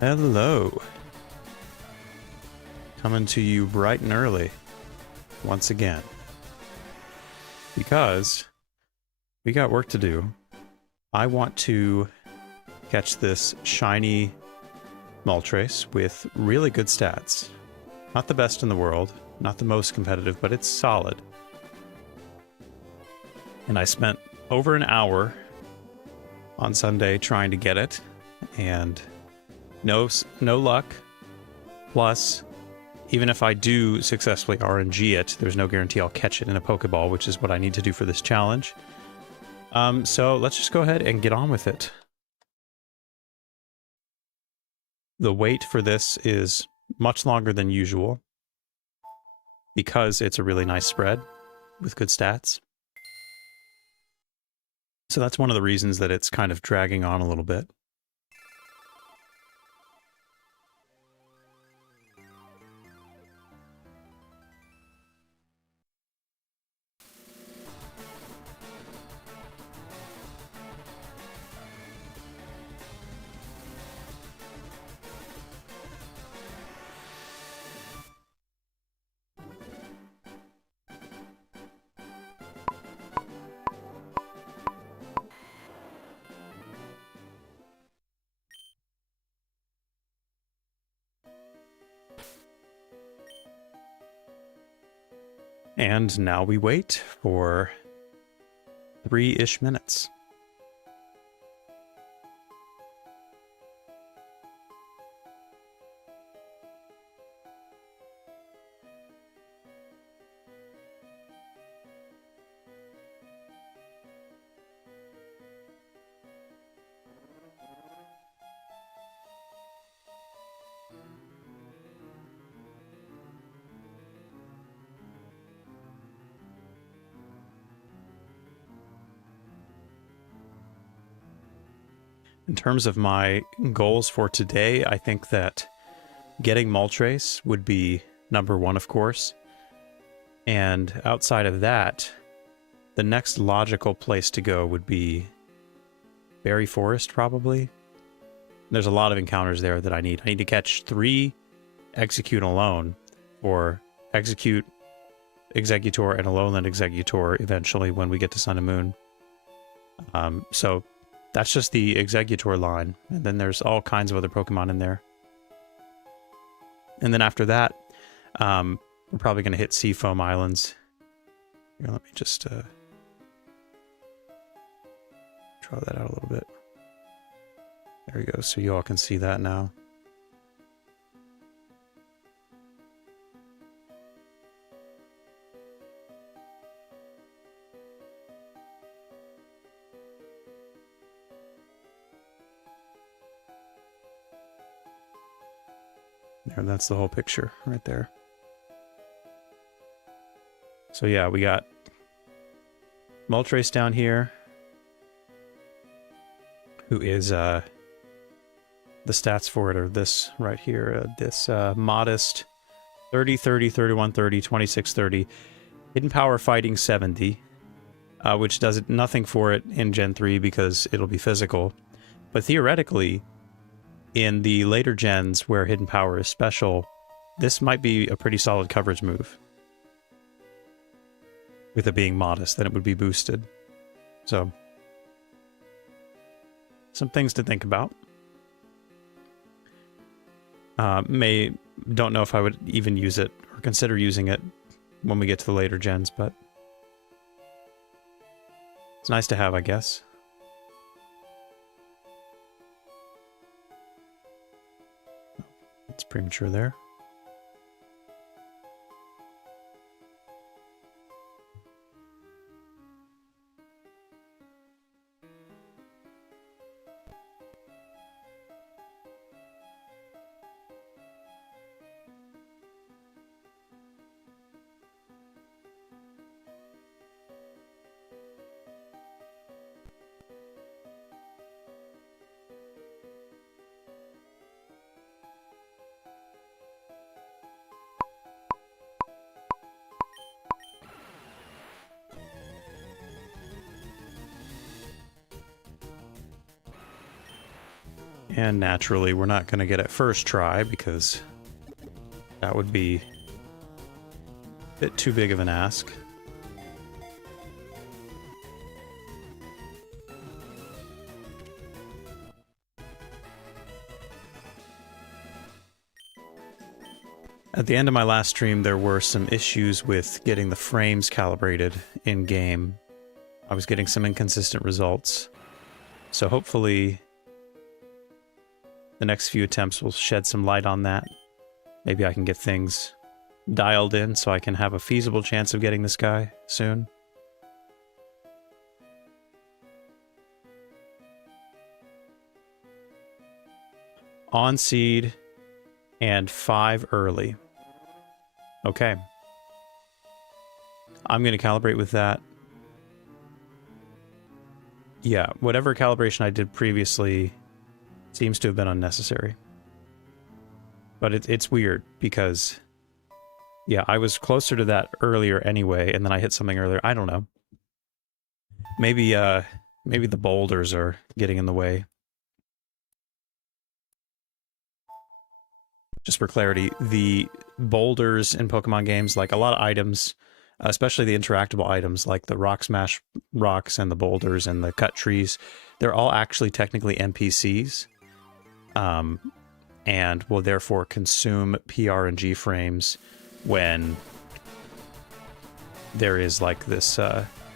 Hello. Coming to you bright and early once again. Because we got work to do. I want to catch this shiny Moltres with really good stats. Not the best in the world, not the most competitive, but it's solid. And I spent over an hour on Sunday trying to get it, and no luck. Plus, even if I do successfully RNG it, there's no guarantee I'll catch it in a Pokeball, which is what I need to do for this challenge. So let's just go ahead and get on with it. The wait for this is much longer than usual because it's a really nice spread with good stats. So that's one of the reasons that it's kind of dragging on a little bit. And now we wait for 3-ish minutes. In terms of my goals for today, I think that getting Moltres would be #1, of course. And outside of that, the next logical place to go would be Berry Forest, probably. There's a lot of encounters there that I need. I need to catch 3 Execute alone, or Execute, Exeggutor, and Alolan Exeggutor eventually when we get to Sun and Moon. So that's just the Exeggutor line, and then there's all kinds of other Pokemon in there. And then after that, we're probably going to hit Seafoam Islands. Here, let me just draw that out a little bit. There we go, so you all can see that now. There, that's the whole picture right there. So yeah, we got Moltres down here, who is, the stats for it are this right here, this modest 30, 30, 31, 30, 26, 30, hidden power fighting 70, which does nothing for it in Gen 3 because it'll be physical, but theoretically, in the later gens where hidden power is special, this might be a pretty solid coverage move. With it being modest, then it would be boosted. So, some things to think about. Don't know if I would even use it or consider using it when we get to the later gens, but it's nice to have, I guess. It's premature there. And naturally, we're not going to get it first try, because that would be a bit too big of an ask. At the end of my last stream, there were some issues with getting the frames calibrated in-game. I was getting some inconsistent results. So hopefully the next few attempts will shed some light on that. Maybe I can get things dialed in so I can have a feasible chance of getting this guy soon. On seed and 5 early. Okay. I'm going to calibrate with that. Yeah, whatever calibration I did previously seems to have been unnecessary. But it's weird because, yeah, I was closer to that earlier anyway, and then I hit something earlier. I don't know. Maybe the boulders are getting in the way. Just for clarity, the boulders in Pokemon games, like a lot of items, especially the interactable items like the Rock Smash rocks and the boulders and the cut trees, they're all actually technically NPCs, and will therefore consume PRNG frames when there is like this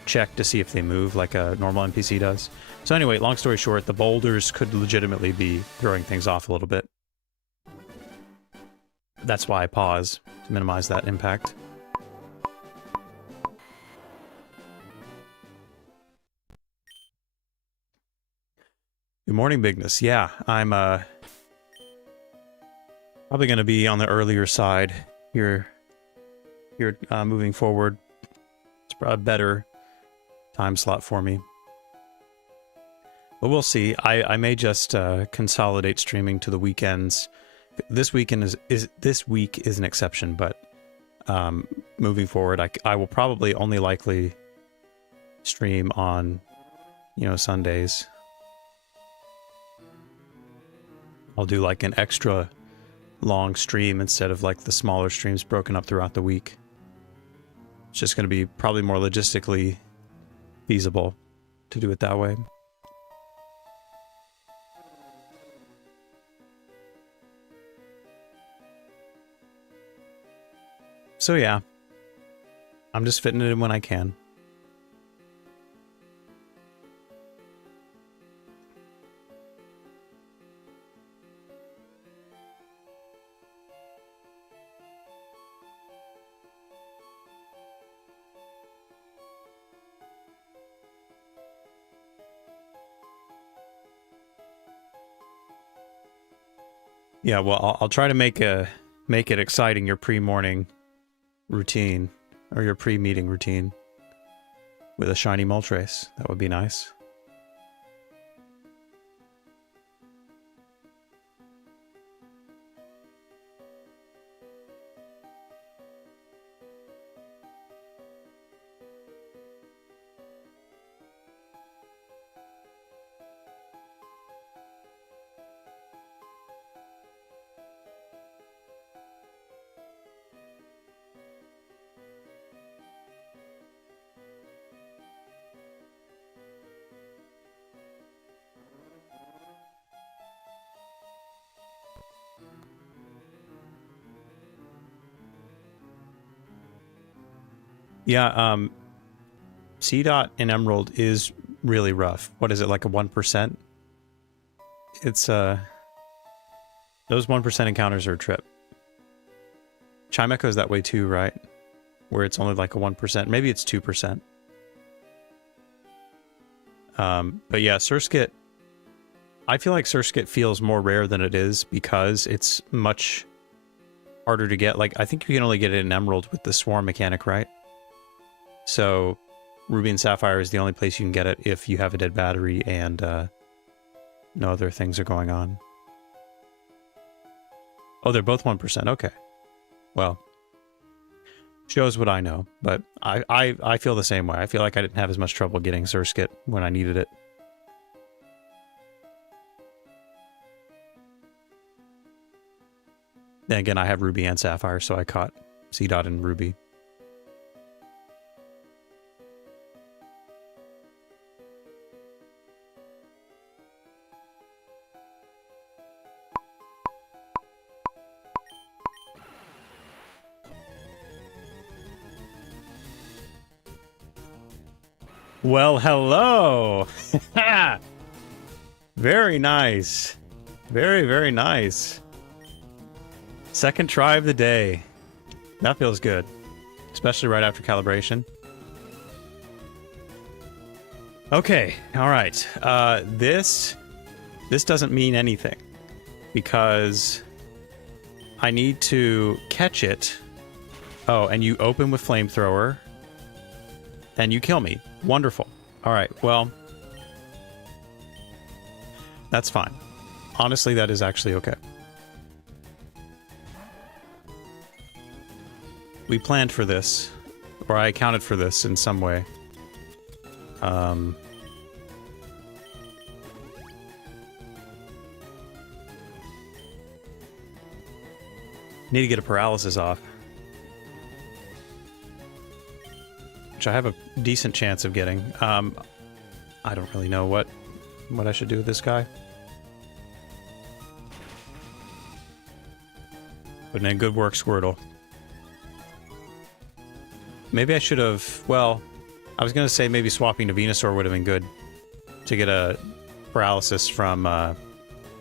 check to see if they move like a normal NPC does. So anyway, long story short, the boulders could legitimately be throwing things off a little bit. That's why I pause, to minimize that impact. Good morning, Bigness. Yeah, I'm probably going to be on the earlier side here moving forward. It's a better time slot for me. But we'll see. I may just consolidate streaming to the weekends. This weekend this week is an exception, but moving forward, I will probably only likely stream on, Sundays. I'll do like an extra long stream instead of like the smaller streams broken up throughout the week. It's just going to be probably more logistically feasible to do it that way. So yeah, I'm just fitting it in when I can. Yeah, well, I'll try to make it exciting, your pre-morning routine, or your pre-meeting routine, with a shiny Moltres. That would be nice. Yeah, C-Dot in Emerald is really rough. What is it, like a 1%? It's, those 1% encounters are a trip. Chimecho is that way too, right? Where it's only like a 1%. Maybe it's 2%. But yeah, Surskit, I feel like Surskit feels more rare than it is because it's much harder to get. Like, I think you can only get it in Emerald with the Swarm mechanic, right? So, Ruby and Sapphire is the only place you can get it if you have a dead battery and no other things are going on. Oh, they're both 1%. Okay. Well, shows what I know, but I feel the same way. I feel like I didn't have as much trouble getting Surskit when I needed it. Then again, I have Ruby and Sapphire, so I caught C-Dot and Ruby. Well, hello! Very nice. Very, very nice. Second try of the day. That feels good. Especially right after calibration. Okay, alright. This doesn't mean anything. Because I need to catch it. Oh, and you open with Flamethrower. And you kill me. Wonderful. Alright, well... That's fine. Honestly, that is actually okay. We planned for this. Or I accounted for this in some way. Need to get a paralysis off. Which I have a decent chance of getting. I don't really know what I should do with this guy. But in good work, Squirtle. Maybe I should have... Well, I was going to say maybe swapping to Venusaur would have been good to get a paralysis from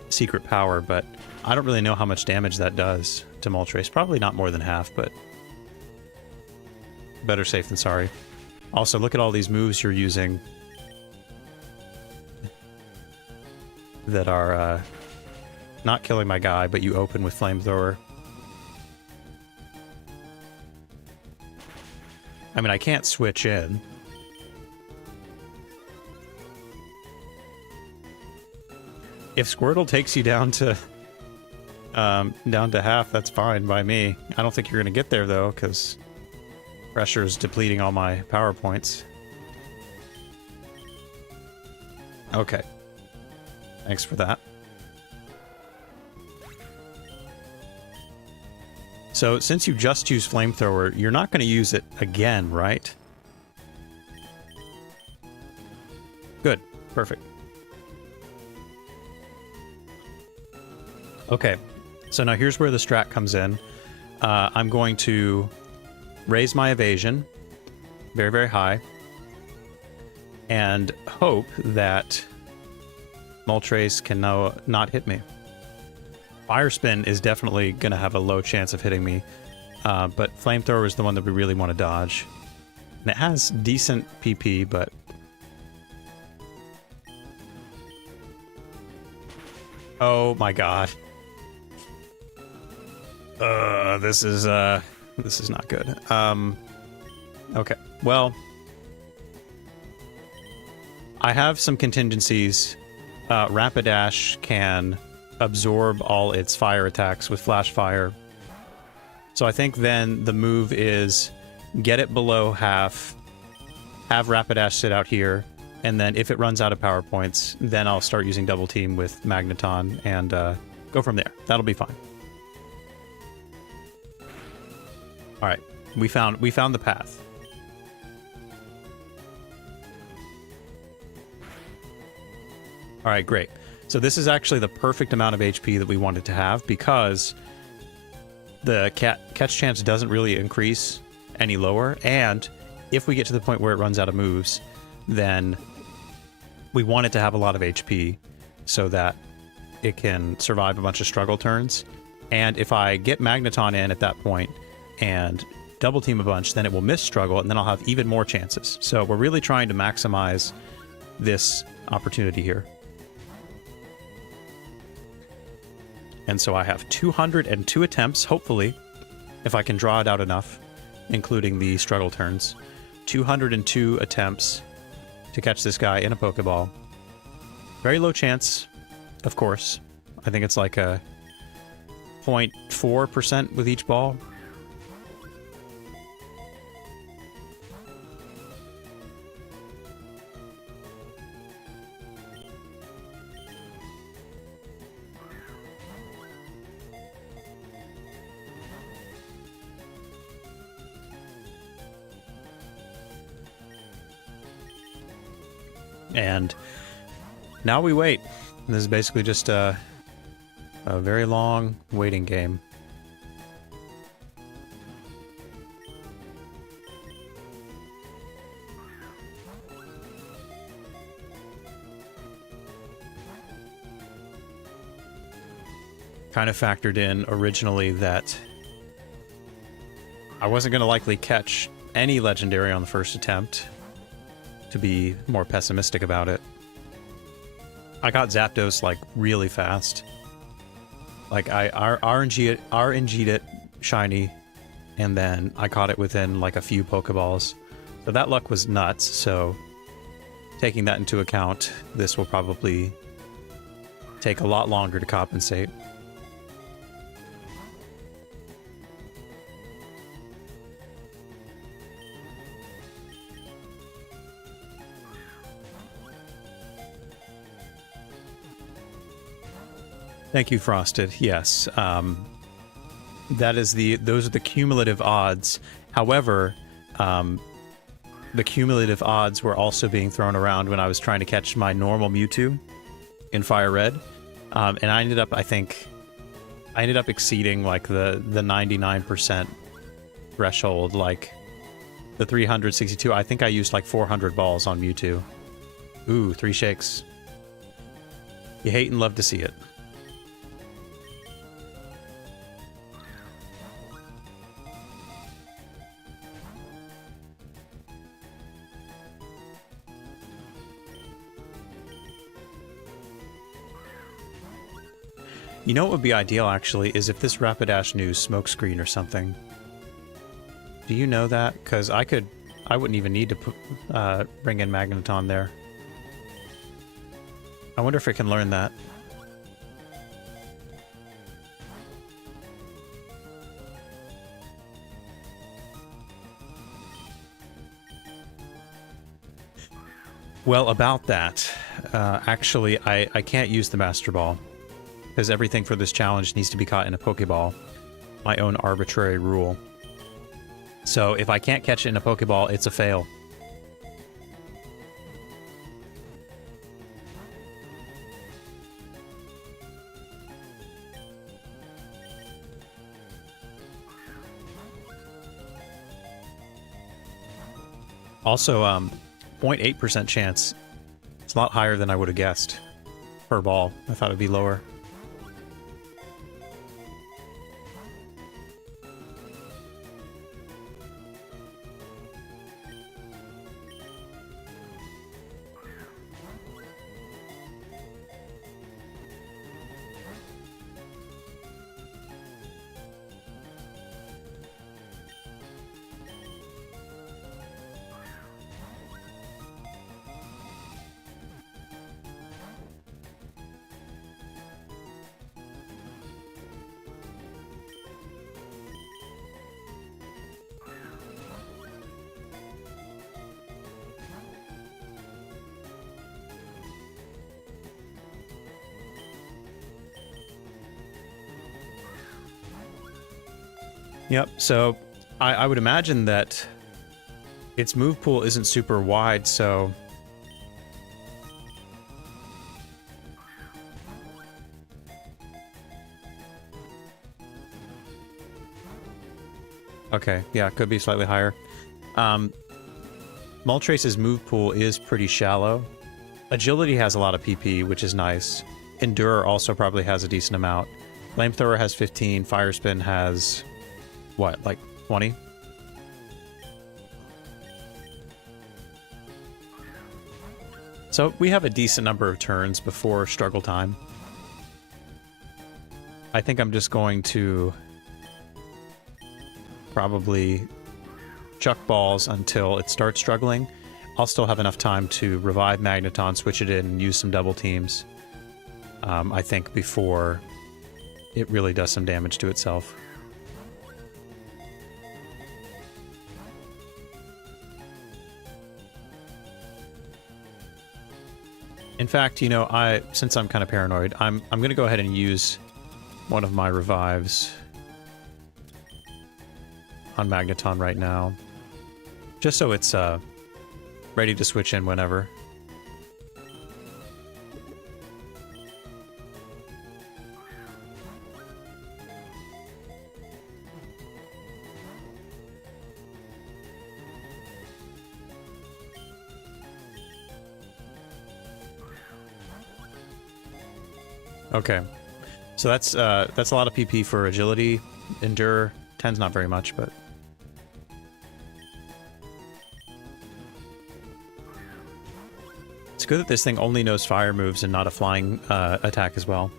Secret Power, but I don't really know how much damage that does to Moltres. Probably not more than half, but better safe than sorry. Also, look at all these moves you're using that are not killing my guy, but you open with Flamethrower. I mean, I can't switch in. If Squirtle takes you down to half, that's fine by me. I don't think you're going to get there, though, because pressure's depleting all my power points. Okay. Thanks for that. So, since you just used Flamethrower, you're not going to use it again, right? Good. Perfect. Okay. So now here's where the strat comes in. I'm going to raise my evasion very, very high and hope that Moltres can not hit me. Fire Spin is definitely going to have a low chance of hitting me, but Flamethrower is the one that we really want to dodge. And it has decent PP, but... Oh my god. This is not good. Okay, well... I have some contingencies. Rapidash can absorb all its fire attacks with Flash Fire. So I think then the move is get it below half, have Rapidash sit out here, and then if it runs out of power points, then I'll start using Double Team with Magneton and go from there. That'll be fine. Alright, we found the path. Alright, great. So this is actually the perfect amount of HP that we wanted to have because the catch chance doesn't really increase any lower, and if we get to the point where it runs out of moves, then we want it to have a lot of HP so that it can survive a bunch of struggle turns. And if I get Magneton in at that point and double team a bunch, then it will miss struggle, and then I'll have even more chances. So we're really trying to maximize this opportunity here. And so I have 202 attempts, hopefully, if I can draw it out enough, including the struggle turns. 202 attempts to catch this guy in a Pokeball. Very low chance, of course. I think it's like a 0.4% with each ball. And now we wait. This is basically just a very long waiting game. Kind of factored in originally that I wasn't going to likely catch any legendary on the first attempt, to be more pessimistic about it. I got Zapdos like really fast. Like I RNG'd it shiny, and then I caught it within like a few Pokeballs. So that luck was nuts. So taking that into account, this will probably take a lot longer to compensate. Thank you, Frosted. Yes, that is those are the cumulative odds. However, the cumulative odds were also being thrown around when I was trying to catch my normal Mewtwo in Fire Red, and I ended up, I think, exceeding like the 99% threshold, like the 362. I think I used like 400 balls on Mewtwo. Ooh, 3 shakes. You hate and love to see it. You know what would be ideal, actually, is if this Rapidash knew Smokescreen or something. Do you know that? Because I wouldn't even need to bring in Magneton there. I wonder if it can learn that. Well, about that, actually, I can't use the Master Ball, because everything for this challenge needs to be caught in a Pokeball. My own arbitrary rule. So if I can't catch it in a Pokeball, it's a fail. Also, 0.8% chance. It's a lot higher than I would have guessed per ball. I thought it'd be lower. Yep, so I would imagine that its move pool isn't super wide, so... Okay, yeah, could be slightly higher. Moltres' move pool is pretty shallow. Agility has a lot of PP, which is nice. Endure also probably has a decent amount. Flamethrower has 15, Fire Spin has... what, like 20? So we have a decent number of turns before struggle time. I think I'm just going to probably chuck balls until it starts struggling. I'll still have enough time to revive Magneton, switch it in, and use some double teams, I think, before it really does some damage to itself. In fact, you know, since I'm kind of paranoid, I'm going to go ahead and use one of my revives on Magneton right now, just so it's ready to switch in whenever. Okay. So that's a lot of PP for agility. Endure, 10's not very much, but... It's good that this thing only knows fire moves and not a flying attack as well.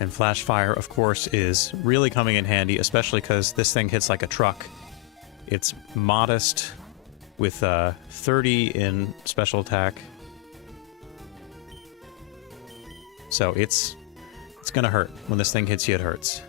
And Flash Fire, of course, is really coming in handy, especially because this thing hits like a truck. It's modest with 30 in special attack. So it's gonna hurt. When this thing hits you, it hurts.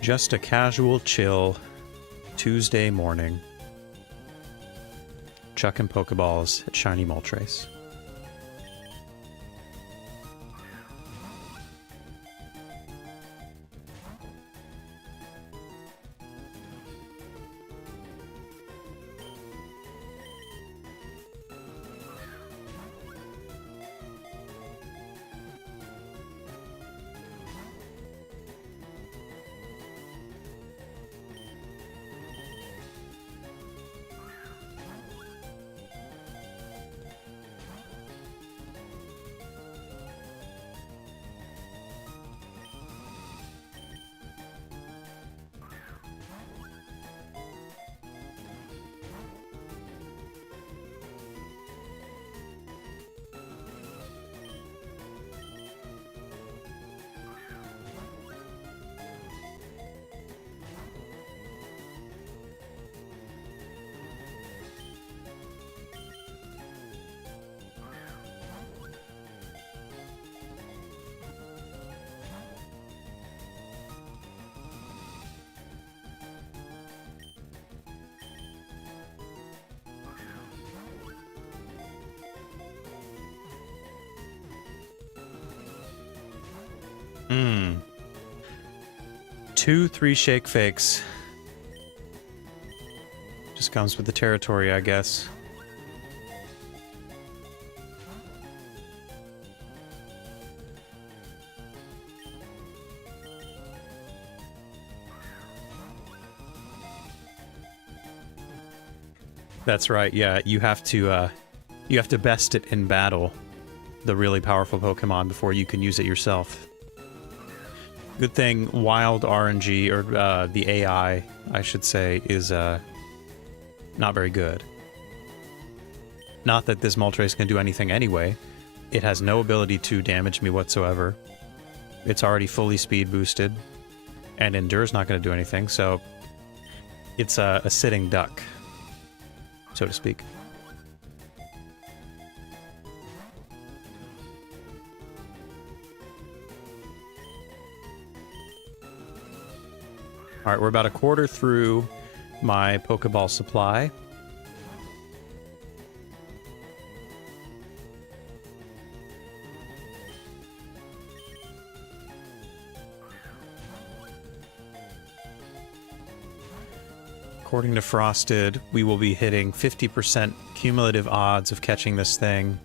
Just a casual chill Tuesday morning. Chucking Pokeballs at Shiny Moltres. Hmm. 2 3 shake fakes. Just comes with the territory, I guess. That's right, yeah, you have to best it in battle, the really powerful Pokemon, before you can use it yourself. Good thing wild RNG, or the AI, I should say, is not very good. Not that this Moltres can do anything anyway. It has no ability to damage me whatsoever. It's already fully speed boosted, and Endure's not going to do anything, so it's a sitting duck, so to speak. All right, we're about a quarter through my Pokeball supply. According to Frosted, we will be hitting 50% cumulative odds of catching this thing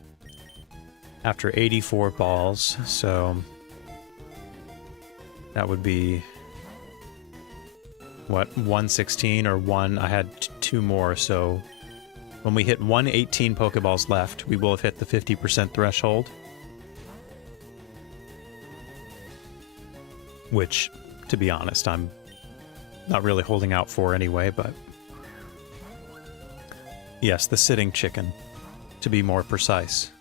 after 84 balls, so that would be what, 116 or 1, I had 2 more, so when we hit 118 Pokeballs left, we will have hit the 50% threshold. Which, to be honest, I'm not really holding out for anyway, but... Yes, the sitting chicken, to be more precise.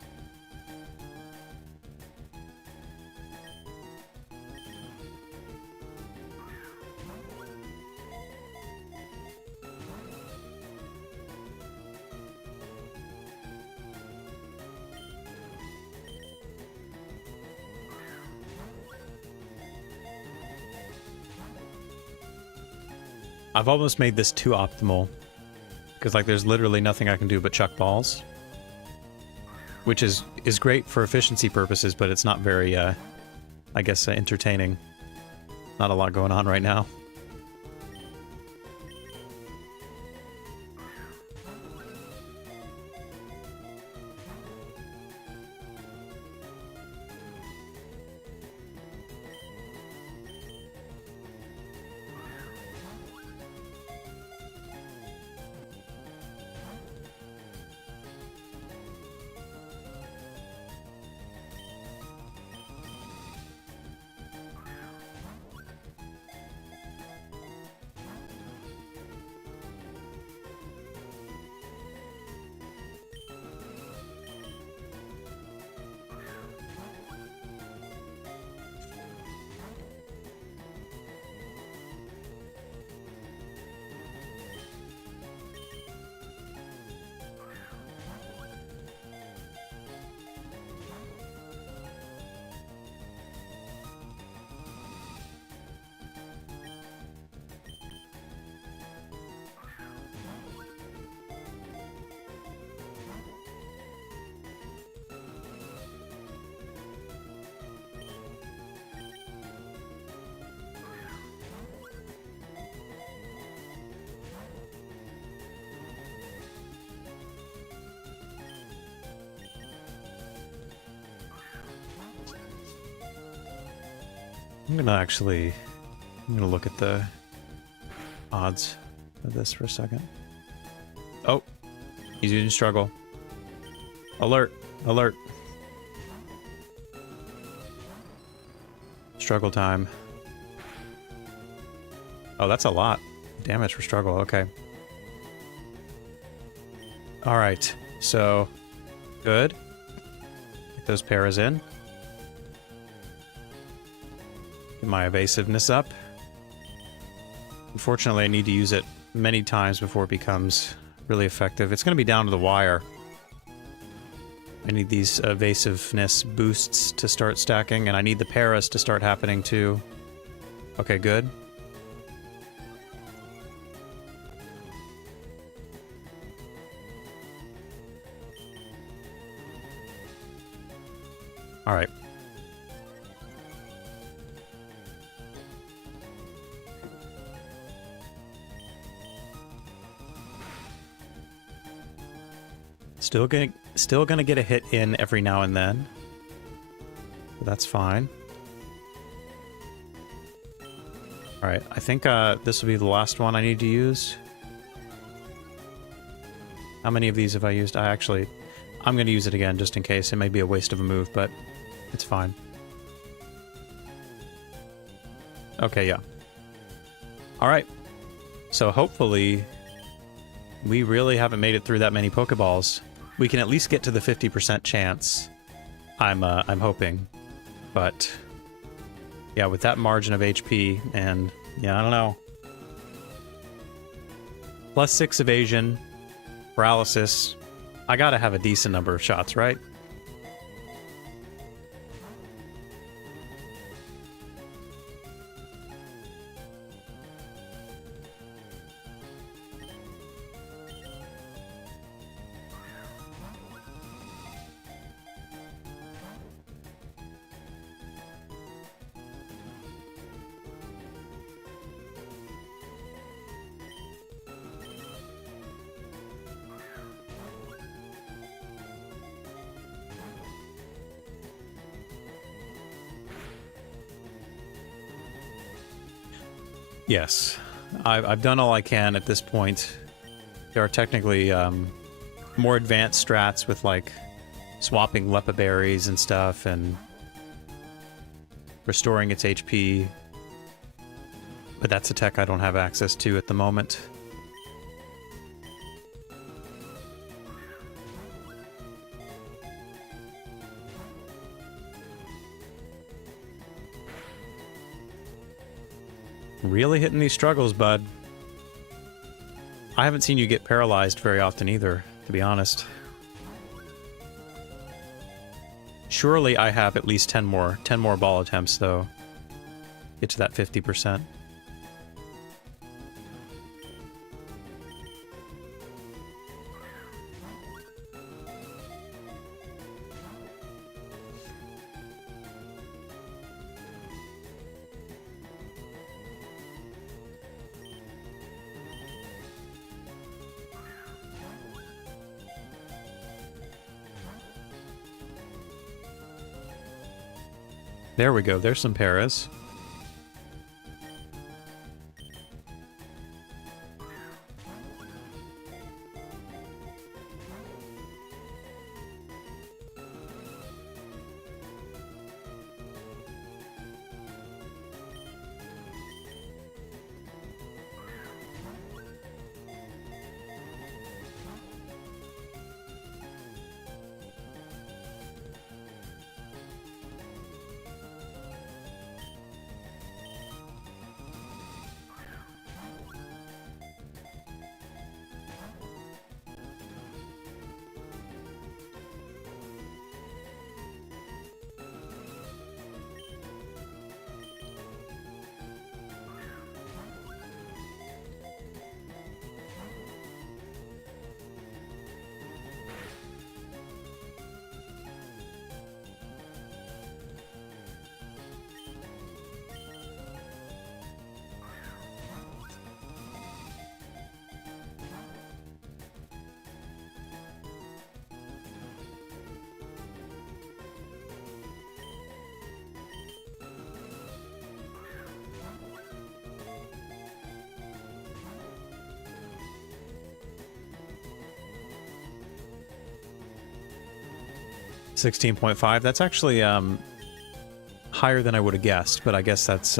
I've almost made this too optimal, because like there's literally nothing I can do but chuck balls, which is great for efficiency purposes, but it's not very, I guess, entertaining. Not a lot going on right now. I'm gonna look at the odds of this for a second. Oh, he's using struggle. Alert, alert. Struggle time. Oh, that's a lot. Damage for struggle, okay. Alright, so good. Get those paras in. Get my evasiveness up. Unfortunately, I need to use it many times before it becomes really effective. It's going to be down to the wire. I need these evasiveness boosts to start stacking, and I need the paras to start happening too. Okay, good. All right. Still gonna get a hit in every now and then. But that's fine. Alright, I think this will be the last one I need to use. How many of these have I used? I'm gonna use it again just in case. It may be a waste of a move, but it's fine. Okay, yeah. Alright. So hopefully we really haven't made it through that many Pokeballs. We can at least get to the 50% chance. I'm hoping. But yeah, with that margin of HP, and yeah, I don't know. +6 evasion, paralysis. I gotta have a decent number of shots, right? Yes. I've done all I can at this point. There are technically more advanced strats with like swapping Lepa berries and stuff and restoring its HP. But that's a tech I don't have access to at the moment. Really hitting these struggles, bud. I haven't seen you get paralyzed very often either, to be honest. Surely I have at least 10 more ball attempts, though. Get to that 50%. There we go, there's some paras. $16.5. That's actually higher than I would have guessed, but I guess that's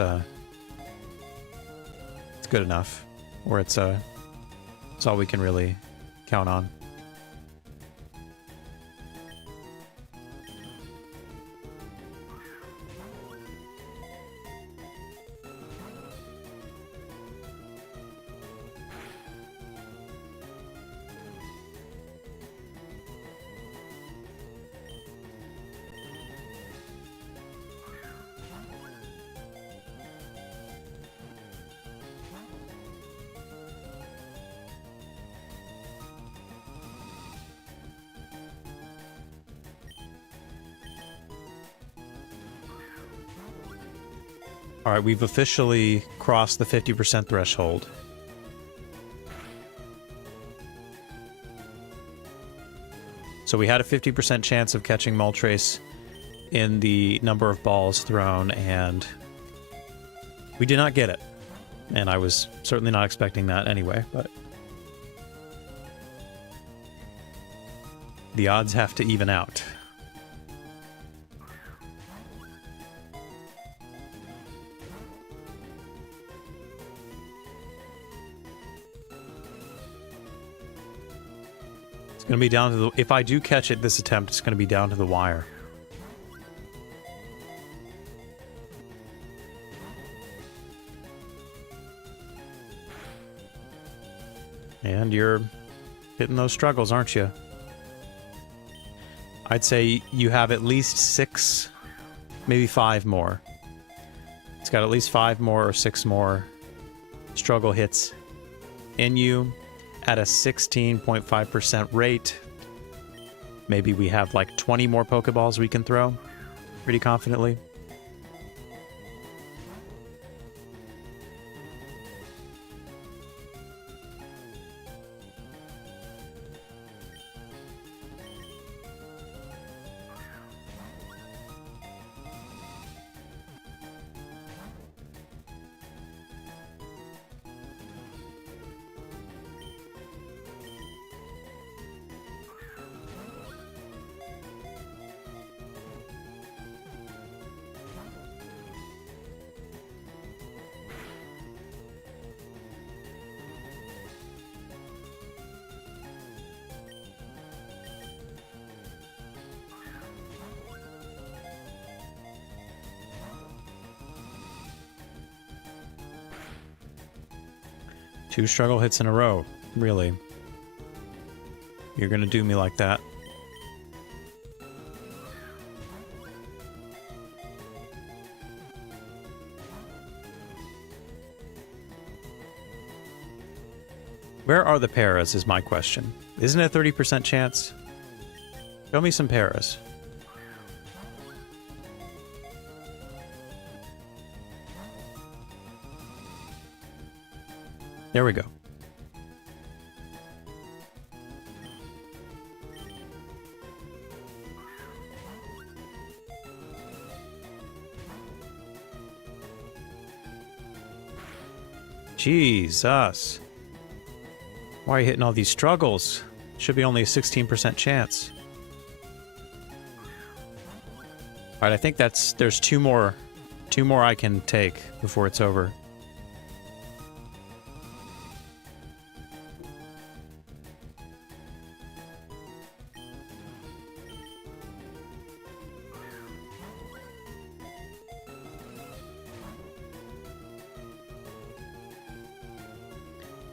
it's good enough, or it's all we can really count on. All right, we've officially crossed the 50% threshold. So we had a 50% chance of catching Moltres in the number of balls thrown, and we did not get it. And I was certainly not expecting that anyway, but the odds have to even out. It's going to be down to the... If I do catch it this attempt, it's going to be down to the wire. And you're hitting those struggles, aren't you? I'd say you have at least 6, maybe 5 more. It's got at least 5 more or 6 more struggle hits in you at a 16.5% rate. Maybe we have like 20 more Pokeballs we can throw pretty confidently. 2 struggle hits in a row. Really? You're gonna do me like that? Where are the paras is my question. Isn't it a 30% chance? Show me some paras. There we go. Jesus. Why are you hitting all these struggles? Should be only a 16% chance. Alright, I think there's two more I can take before it's over.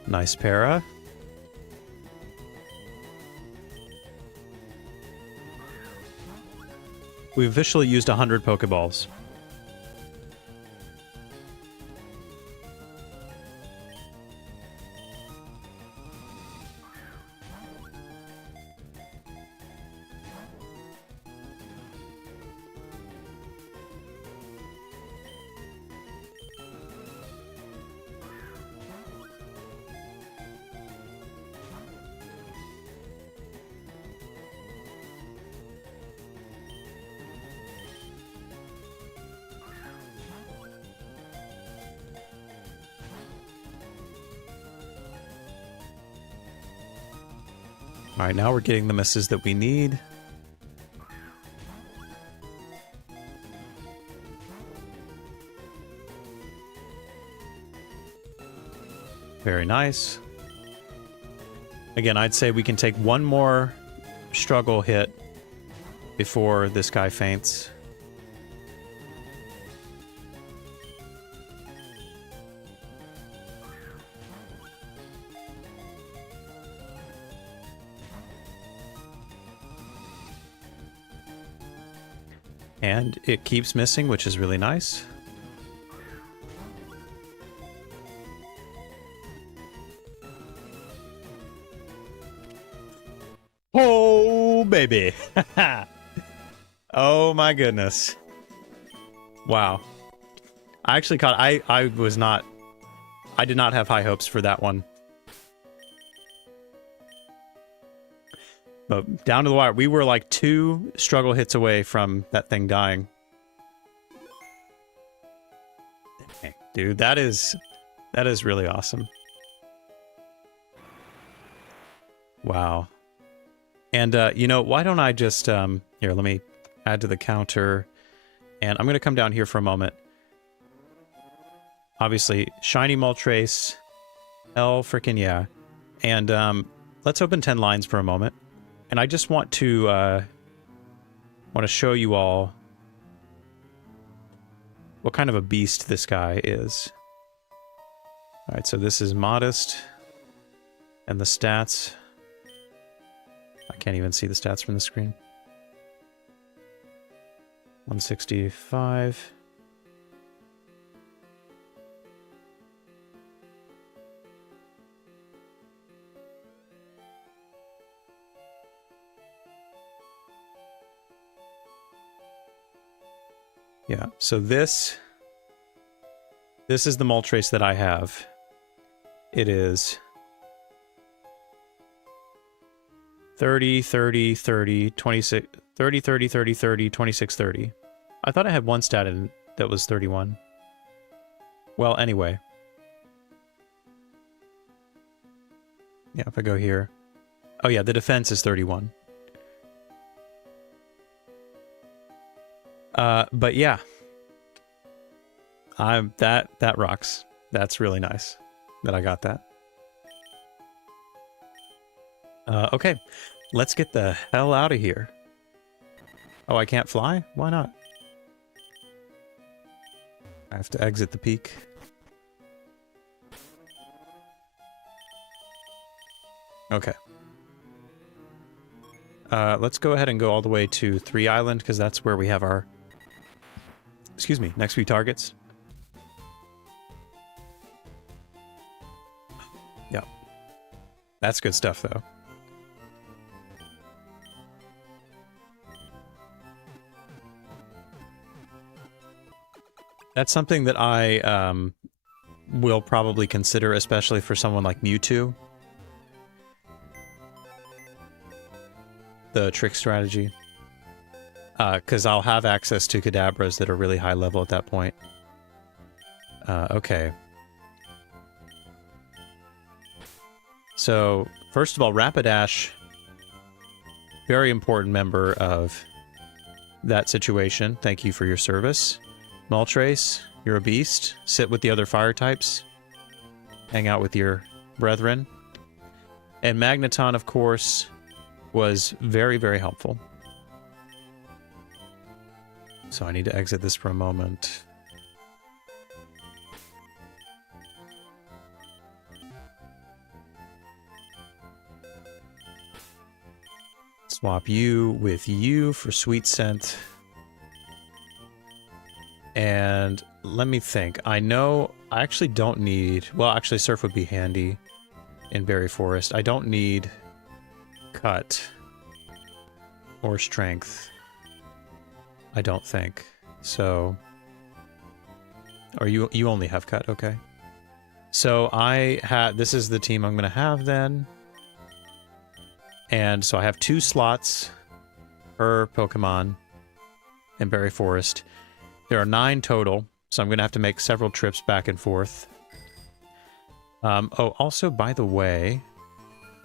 Nice para. We've officially used 100 Pokeballs. Alright, now we're getting the misses that we need. Very nice. Again, I'd say we can take one more struggle hit before this guy faints. And it keeps missing, which is really nice. Oh, baby. Oh, my goodness. Wow. I actually caught... I was not... I did not have high hopes for that one. But down to the wire, we were like 2 struggle hits away from that thing dying. Dang, dude, that is really awesome. Wow. And, you know, why don't I just, here, let me add to the counter. And I'm going to come down here for a moment. Obviously, shiny Moltres. Hell frickin' yeah. And, let's open 10 lines for a moment. And I just want to show you all what kind of a beast this guy is. All right, so this is modest, and the stats. I can't even see the stats from the screen. 165. Yeah, so this is the Moltres that I have. It is 30, 30, 30, 26, 30, 30, 30, 30, 26, 30. I thought I had one stat in that was 31. Well, anyway. Yeah, if I go here. Oh yeah, the defense is 31. But yeah. That rocks. That's really nice that I got that. Okay. Let's get the hell out of here. Oh, I can't fly? Why not? I have to exit the peak. Okay. Let's go ahead and go all the way to 3 Island, because that's where we have our, excuse me, next few targets. Yep. That's good stuff, though. That's something that I will probably consider, especially for someone like Mewtwo. The trick strategy. Because I'll have access to Kadabras that are really high level at that point. Okay. So, first of all, Rapidash, very important member of that situation. Thank you for your service. Moltres, you're a beast. Sit with the other fire types. Hang out with your brethren. And Magneton, of course, was very, very helpful. So I need to exit this for a moment. Swap you with you for Sweet Scent. And let me think. I know I actually don't need... Well, actually, Surf would be handy in Berry Forest. I don't need Cut or Strength. I don't think. So... Or you only have Cut, okay. So I had... This is the team I'm going to have then. And so I have 2 slots per Pokemon in Berry Forest. There are 9 total, so I'm going to have to make several trips back and forth. Oh, also, by the way,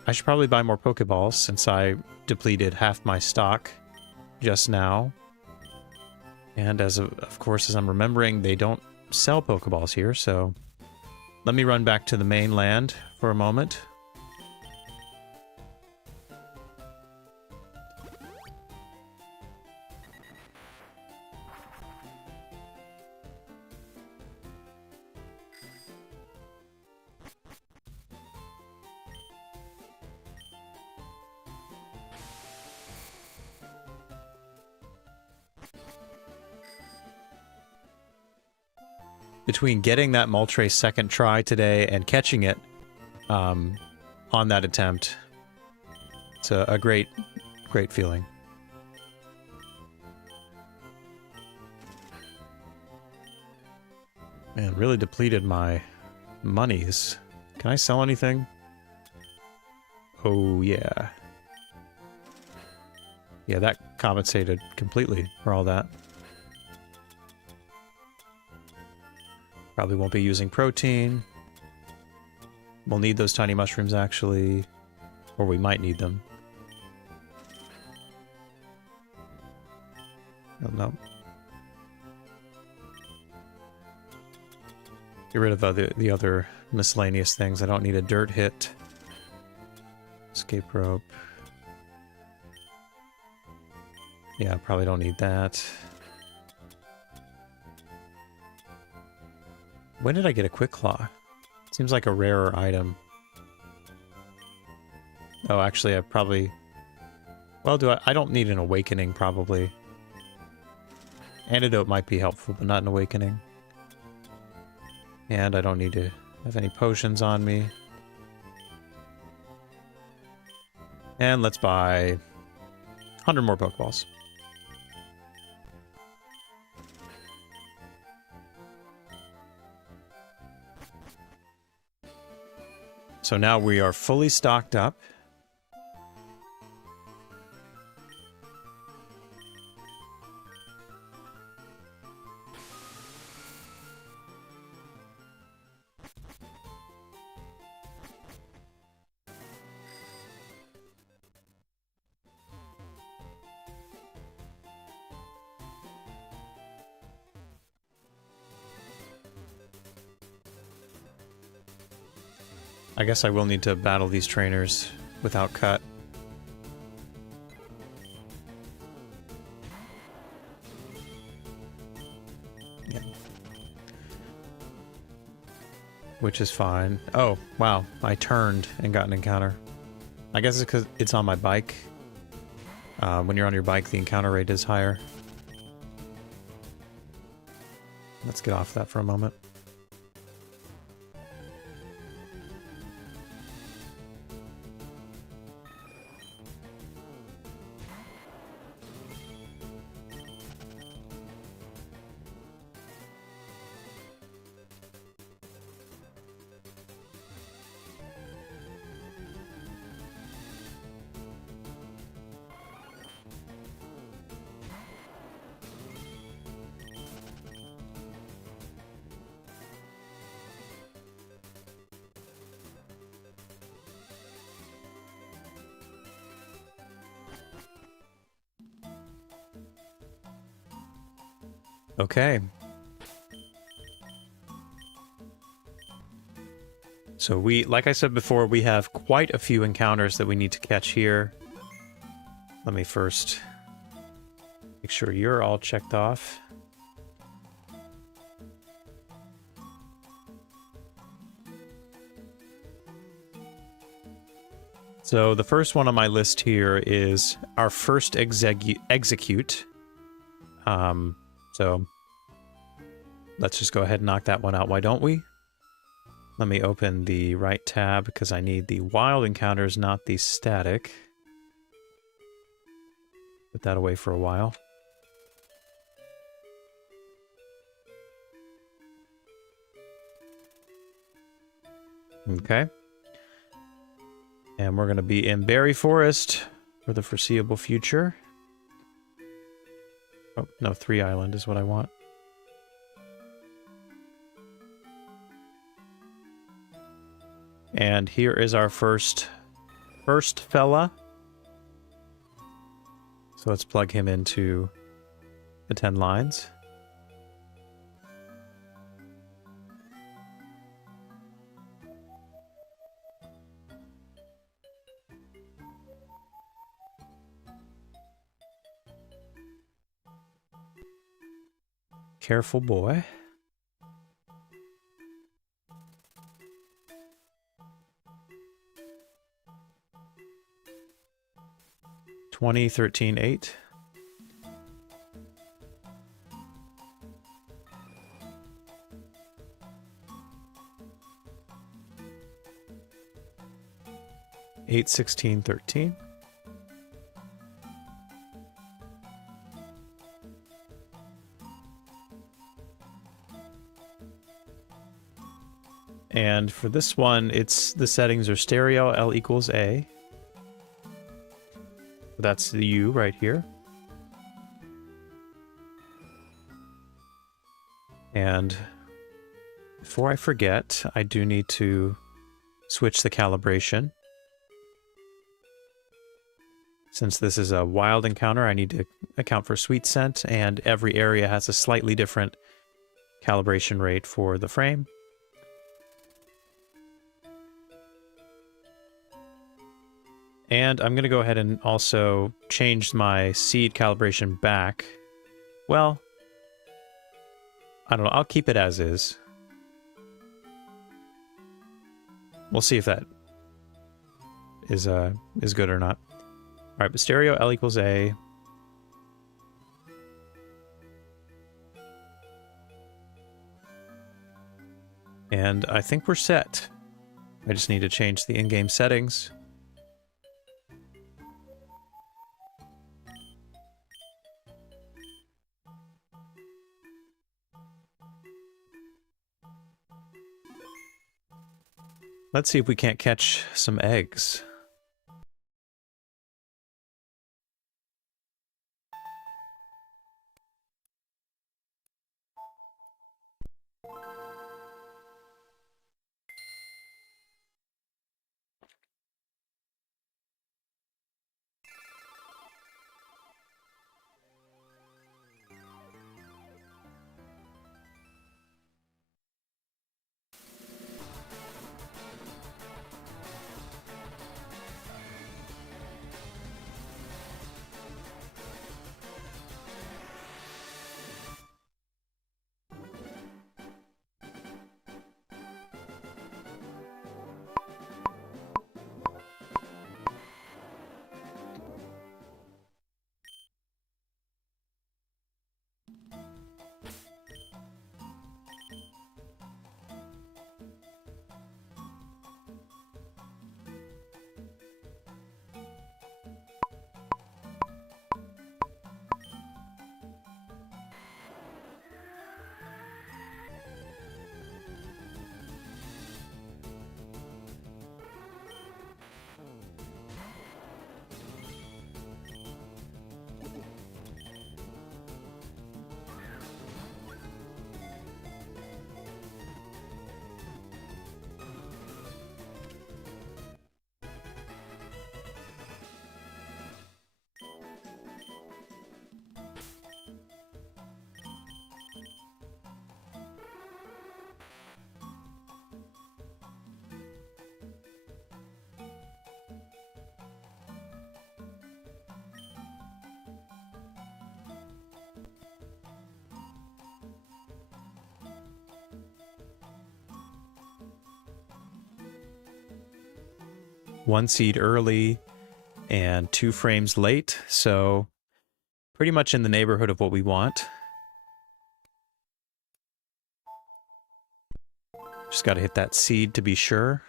I should probably buy more Pokeballs since I depleted half my stock just now. And of course, as I'm remembering, they don't sell Pokeballs here, so let me run back to the mainland for a moment. Between getting that Moltres second try today and catching it on that attempt, it's a great, great feeling. Man, really depleted my monies. Can I sell anything? Oh, yeah. Yeah, that compensated completely for all that. Probably won't be using protein. We'll need those tiny mushrooms, actually. Or we might need them. Oh, no. Get rid of the other miscellaneous things. I don't need a dirt hit. Escape rope. Yeah, I probably don't need that. When did I get a Quick Claw? Seems like a rarer item. Oh, actually, I probably... Well, I don't need an Awakening, probably. Antidote might be helpful, but not an Awakening. And I don't need to have any potions on me. And let's buy 100 more Pokeballs. So now we are fully stocked up. I guess I will need to battle these trainers without Cut. Yeah. Which is fine. Oh, wow. I turned and got an encounter. I guess it's because it's on my bike. When you're on your bike, the encounter rate is higher. Let's get off that for a moment. Okay. So we, like I said before, we have quite a few encounters that we need to catch here. Let me first make sure you're all checked off. So the first one on my list here is our first execute. So let's just go ahead and knock that one out. Why don't we? Let me open the right tab because I need the wild encounters, not the static. Put that away for a while. Okay. And we're going to be in Berry Forest for the foreseeable future. Oh, no, 3 Island is what I want. And here is our first fella. So let's plug him into the 10 lines. Careful boy. Twenty 13 8. Eight 16 13. And for this one, it's the settings are stereo, L equals A. That's the U right here. And before I forget, I do need to switch the calibration. Since this is a wild encounter, I need to account for sweet scent, and every area has a slightly different calibration rate for the frame. And I'm going to go ahead and also change my seed calibration back. Well, I don't know. I'll keep it as is. We'll see if that is good or not. All right, but stereo L equals A. And I think we're set. I just need to change the in-game settings. Let's see if we can't catch some eggs. 1 seed early and 2 frames late, so pretty much in the neighborhood of what we want. Just got to hit that seed to be sure.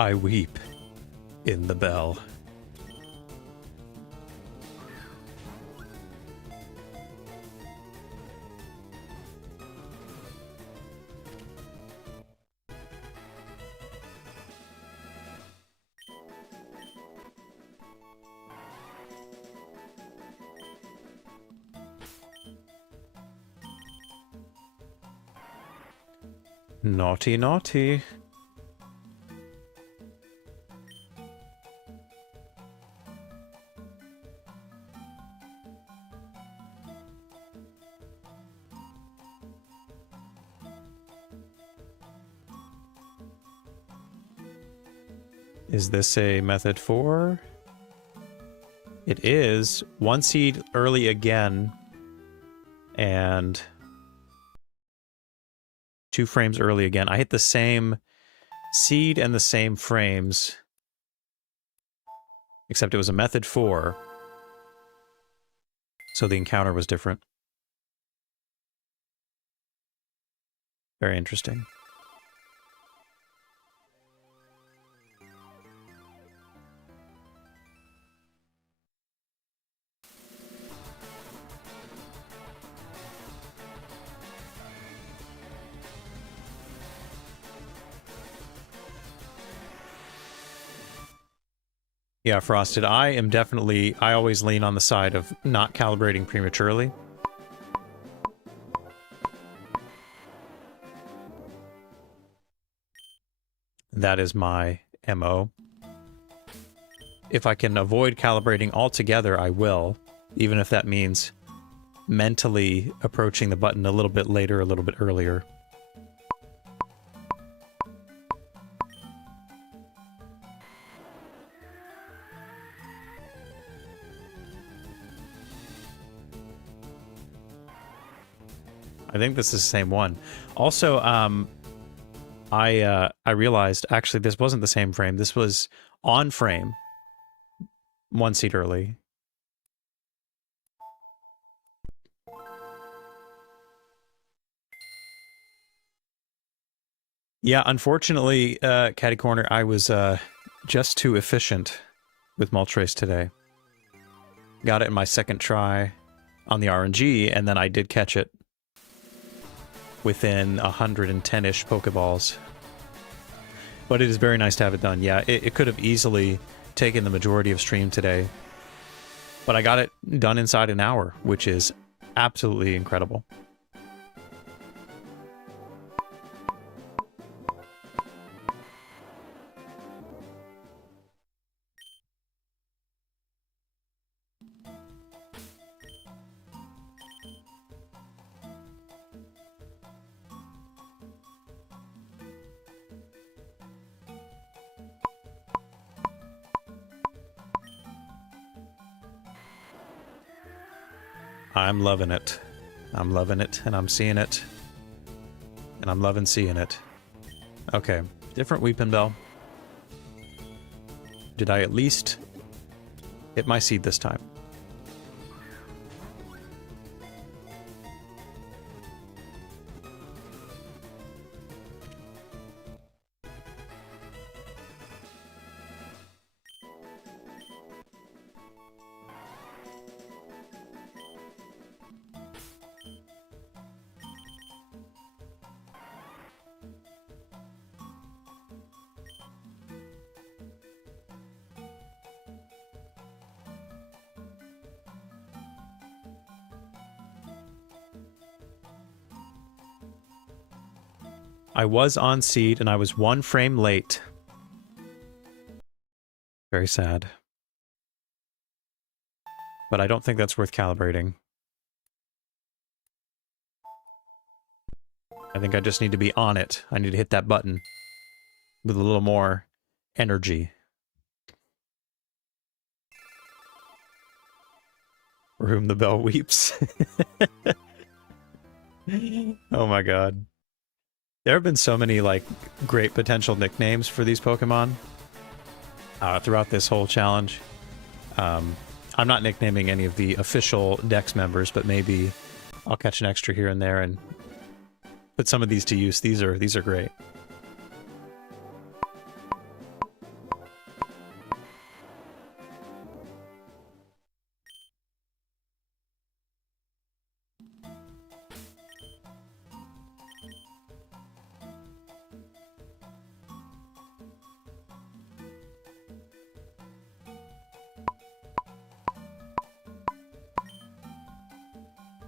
I weep in the bell. Naughty, naughty. Is this a method 4? It is. 1 seed early again, and 2 frames early again. I hit the same seed and the same frames, except it was a method 4, so the encounter was different. Very interesting. Yeah, Frosted, I always lean on the side of not calibrating prematurely. That is my MO. If I can avoid calibrating altogether, I will, even if that means mentally approaching the button a little bit later, a little bit earlier. I think this is the same one. Also, I realized, actually, this wasn't the same frame. This was on frame. 1 seed early. Yeah, unfortunately, Catty Corner, I was just too efficient with Moltres today. Got it in my second try on the RNG, and then I did catch it within 110-ish Pokeballs. But it is very nice to have it done. Yeah, it could have easily taken the majority of stream today. But I got it done inside an hour, which is absolutely incredible. I'm loving it. I'm loving it, and I'm seeing it. And I'm loving seeing it. Okay, different Weepin' Bell. Did I at least hit my seed this time? I was on seed and I was 1 frame late. Very sad. But I don't think that's worth calibrating. I think I just need to be on it. I need to hit that button with a little more energy. For whom the bell weeps. Oh my god. There have been so many, like, great potential nicknames for these Pokemon throughout this whole challenge. I'm not nicknaming any of the official Dex members, but maybe I'll catch an extra here and there and put some of these to use. These are great.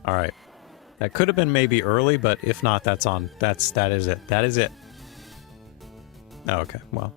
All right. That could have been maybe early, but if not, that is it. That is it. Oh, okay. Well.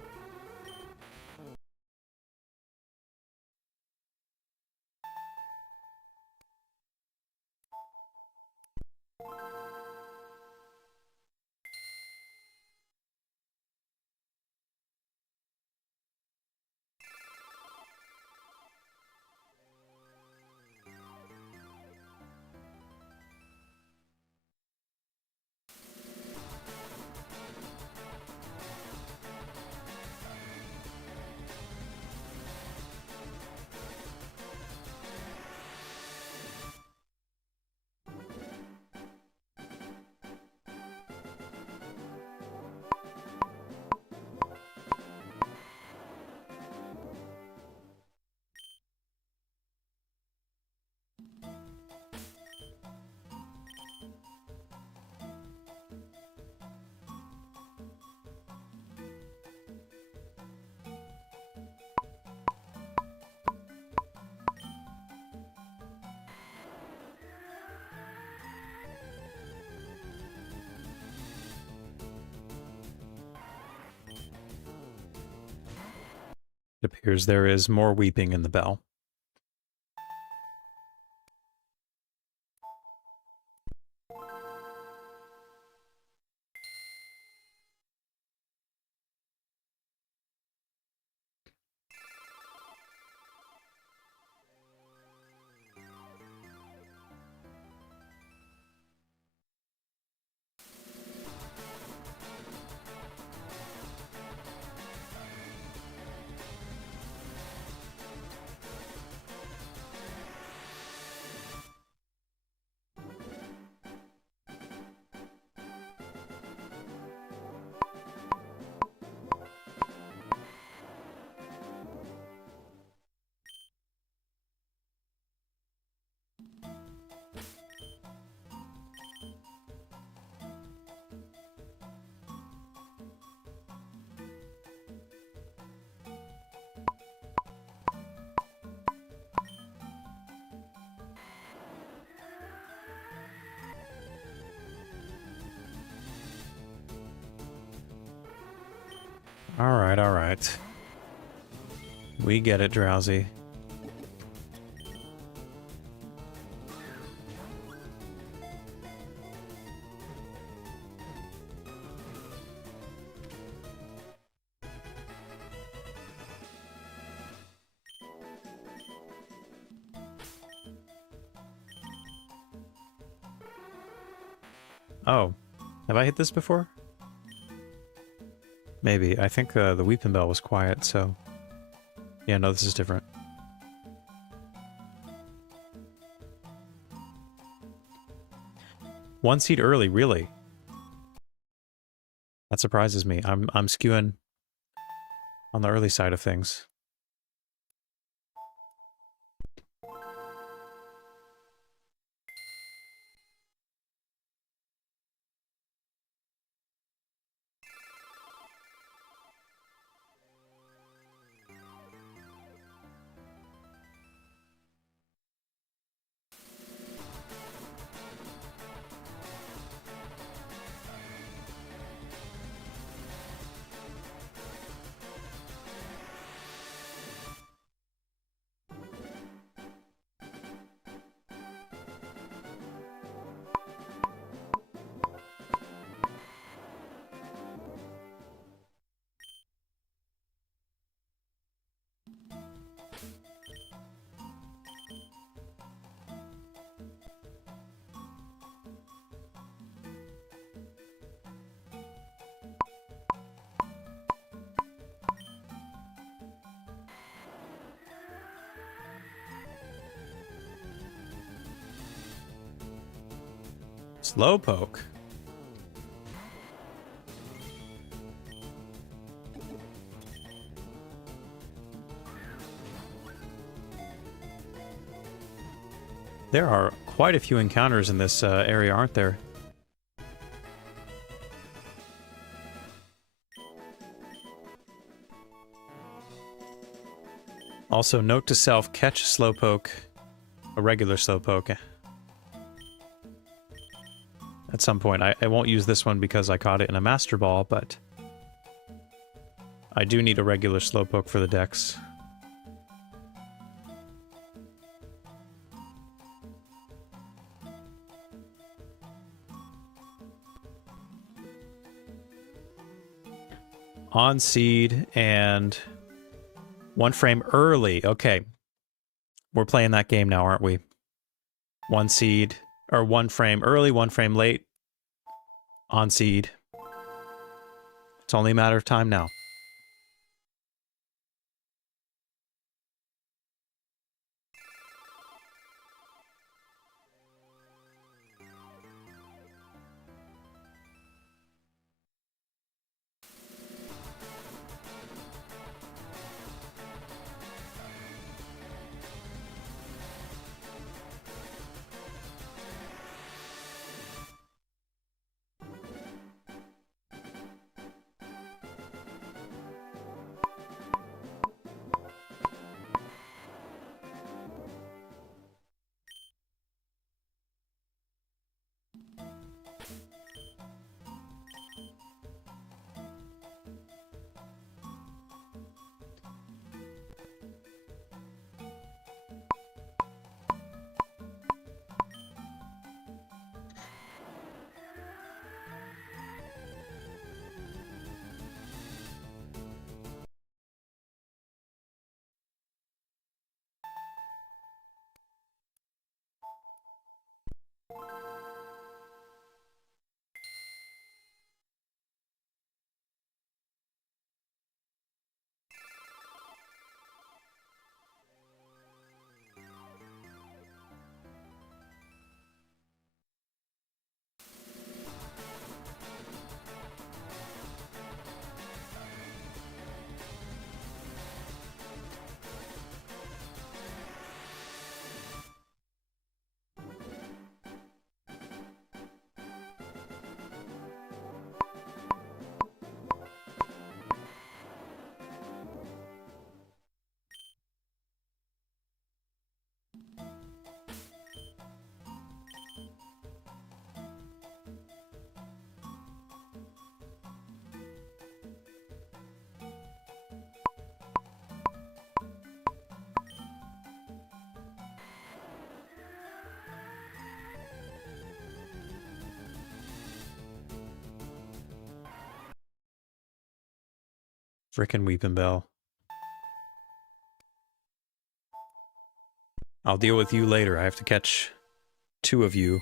It appears there is more weeping in the bell. Alright, alright. We get it, Drowsy. Oh. Have I hit this before? Maybe. I think the Weeping Bell was quiet, so... Yeah, no, this is different. One seed early, really? That surprises me. I'm skewing on the early side of things. Slowpoke. There are quite a few encounters in this area, aren't there? Also, note to self, catch a Slowpoke, a regular Slowpoke. At some point. I won't use this one because I caught it in a Master Ball, but I do need a regular Slowpoke for the Dex. On seed and 1 frame early. Okay. We're playing that game now, aren't we? 1 seed, or 1 frame early, 1 frame late. On seed. It's only a matter of time now. Frickin' Weepin' Bell. I'll deal with you later. I have to catch 2 of you.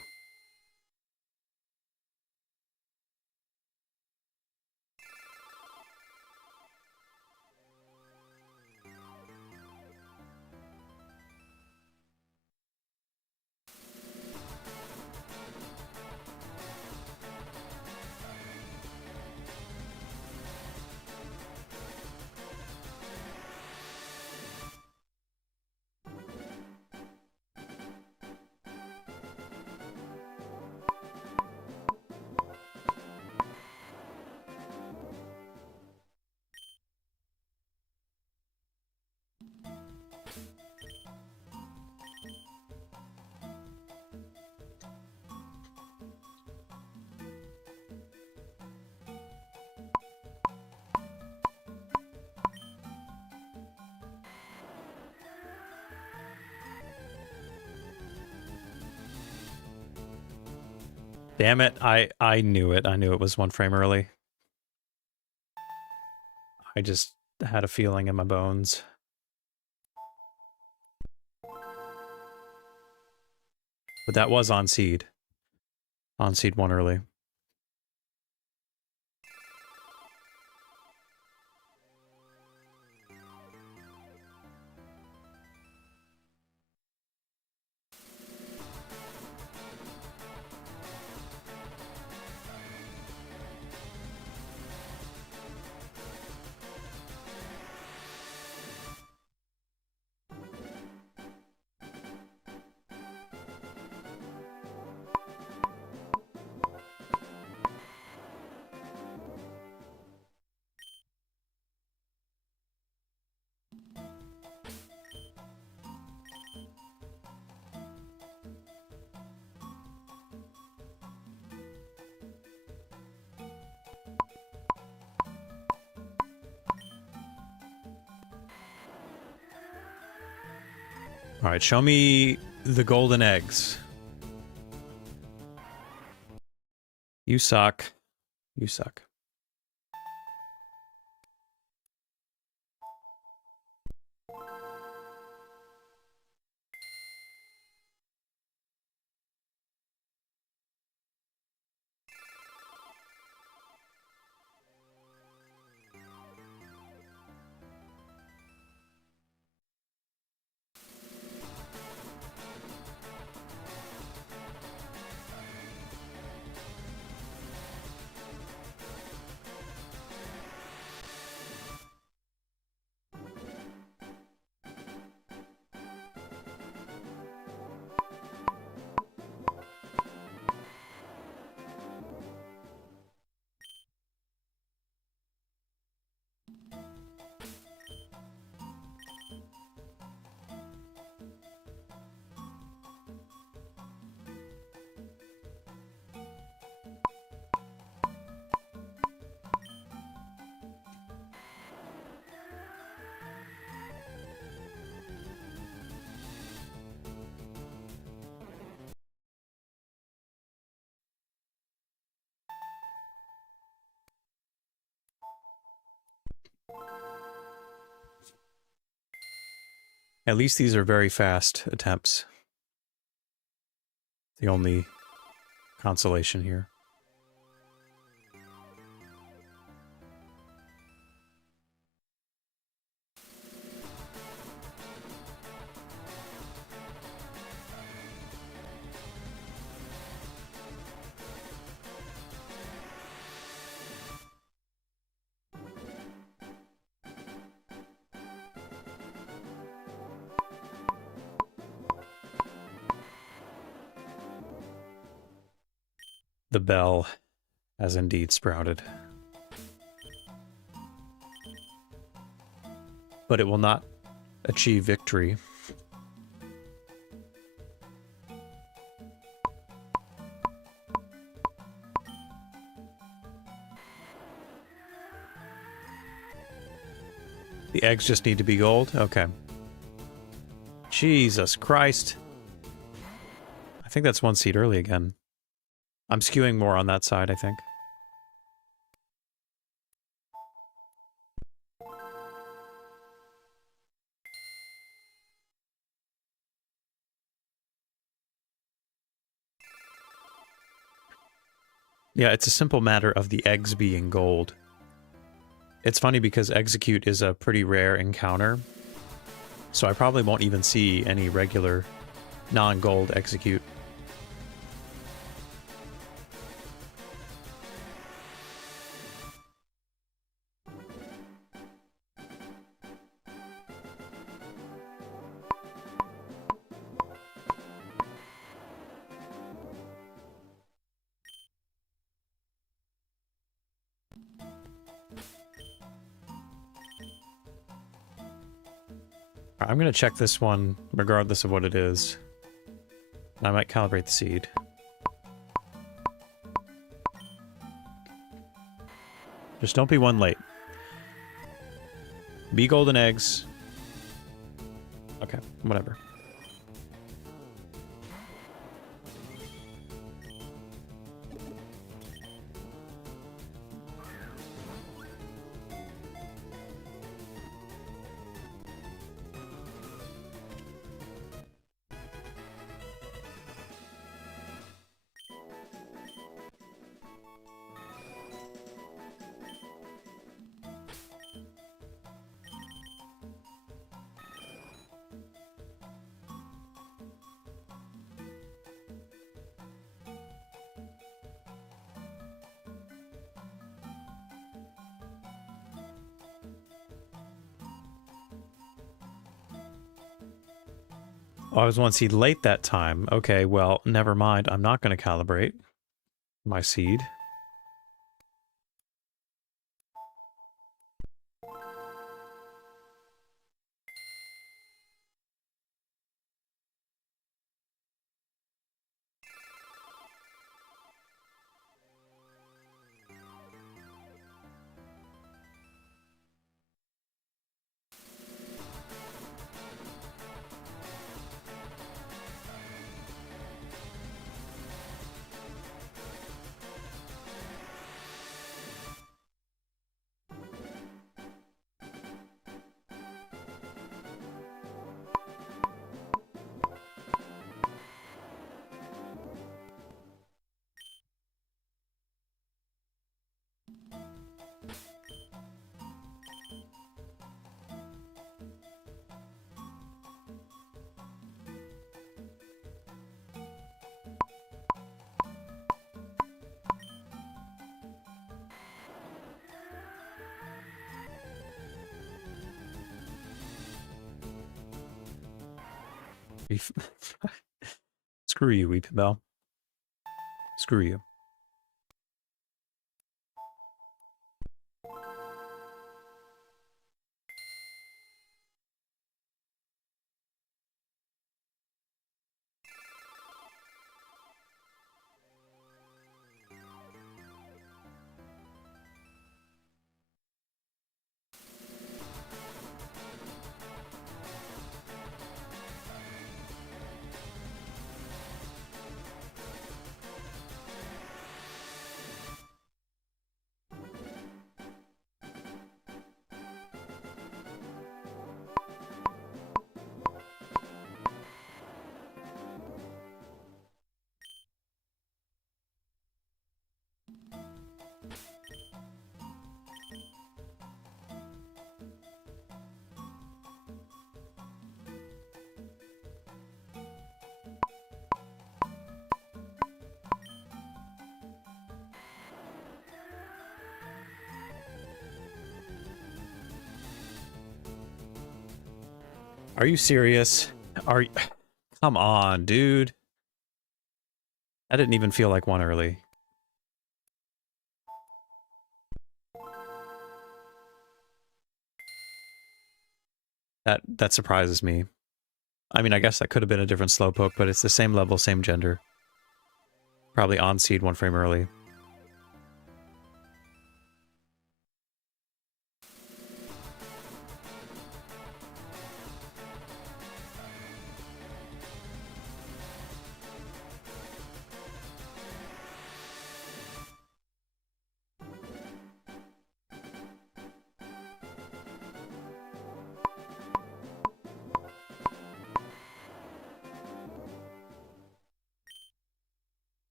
Damn it, I knew it. I knew it was 1 frame early. I just had a feeling in my bones. But that was on seed. On seed 1 early. All right, show me the golden eggs. You suck. You suck. At least these are very fast attempts. The only consolation here. The bell has indeed sprouted. But it will not achieve victory. The eggs just need to be gold? Okay. Jesus Christ. I think that's one seed early again. I'm skewing more on that side, I think. Yeah, it's a simple matter of the eggs being gold. It's funny because execute is a pretty rare encounter, so I probably won't even see any regular non-gold execute. I'm going to check this one regardless of what it is. I might calibrate the seed. Just don't be one late. Be golden eggs. Okay, whatever. Oh, I was one seed late that time. Okay, well, never mind. I'm not going to calibrate my seed. Screw you, Weeping Bell. Screw you. Are you serious? Are you... Come on, dude. I didn't even feel like one early. That surprises me. I mean, I guess that could have been a different Slowpoke, but it's the same level, same gender. Probably on seed 1 frame early.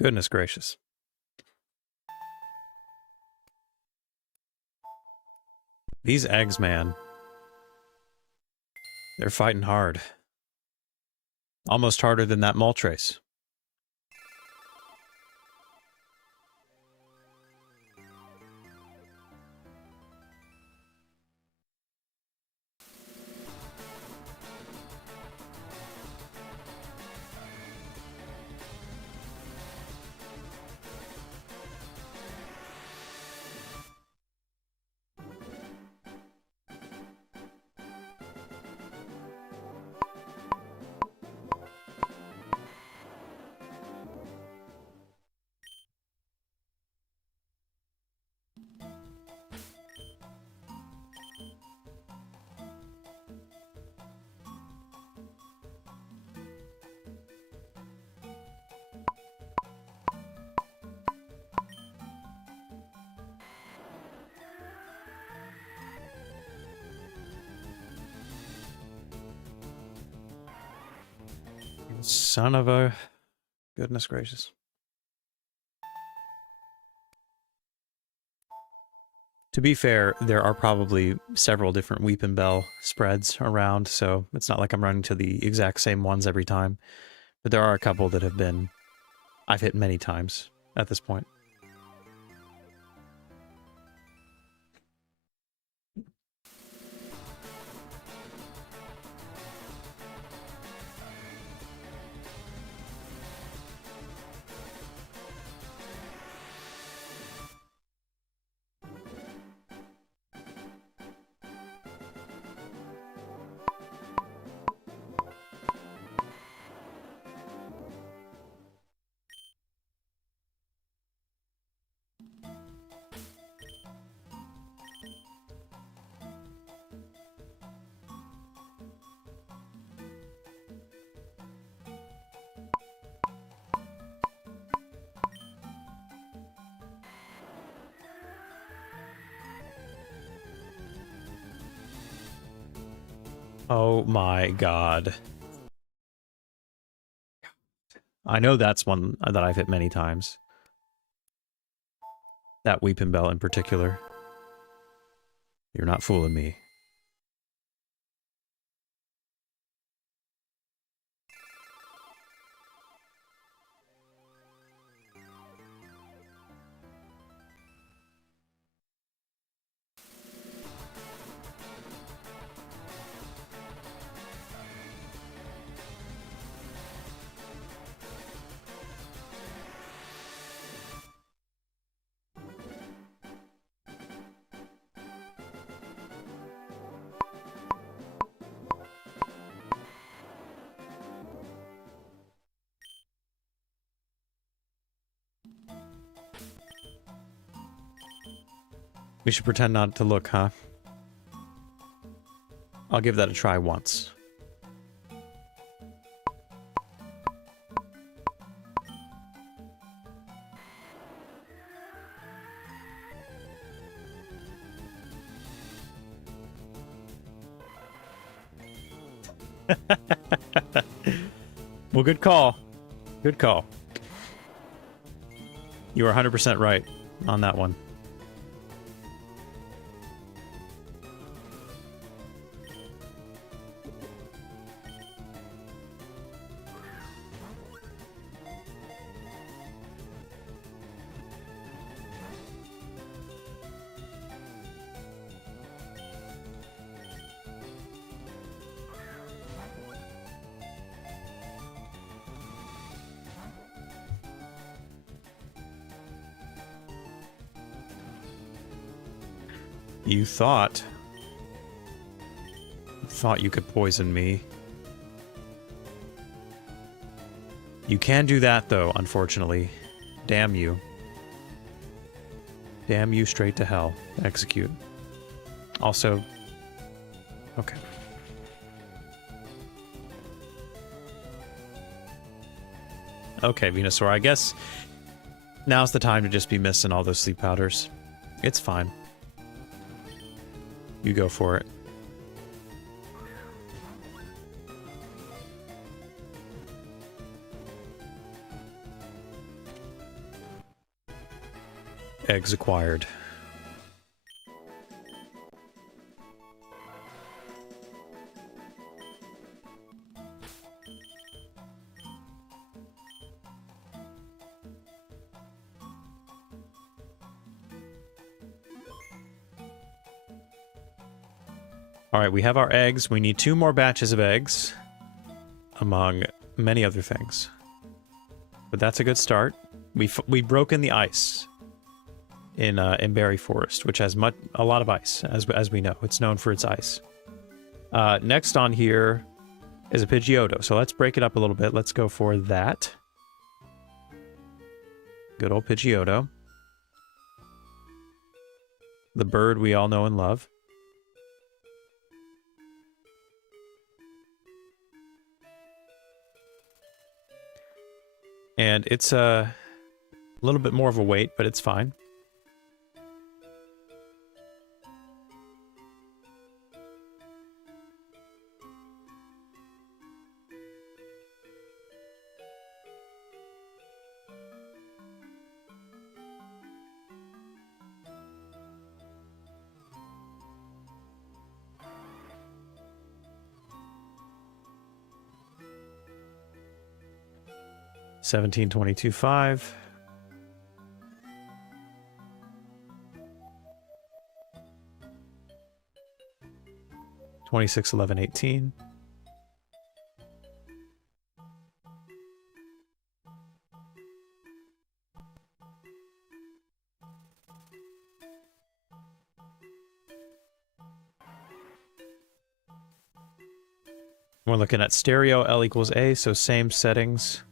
Goodness gracious. These eggs, man. They're fighting hard. Almost harder than that Moltres. Son of a... Goodness gracious. To be fair, there are probably several different Weepin' Bell spreads around, so it's not like I'm running to the exact same ones every time. But there are a couple that have been... I've hit many times at this point. Oh my god. I know that's one that I've hit many times. That weeping bell in particular. You're not fooling me. We should pretend not to look, huh? I'll give that a try once. Well, good call. Good call. You were 100% right on that one. You thought you could poison me. You can do that, though, unfortunately. Damn you. Damn you straight to hell. Execute. Also... Okay. Okay, Venusaur, I guess now's the time to just be missing all those sleep powders. It's fine. You go for it. Eggs acquired. Alright, we have our eggs. We need 2 more batches of eggs, among many other things. But that's a good start. We've broken the ice in Berry Forest, which has a lot of ice, as we know. It's known for its ice. Next on here is a Pidgeotto, so let's break it up a little bit. Let's go for that. Good old Pidgeotto. The bird we all know and love. And it's a little bit more of a wait, but it's fine. $17.22.5. $26.11.18. We're looking at stereo L equals A, so same settings.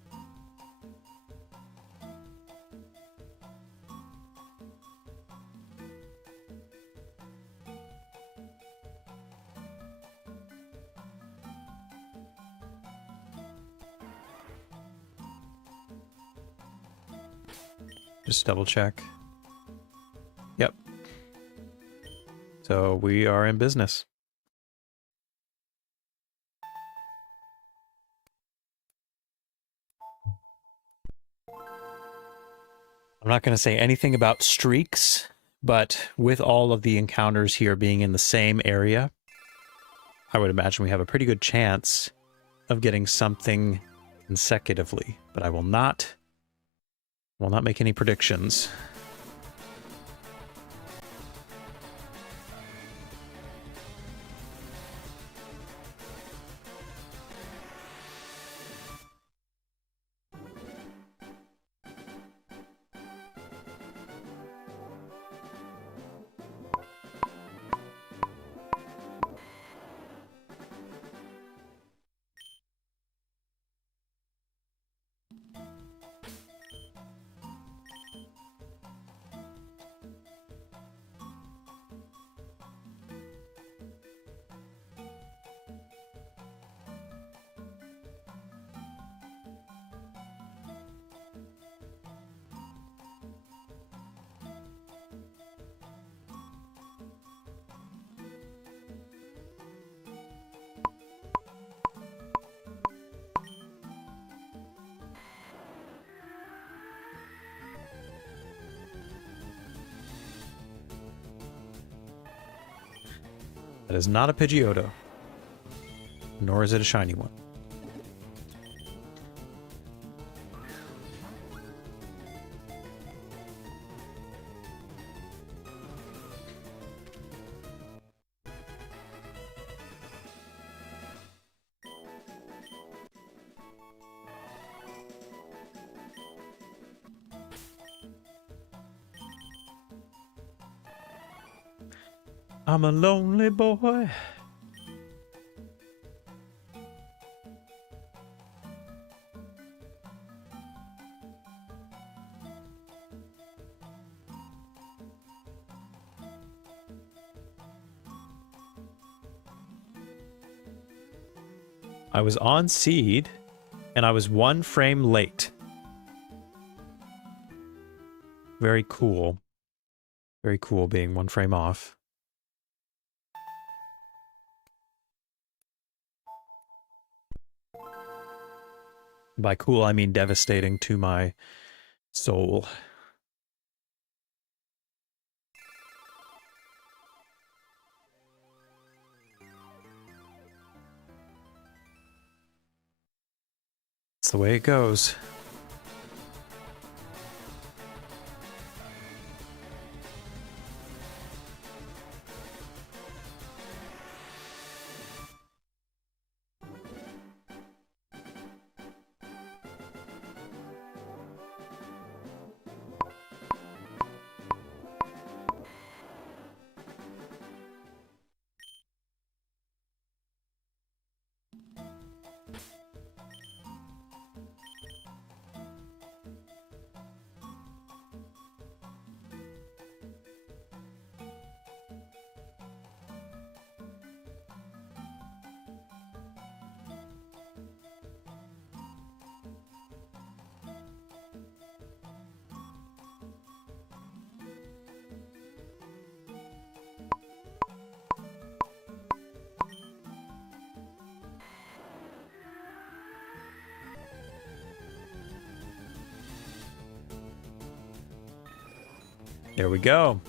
Just double check. Yep. So we are in business. I'm not going to say anything about streaks, but with all of the encounters here being in the same area, I would imagine we have a pretty good chance of getting something consecutively, but I will not make any predictions. That is not a Pidgeotto, nor is it a shiny one. I'm a lonely boy. I was on seed, and I was 1 frame late. Very cool. Very cool being 1 frame off. By cool, I mean devastating to my soul. That's the way it goes. There we go.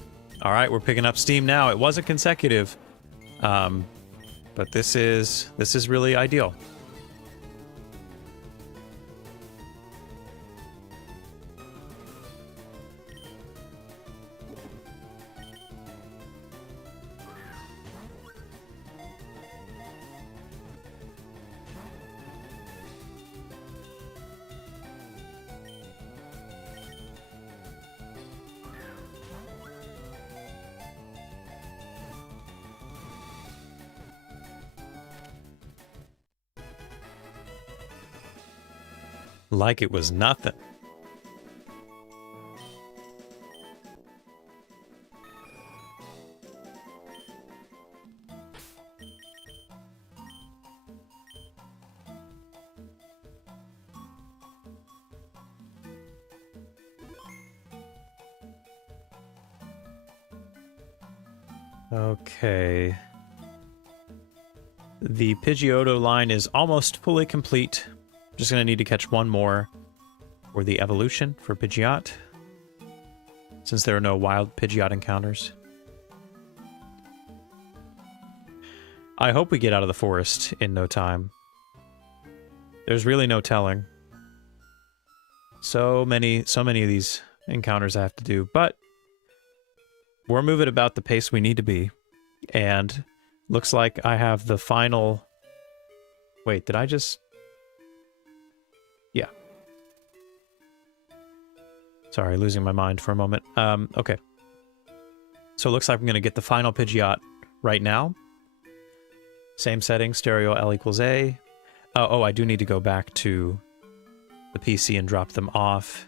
All right, we're picking up steam now. It wasn't consecutive, but this is really ideal. Like it was nothing. Okay. The Pidgeotto line is almost fully complete. Just going to need to catch one more for the evolution for Pidgeot. since there are no wild Pidgeot encounters. I hope we get out of the forest in no time. There's really no telling. So many of these encounters I have to do, but we're moving about the pace we need to be. And looks like I have the final... Wait, did I just... Yeah. Sorry, losing my mind for a moment. Okay. So it looks like I'm going to get the final Pidgeot right now. Same setting, stereo L equals A. Oh, I do need to go back to the PC and drop them off.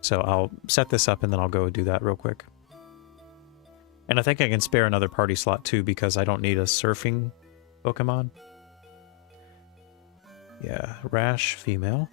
So I'll set this up and then I'll go do that real quick. And I think I can spare another party slot too because I don't need a surfing Pokemon. Yeah, Rash, female.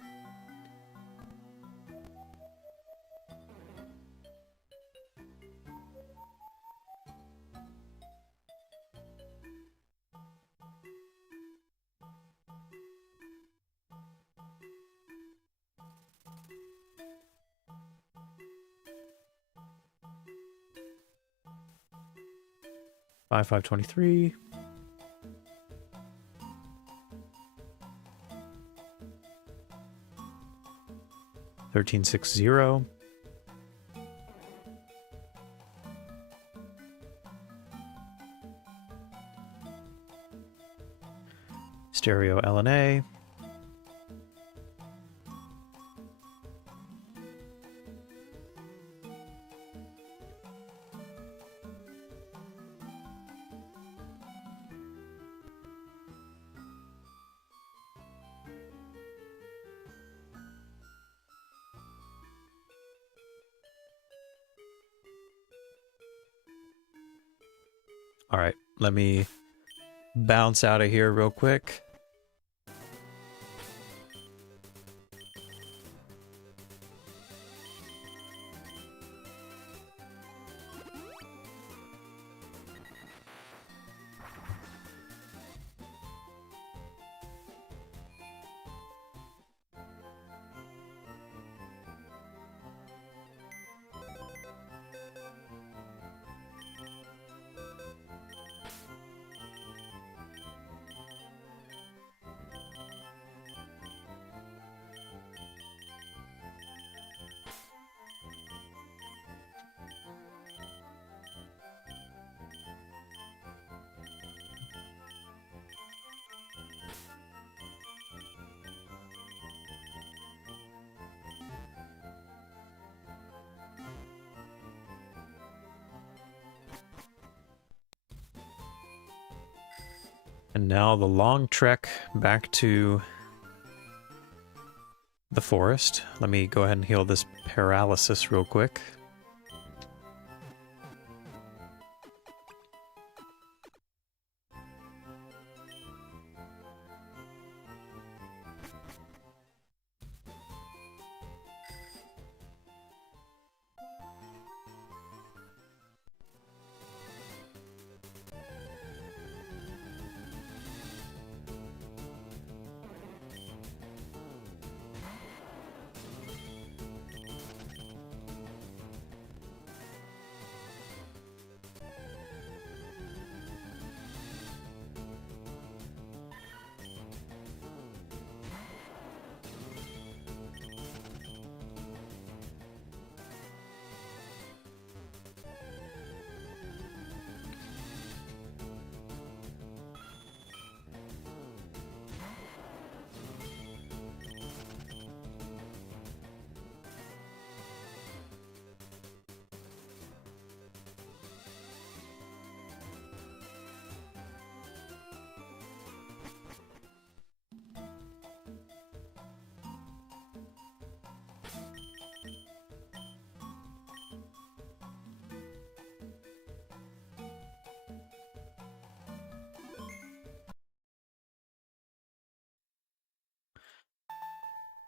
Five 23. $13.60. Stereo LNA. All right, let me bounce out of here real quick. And now the long trek back to the forest. Let me go ahead and heal this paralysis real quick.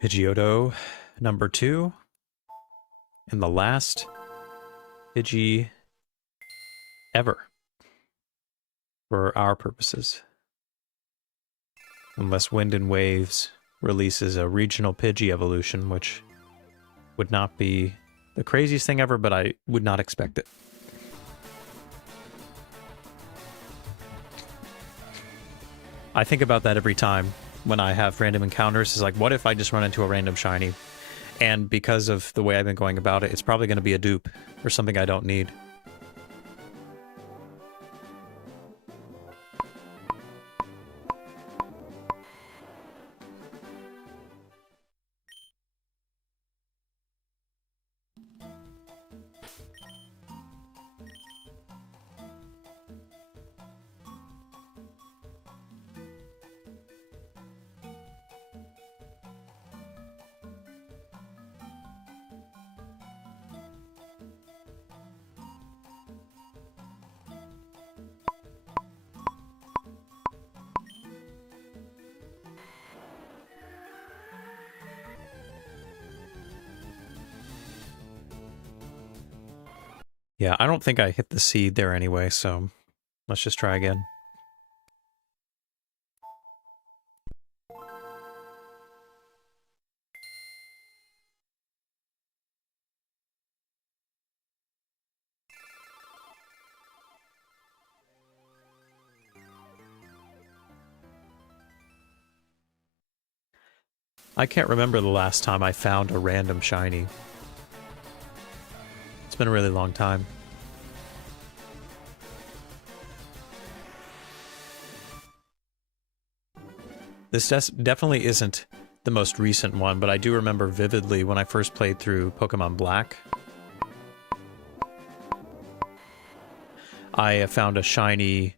Pidgeotto number 2, and the last Pidgey ever, for our purposes. Unless Wind and Waves releases a regional Pidgey evolution, which would not be the craziest thing ever, but I would not expect it. I think about that every time when I have random encounters. It's like, what if I just run into a random shiny? And because of the way I've been going about it, it's probably going to be a dupe or something I don't need. Yeah, I don't think I hit the seed there anyway, so let's just try again. I can't remember the last time I found a random shiny. It's been a really long time. This definitely isn't the most recent one, but I do remember vividly when I first played through Pokemon Black. I found a shiny,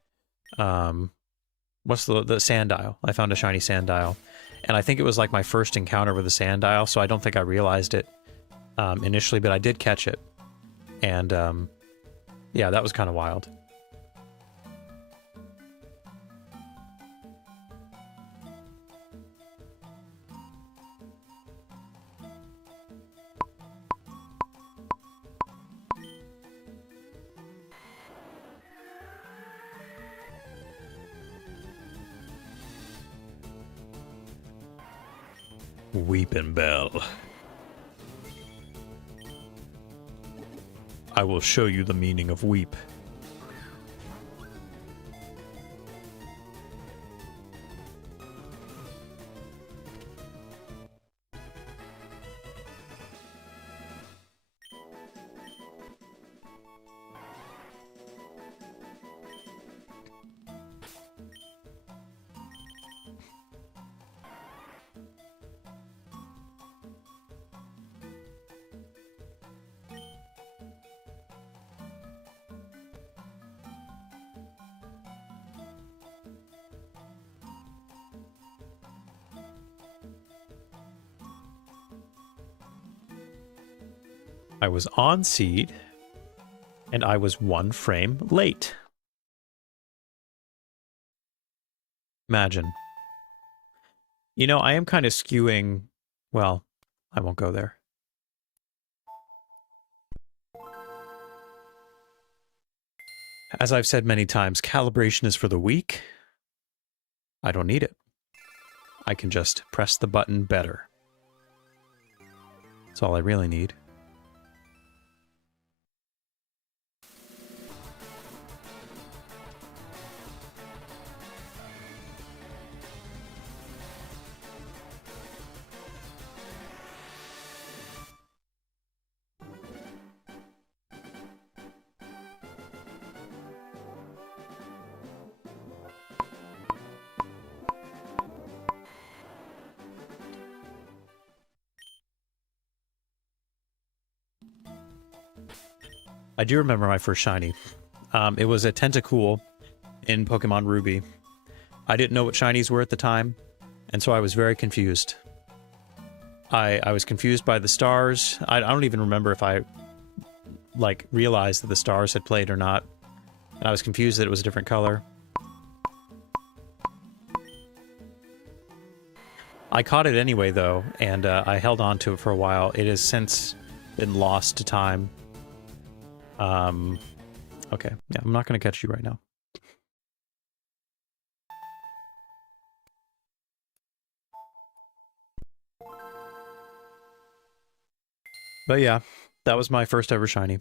what's the Sandile? I found a shiny Sandile. And I think it was like my first encounter with a Sandile, so I don't think I realized it initially, but I did catch it. And yeah, that was kind of wild. Weepin' Bell. I will show you the meaning of weep. I was on seed, and I was 1 frame late. Imagine. You know, I am kind of skewing... Well, I won't go there. As I've said many times, calibration is for the weak. I don't need it. I can just press the button better. That's all I really need. I do remember my first shiny. It was a Tentacool in Pokemon Ruby. I didn't know what shinies were at the time, and so I was very confused. I was confused by the stars. I don't even remember if I, like, realized that the stars had played or not. And I was confused that it was a different color. I caught it anyway, though, and I held on to it for a while. It has since been lost to time. Okay. Yeah, I'm not going to catch you right now. But yeah, that was my first ever shiny.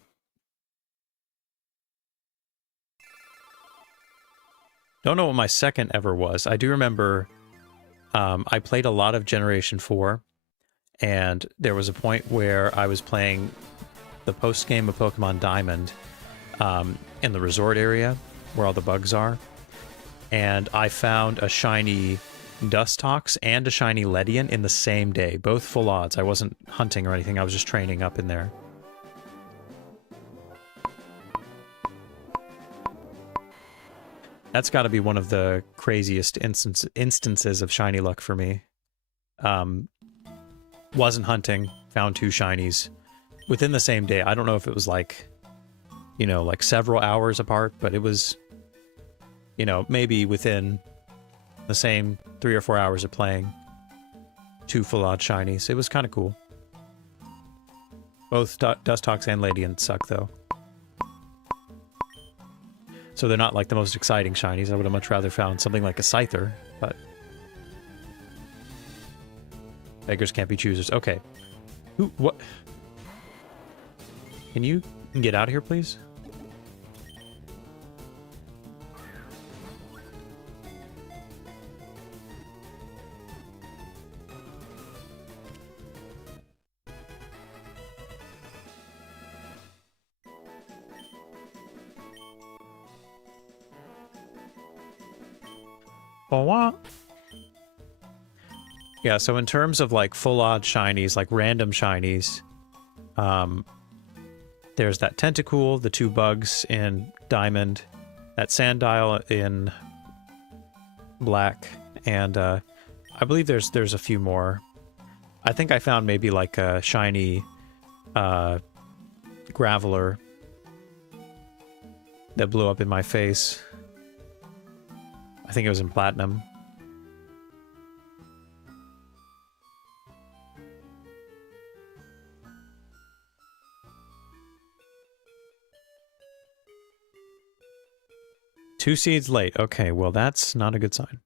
Don't know what my second ever was. I do remember I played a lot of Generation 4, and there was a point where I was playing the post-game of Pokemon Diamond in the resort area where all the bugs are, and I found a shiny Dustox and a shiny Ledian in the same day, both full odds. I wasn't hunting or anything, I was just training up in there. That's got to be one of the craziest instances of shiny luck for me. Wasn't hunting, found 2 shinies within the same day. I don't know if it was like, you know, like several hours apart, but it was, you know, maybe within the same 3 or 4 hours of playing. 2 full odd shinies. It was kind of cool. Both Dustox and Ladian suck though. So they're not like the most exciting shinies. I would have much rather found something like a Scyther, but beggars can't be choosers. Okay. Who, what? Can you get out of here, please? Yeah, so in terms of like full odd shinies, like random shinies, there's that Tentacool, the 2 bugs in Diamond, that Sandile in Black, and I believe there's a few more. I think I found maybe like a shiny Graveler that blew up in my face. I think it was in Platinum. Two seeds late. Okay, well that's not a good sign.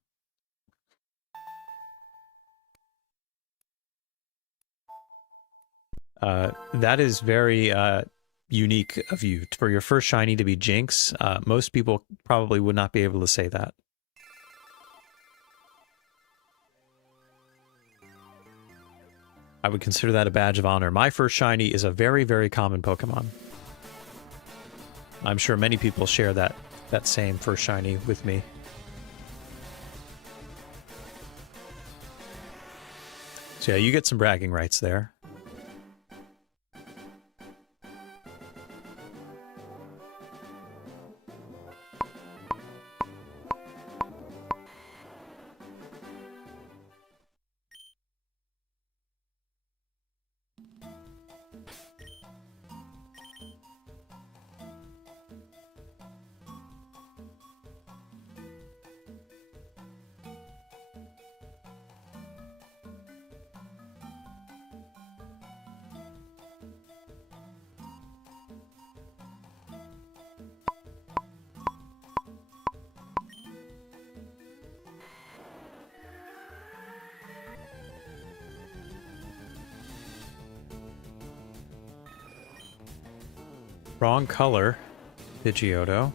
That is very unique of you. For your first shiny to be Jinx, most people probably would not be able to say that. I would consider that a badge of honor. My first shiny is a very, very common Pokemon. I'm sure many people share that same first shiny with me. So yeah, you get some bragging rights there. Wrong color, Pidgeotto.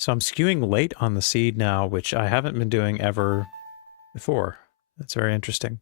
So I'm skewing late on the seed now, which I haven't been doing ever before. That's very interesting.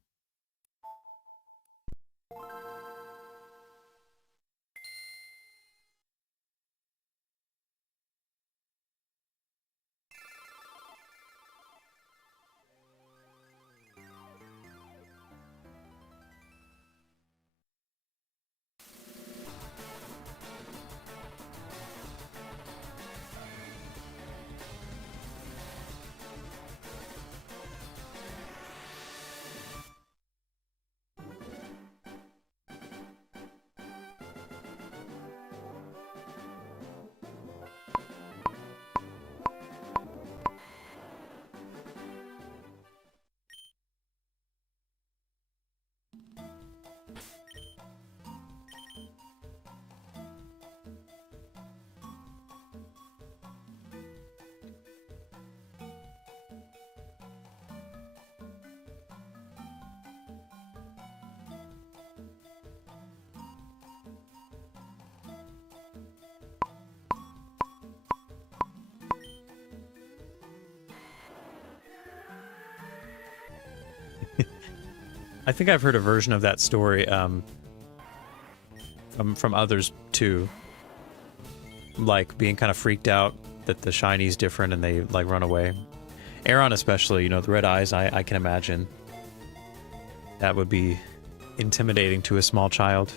I think I've heard a version of that story from others too. Like being kind of freaked out that the shiny's different and they like run away. Aaron especially, you know, the red eyes, I can imagine. That would be intimidating to a small child.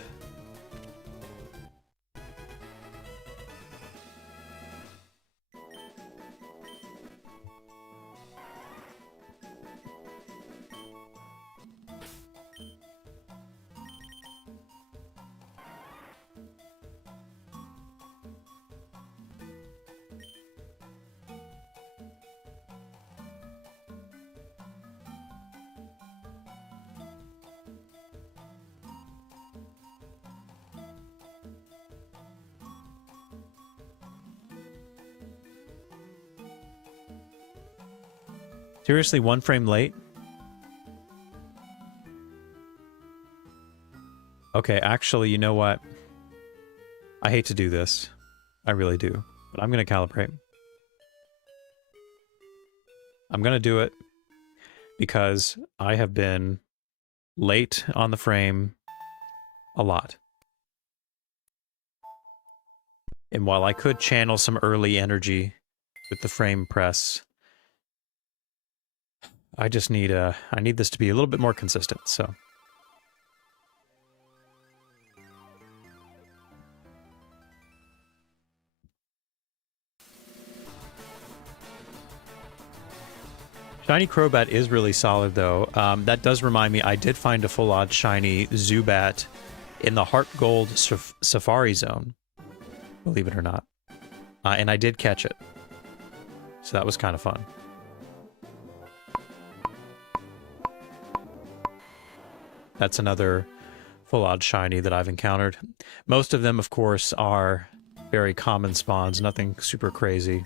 Seriously, 1 frame late? Okay, actually, you know what? I hate to do this. I really do. But I'm going to calibrate. I'm going to do it because I have been late on the frame a lot. And while I could channel some early energy with the frame press, I just need I need this to be a little bit more consistent, so. Shiny Crobat is really solid, though. That does remind me, I did find a full odd shiny Zubat in the Heart Gold Safari Zone, believe it or not. And I did catch it. So that was kind of fun. That's another full odd shiny that I've encountered. Most of them, of course, are very common spawns, nothing super crazy.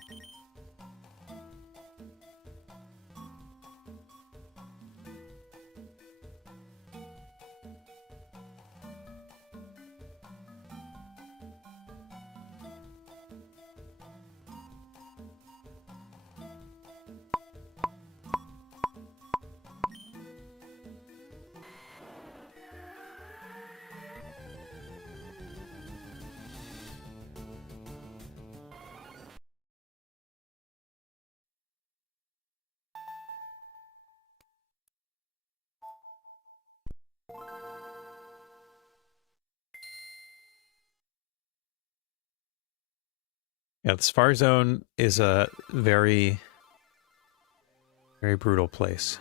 Yeah, the Safari Zone is a very, very brutal place.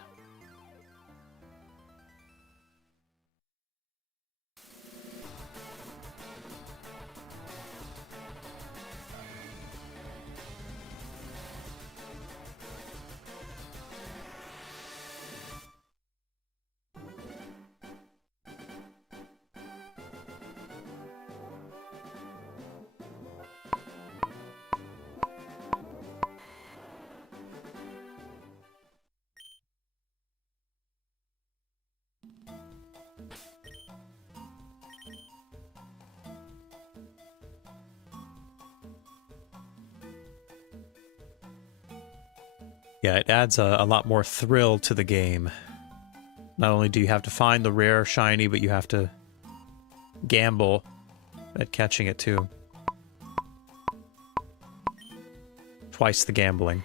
Yeah, it adds a lot more thrill to the game. Not only do you have to find the rare shiny, but you have to gamble at catching it too. Twice the gambling.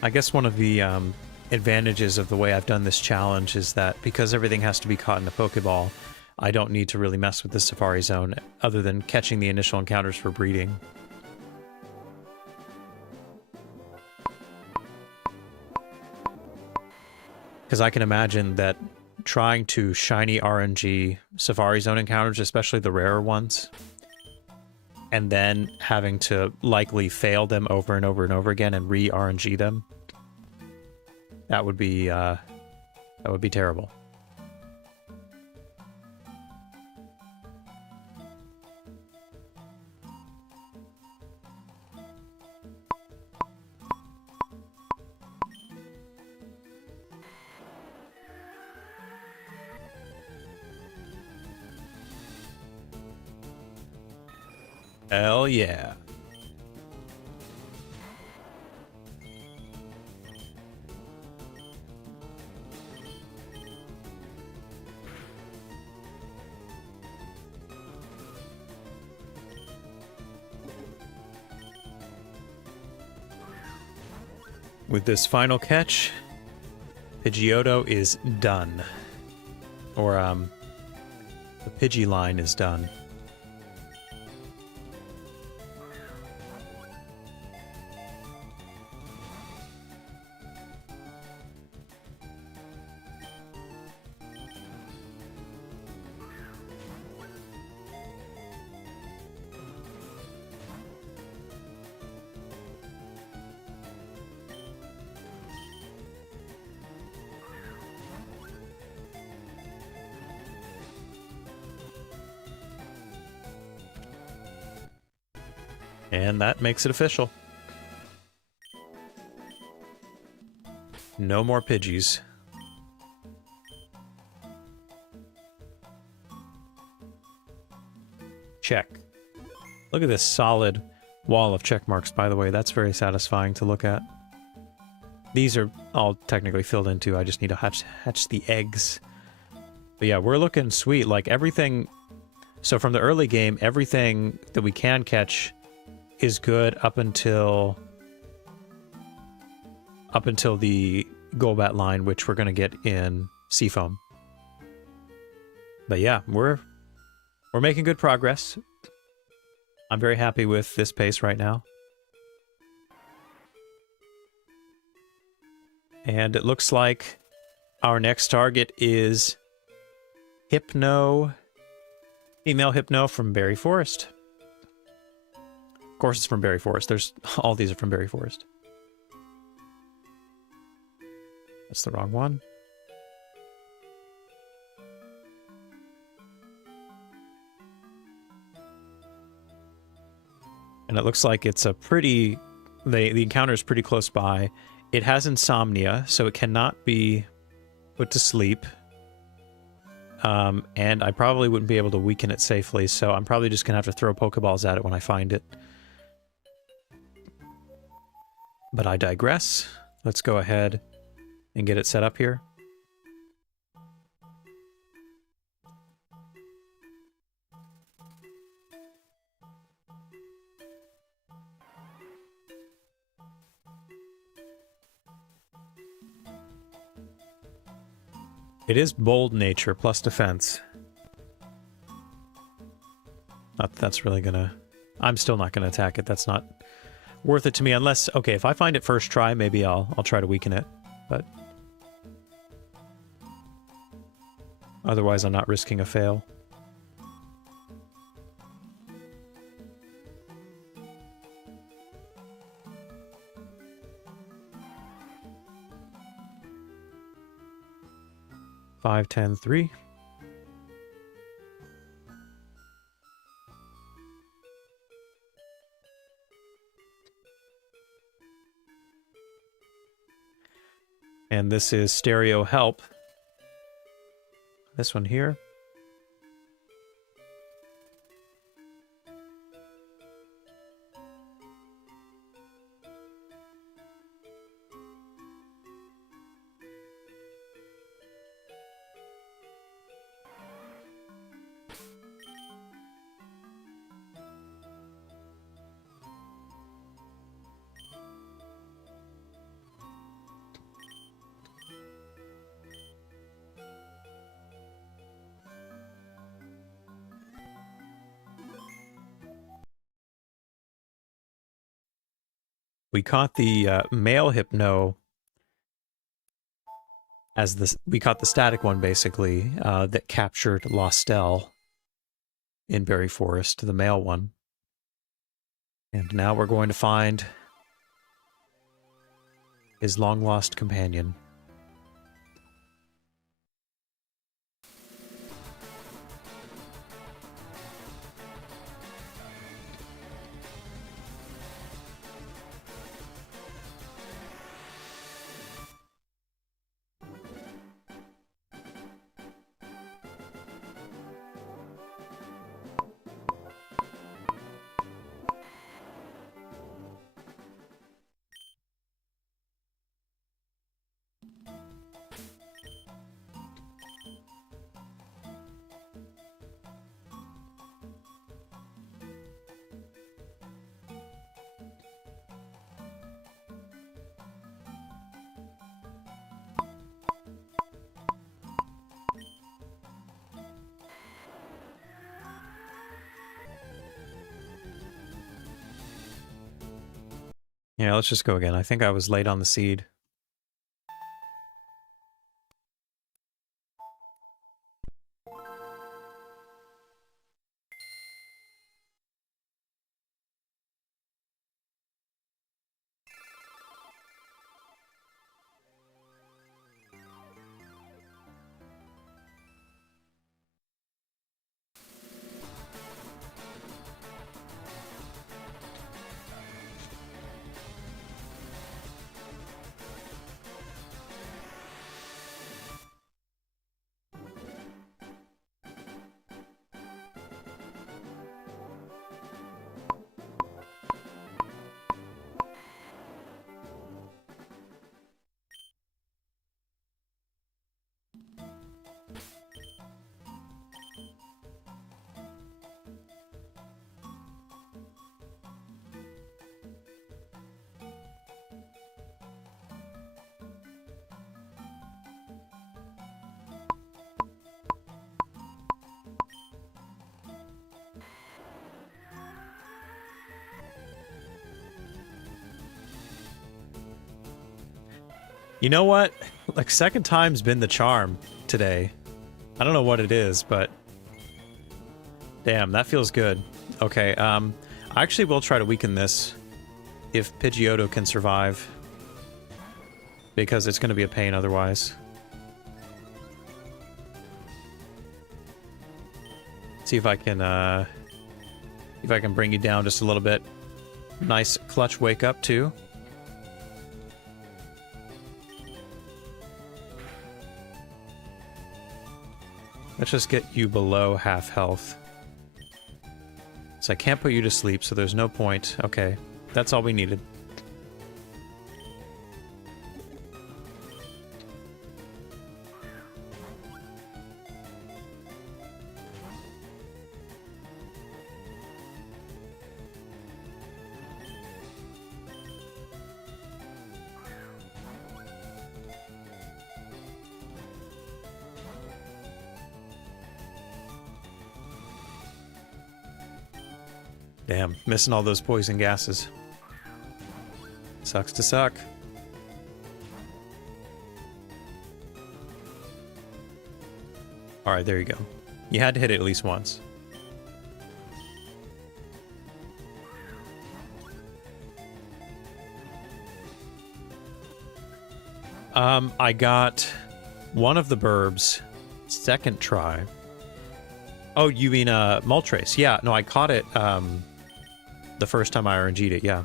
I guess one of the advantages of the way I've done this challenge is that because everything has to be caught in a Pokeball, I don't need to really mess with the Safari Zone other than catching the initial encounters for breeding. Because I can imagine that trying to shiny RNG Safari Zone encounters, especially the rarer ones, and then having to likely fail them over and over and over again and re-RNG them, that would be terrible. Hell yeah. With this final catch, Pidgeotto is done. Or, the Pidgey line is done. And that makes it official. No more Pidgeys. Check. Look at this solid wall of check marks, by the way. That's very satisfying to look at. These are all technically filled in too. I just need to hatch the eggs. But yeah, we're looking sweet. Like everything... So from the early game, everything that we can catch is good up until the Golbat line, which we're going to get in Seafoam. But yeah, we're making good progress. I'm very happy with this pace right now. And it looks like our next target is Hypno, female Hypno from Berry Forest. Of course it's from Berry Forest. All these are from Berry Forest. That's the wrong one. And it looks like it's a pretty... The encounter is pretty close by. It has insomnia, so it cannot be put to sleep. And I probably wouldn't be able to weaken it safely, so I'm probably just going to have to throw Pokeballs at it when I find it. But I digress. Let's go ahead and get it set up here. It is bold nature plus defense. Not that that's really gonna... I'm still not gonna attack it. That's not worth it to me unless... Okay, if I find it first try, maybe I'll try to weaken it. But otherwise, I'm not risking a fail. Five, 10, 3. And this is stereo help. This one here. We caught the male Hypno as we caught the static one basically that captured Lostel in Berry Forest, the male one. And now we're going to find his long-lost companion. Yeah, let's just go again. I think I was late on the seed. You know what? Like, second time's been the charm today. I don't know what it is, but... damn, that feels good. Okay, I actually will try to weaken this if Pidgeotto can survive. Because it's going to be a pain otherwise. See if I can bring you down just a little bit. Nice clutch wake up, too. Let's just get you below half health. So I can't put you to sleep, so there's no point. Okay, that's all we needed. Damn, missing all those poison gases. Sucks to suck. Alright, there you go. You had to hit it at least once. I got one of the burbs second try. Oh, you mean Moltres? Yeah, no, I caught it the first time I RNG'd it, yeah.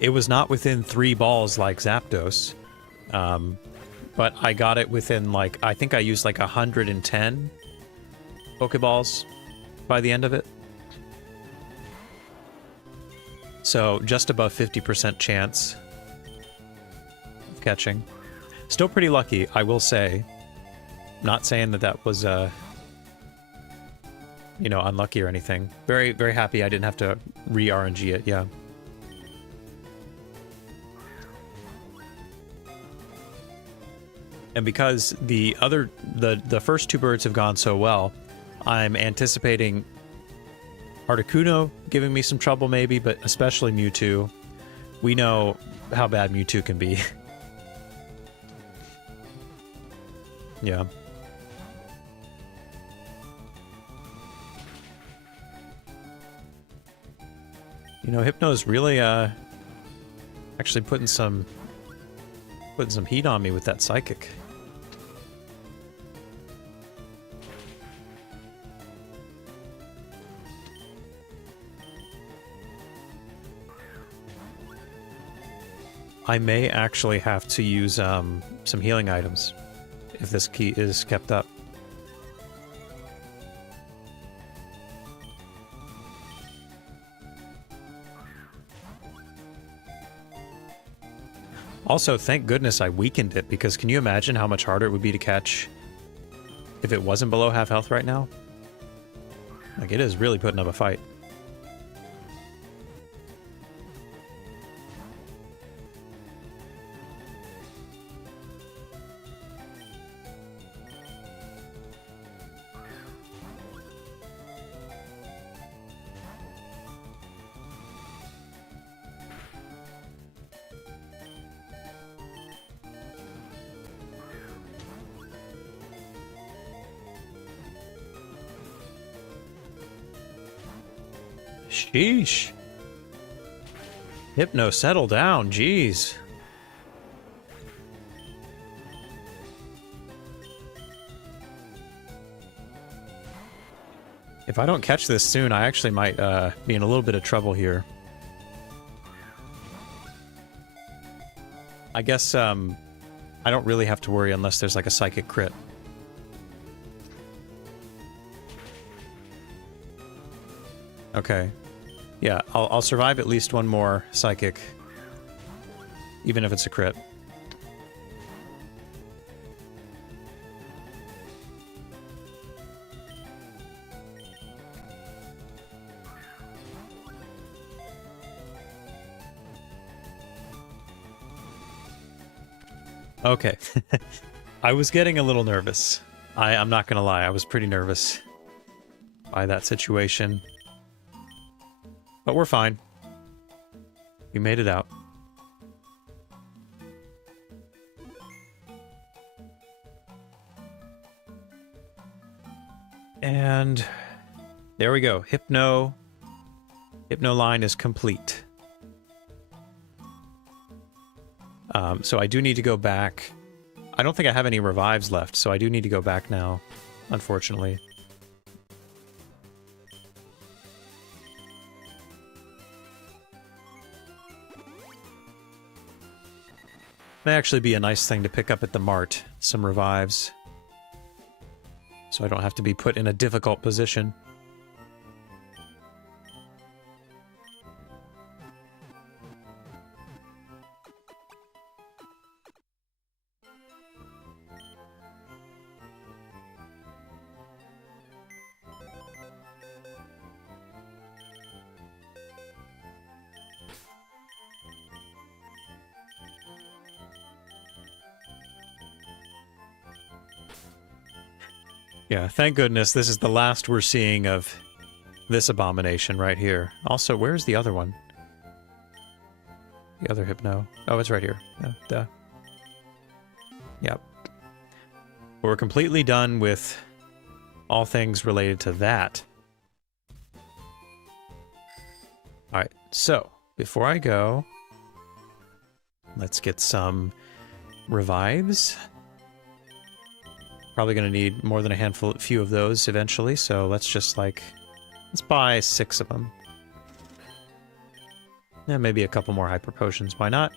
It was not within 3 balls like Zapdos, but I got it within, like, I think I used like 110 Pokeballs by the end of it. So just above 50% chance of catching. Still pretty lucky, I will say. Not saying that that was, you know, unlucky or anything. Very, very happy I didn't have to re-RNG it, yeah. And because the first 2 birds have gone so well, I'm anticipating Articuno giving me some trouble maybe, but especially Mewtwo. We know how bad Mewtwo can be. Yeah. You know, Hypno's really actually putting some heat on me with that psychic. I may actually have to use some healing items if this key is kept up. Also, thank goodness I weakened it, because can you imagine how much harder it would be to catch if it wasn't below half health right now? Like, it is really putting up a fight. Sheesh. Hypno, settle down, jeez. If I don't catch this soon, I actually might be in a little bit of trouble here. I guess I don't really have to worry unless there's like a psychic crit. Okay. Yeah, I'll survive at least one more psychic, even if it's a crit. Okay. I was getting a little nervous. I'm not gonna lie, I was pretty nervous by that situation. But we're fine. We made it out. And there we go. Hypno line is complete. So I do need to go back. I don't think I have any revives left, so I do need to go back now, unfortunately. May actually be a nice thing to pick up at the mart, some revives. So I don't have to be put in a difficult position. Yeah, thank goodness this is the last we're seeing of this abomination right here. Also, where's the other one? The other Hypno. Oh, it's right here. Yeah, duh. Yep. We're completely done with all things related to that. Alright, so, before I go, let's get some revives. Probably going to need more than a few of those eventually, so let's just, like, let's buy 6 of them. And maybe a couple more hyper potions, why not?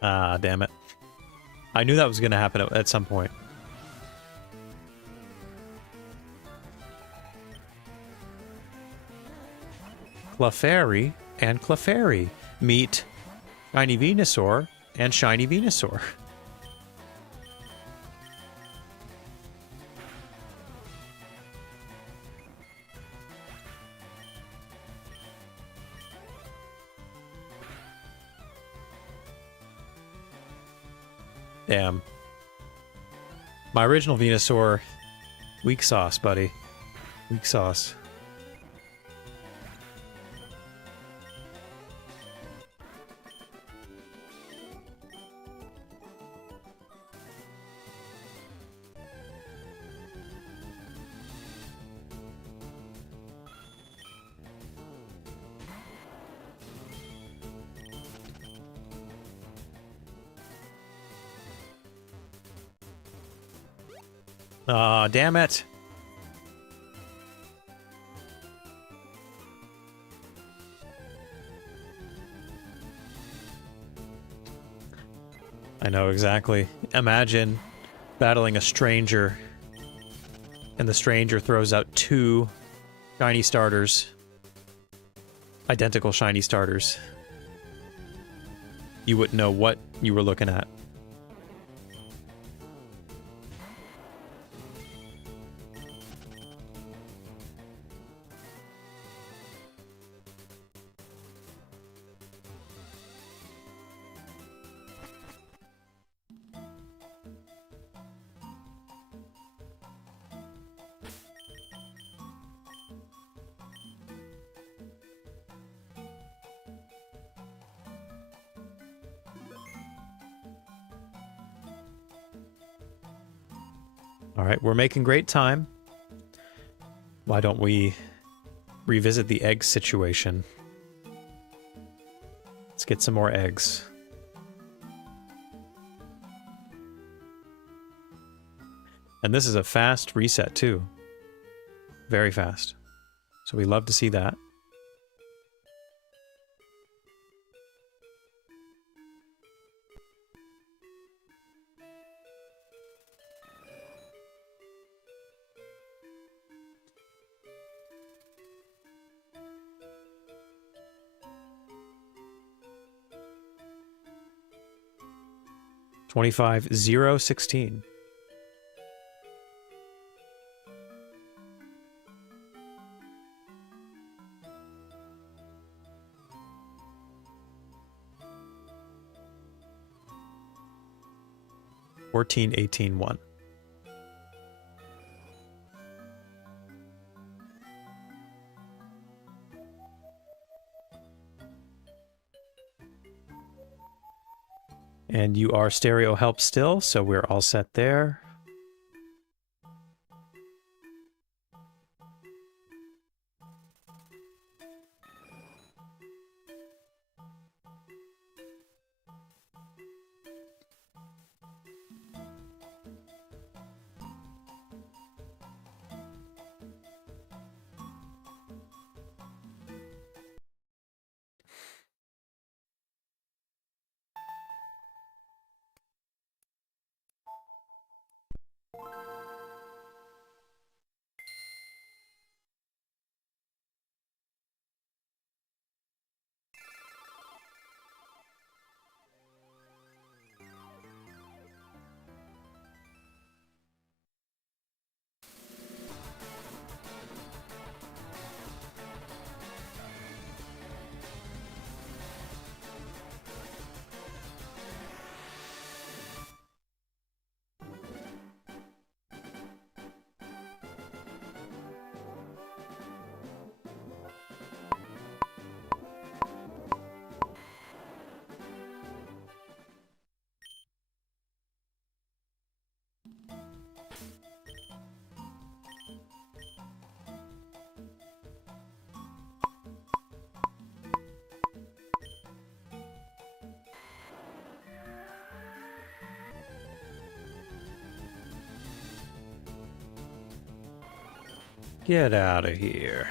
Ah, damn it. I knew that was going to happen at some point. Clefairy and Clefairy meet Shiny Venusaur and Shiny Venusaur. Damn. My original Venusaur, weak sauce, buddy. Weak sauce. Aw, damn it. I know exactly. Imagine battling a stranger, and the stranger throws out 2 shiny starters. Identical shiny starters. You wouldn't know what you were looking at. All right, we're making great time. Why don't we revisit the egg situation? Let's get some more eggs. And this is a fast reset too. Very fast. So we love to see that. $25,016. $14,18,1. And you are stereo help still, so we're all set there. Get out of here.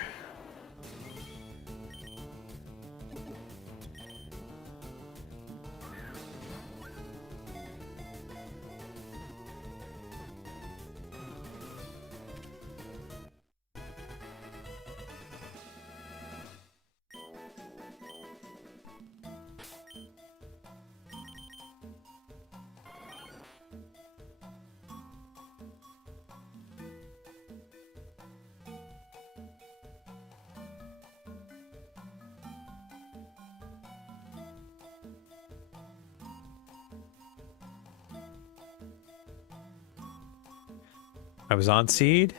I was on seed,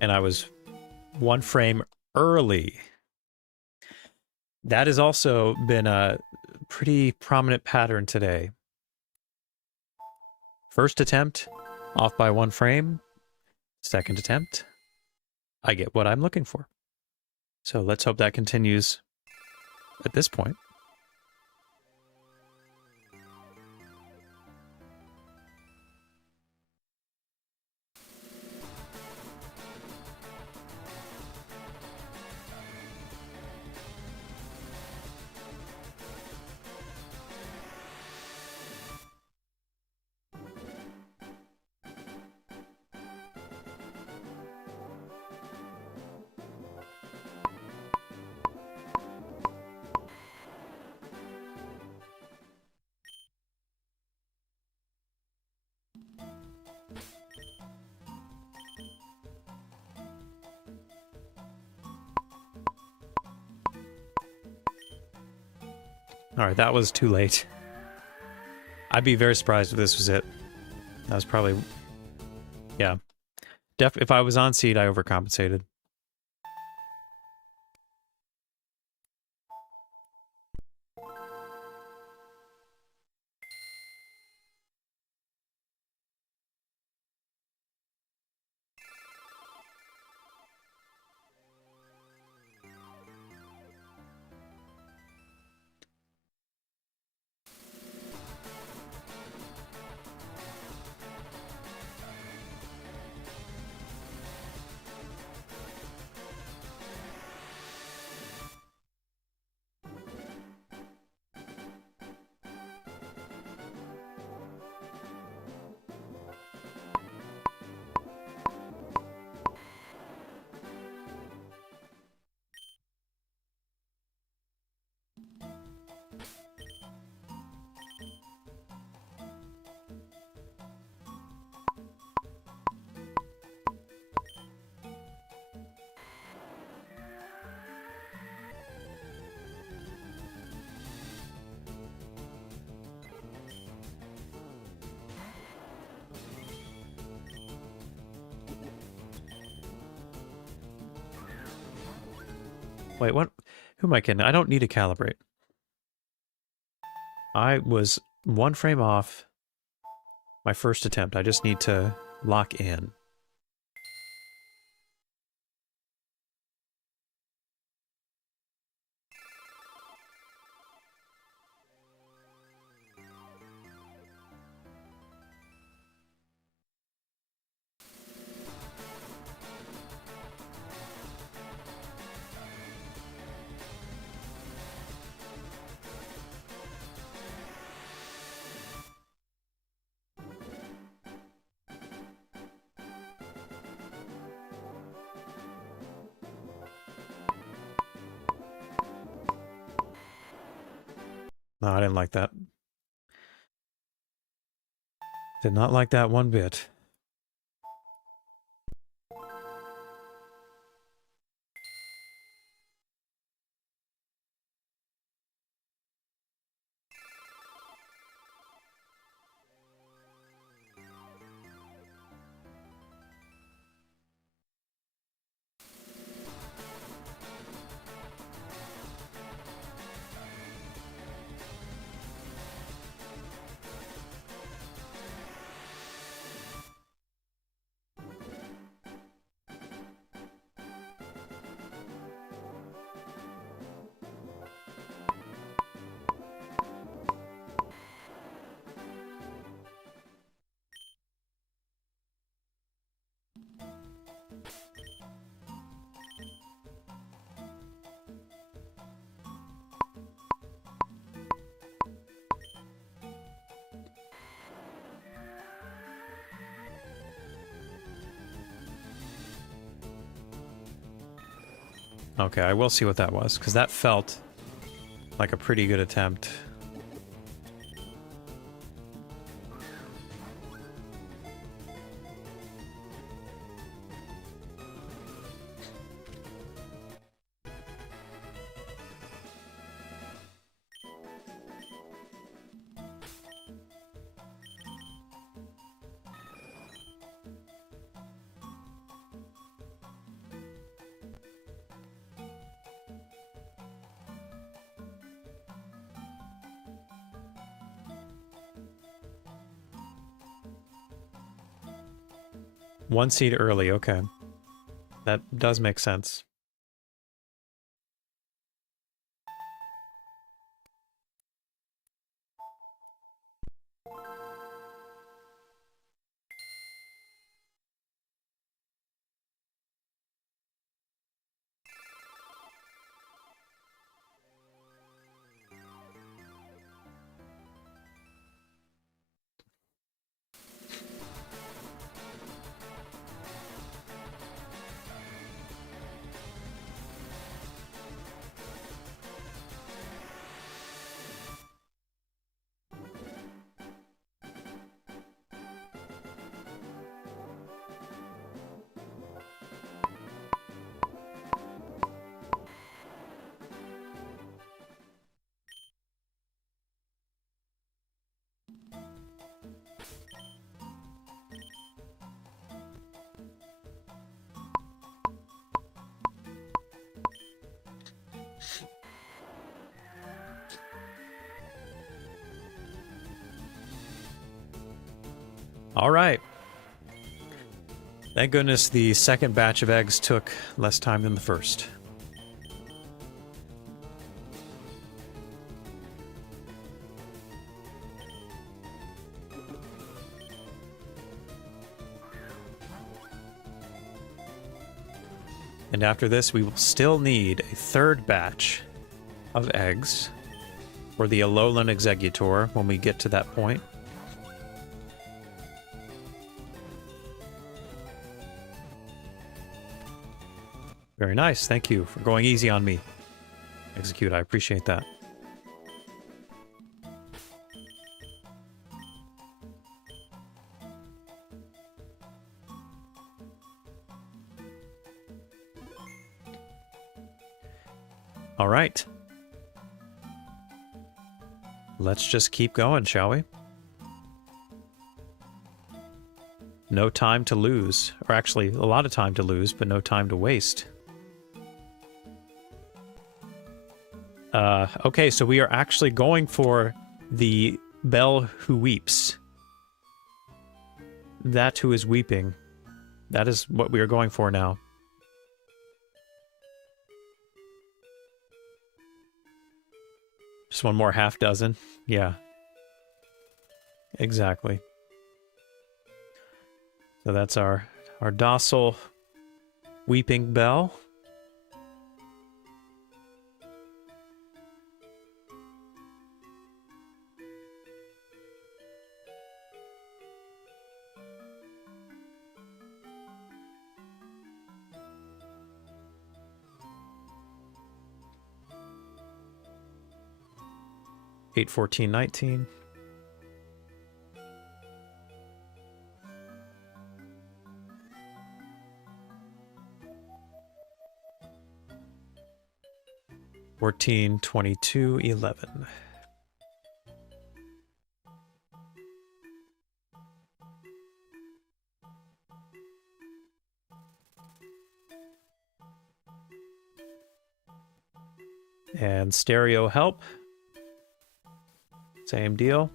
and I was 1 frame early. That has also been a pretty prominent pattern today. First attempt, off by 1 frame. Second attempt, I get what I'm looking for. So let's hope that continues at this point. Alright, that was too late. I'd be very surprised if this was it. That was probably... Yeah. If I was on seed, I overcompensated. Wait, what? Who am I kidding? I don't need to calibrate. I was 1 frame off my first attempt. I just need to lock in. No, I didn't like that. Did not like that one bit. Okay, I will see what that was, because that felt like a pretty good attempt. One seed early, okay. That does make sense. All right. Thank goodness the second batch of eggs took less time than the first. And after this, we will still need a third batch of eggs for the Alolan Executor when we get to that point. Very nice. Thank you for going easy on me. Execute. I appreciate that. All right. Let's just keep going, shall we? No time to lose. Or actually, a lot of time to lose, but no time to waste. Okay, so we are actually going for the Belle who weeps. That who is weeping. That is what we are going for now. Just one more half dozen. Yeah. Exactly. So that's our docile weeping Belle. Eight, 14, 19. $14, 22, 11. And stereo help. Same deal.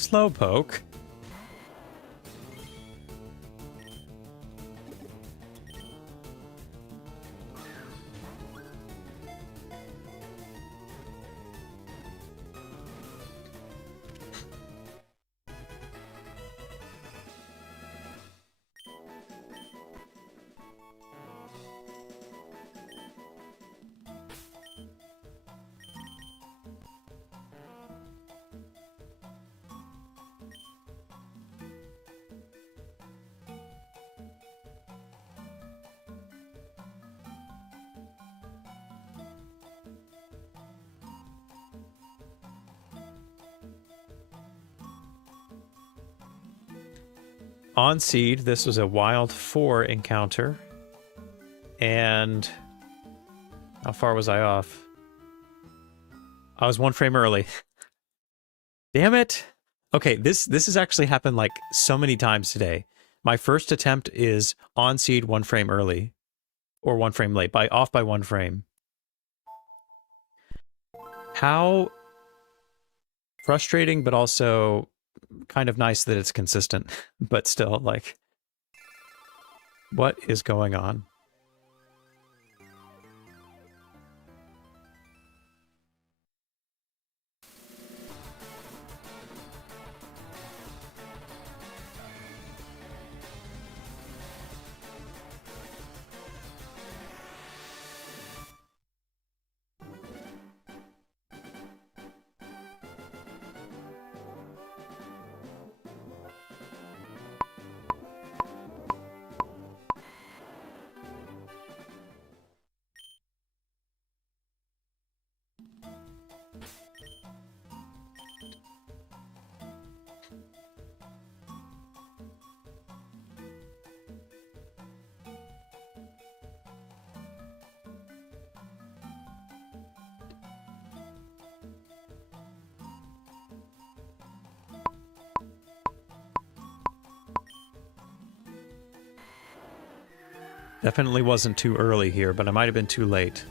Slowpoke. On seed, this was a wild 4 encounter. And how far was I off? I was 1 frame early. Damn it. Okay, this has actually happened like so many times today. My first attempt is on seed 1 frame early. Or 1 frame late, off by 1 frame. How frustrating, but also kind of nice that it's consistent. But still, like, what is going on? Definitely wasn't too early here, but I might have been too late.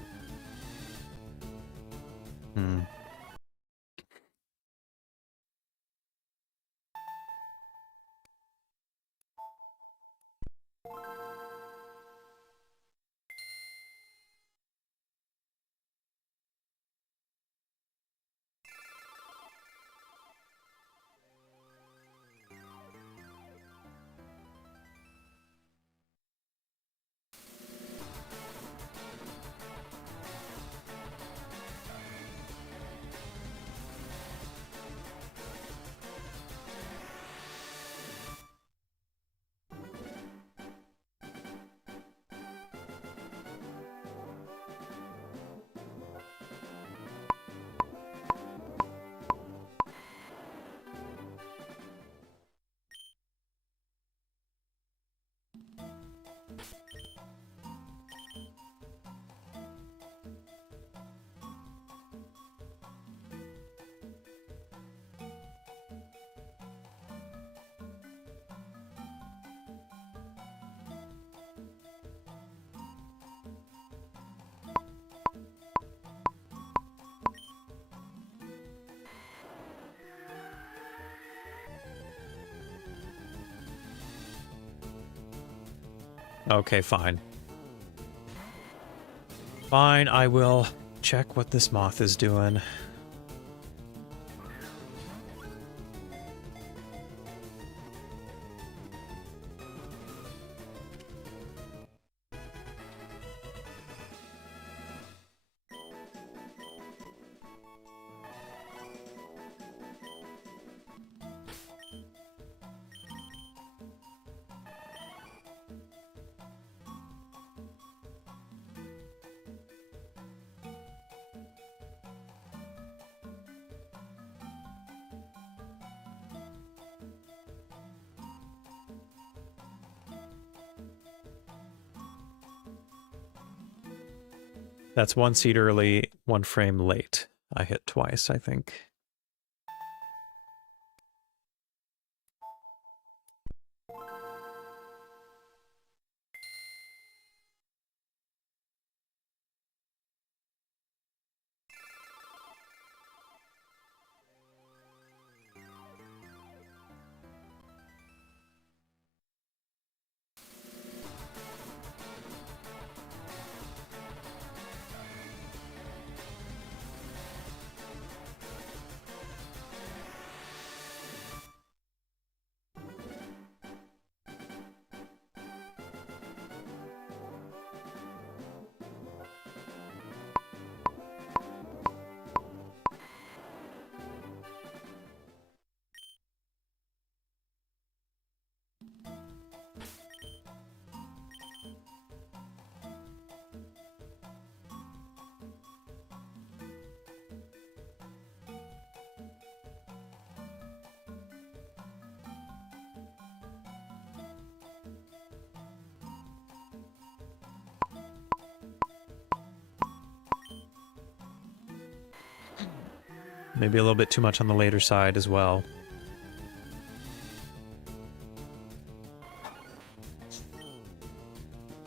Okay, fine. Fine, I will check what this moth is doing. That's 1 seed early, 1 frame late. I hit twice, I think. Maybe a little bit too much on the later side as well.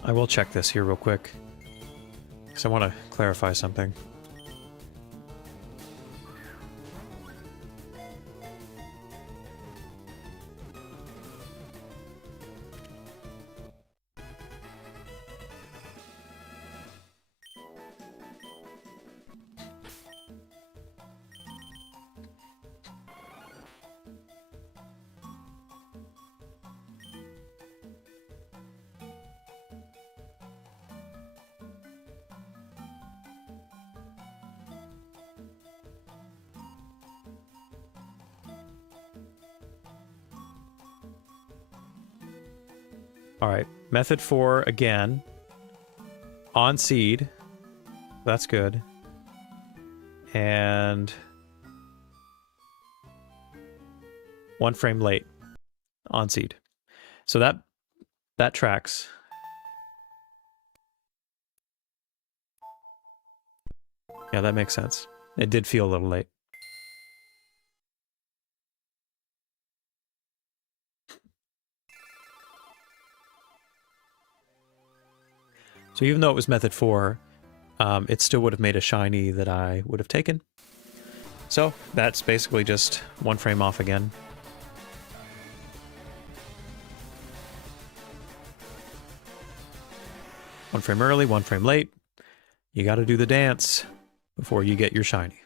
I will check this here real quick, because I want to clarify something. All right, method 4 again. On seed. That's good. And 1 frame late on seed. So that tracks. Yeah, that makes sense. It did feel a little late. So even though it was method 4, it still would have made a shiny that I would have taken. So that's basically just 1 frame off again. One frame early, 1 frame late. You got to do the dance before you get your shiny.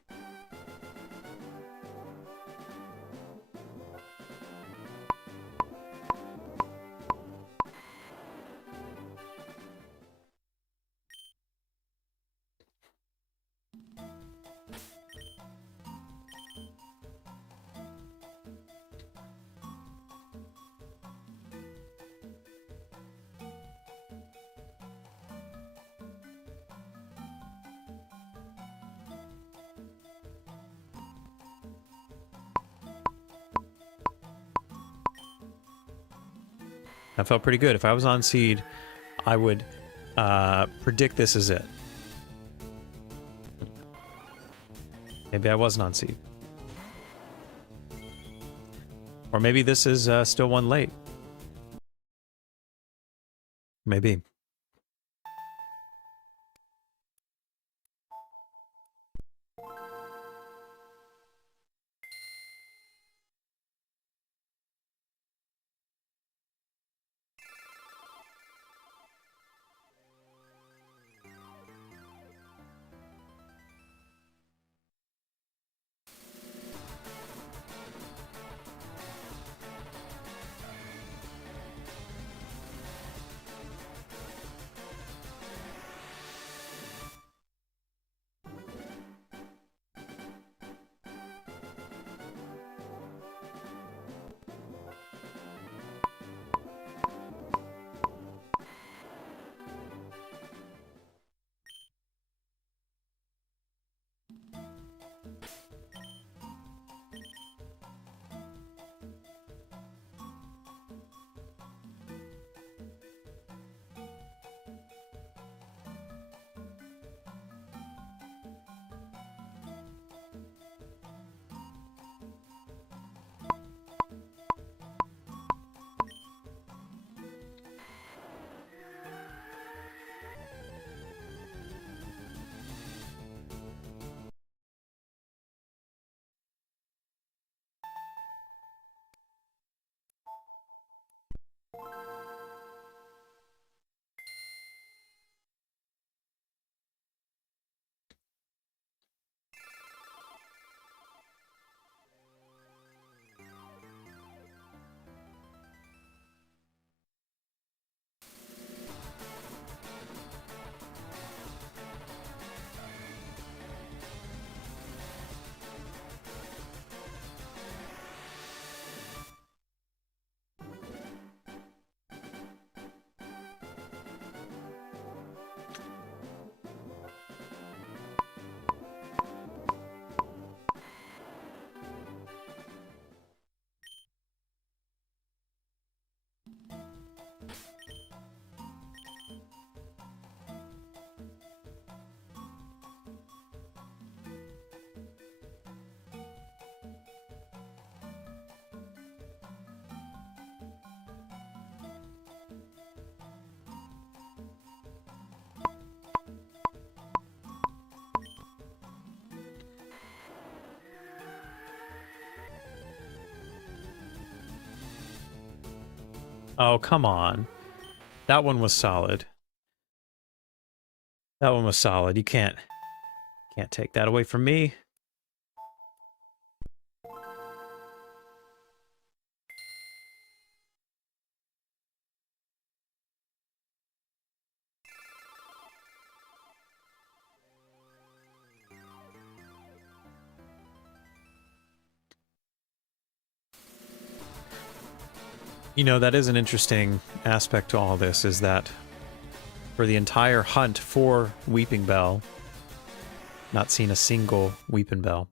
That felt pretty good. If I was on seed, I would predict this is it. Maybe I wasn't on seed. Or maybe this is still 1 late. Maybe. Oh, come on. That one was solid. That one was solid. You can't take that away from me. You know, that is an interesting aspect to all this, is that for the entire hunt for Weeping Bell, not seen a single Weeping Bell.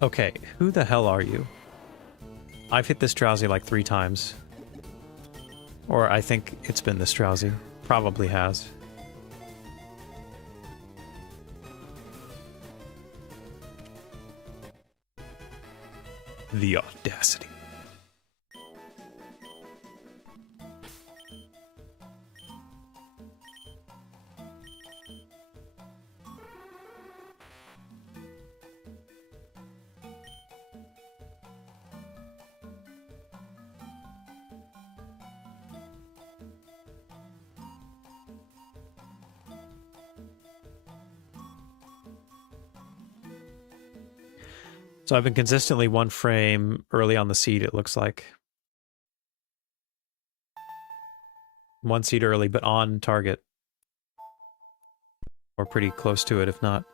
Okay, who the hell are you? I've hit this drowsy like 3 times. Or I think it's been this drowsy. Probably has. The audacity. So I've been consistently 1 frame early on the seed, it looks like. 1 seed early, but on target. Or pretty close to it, if not.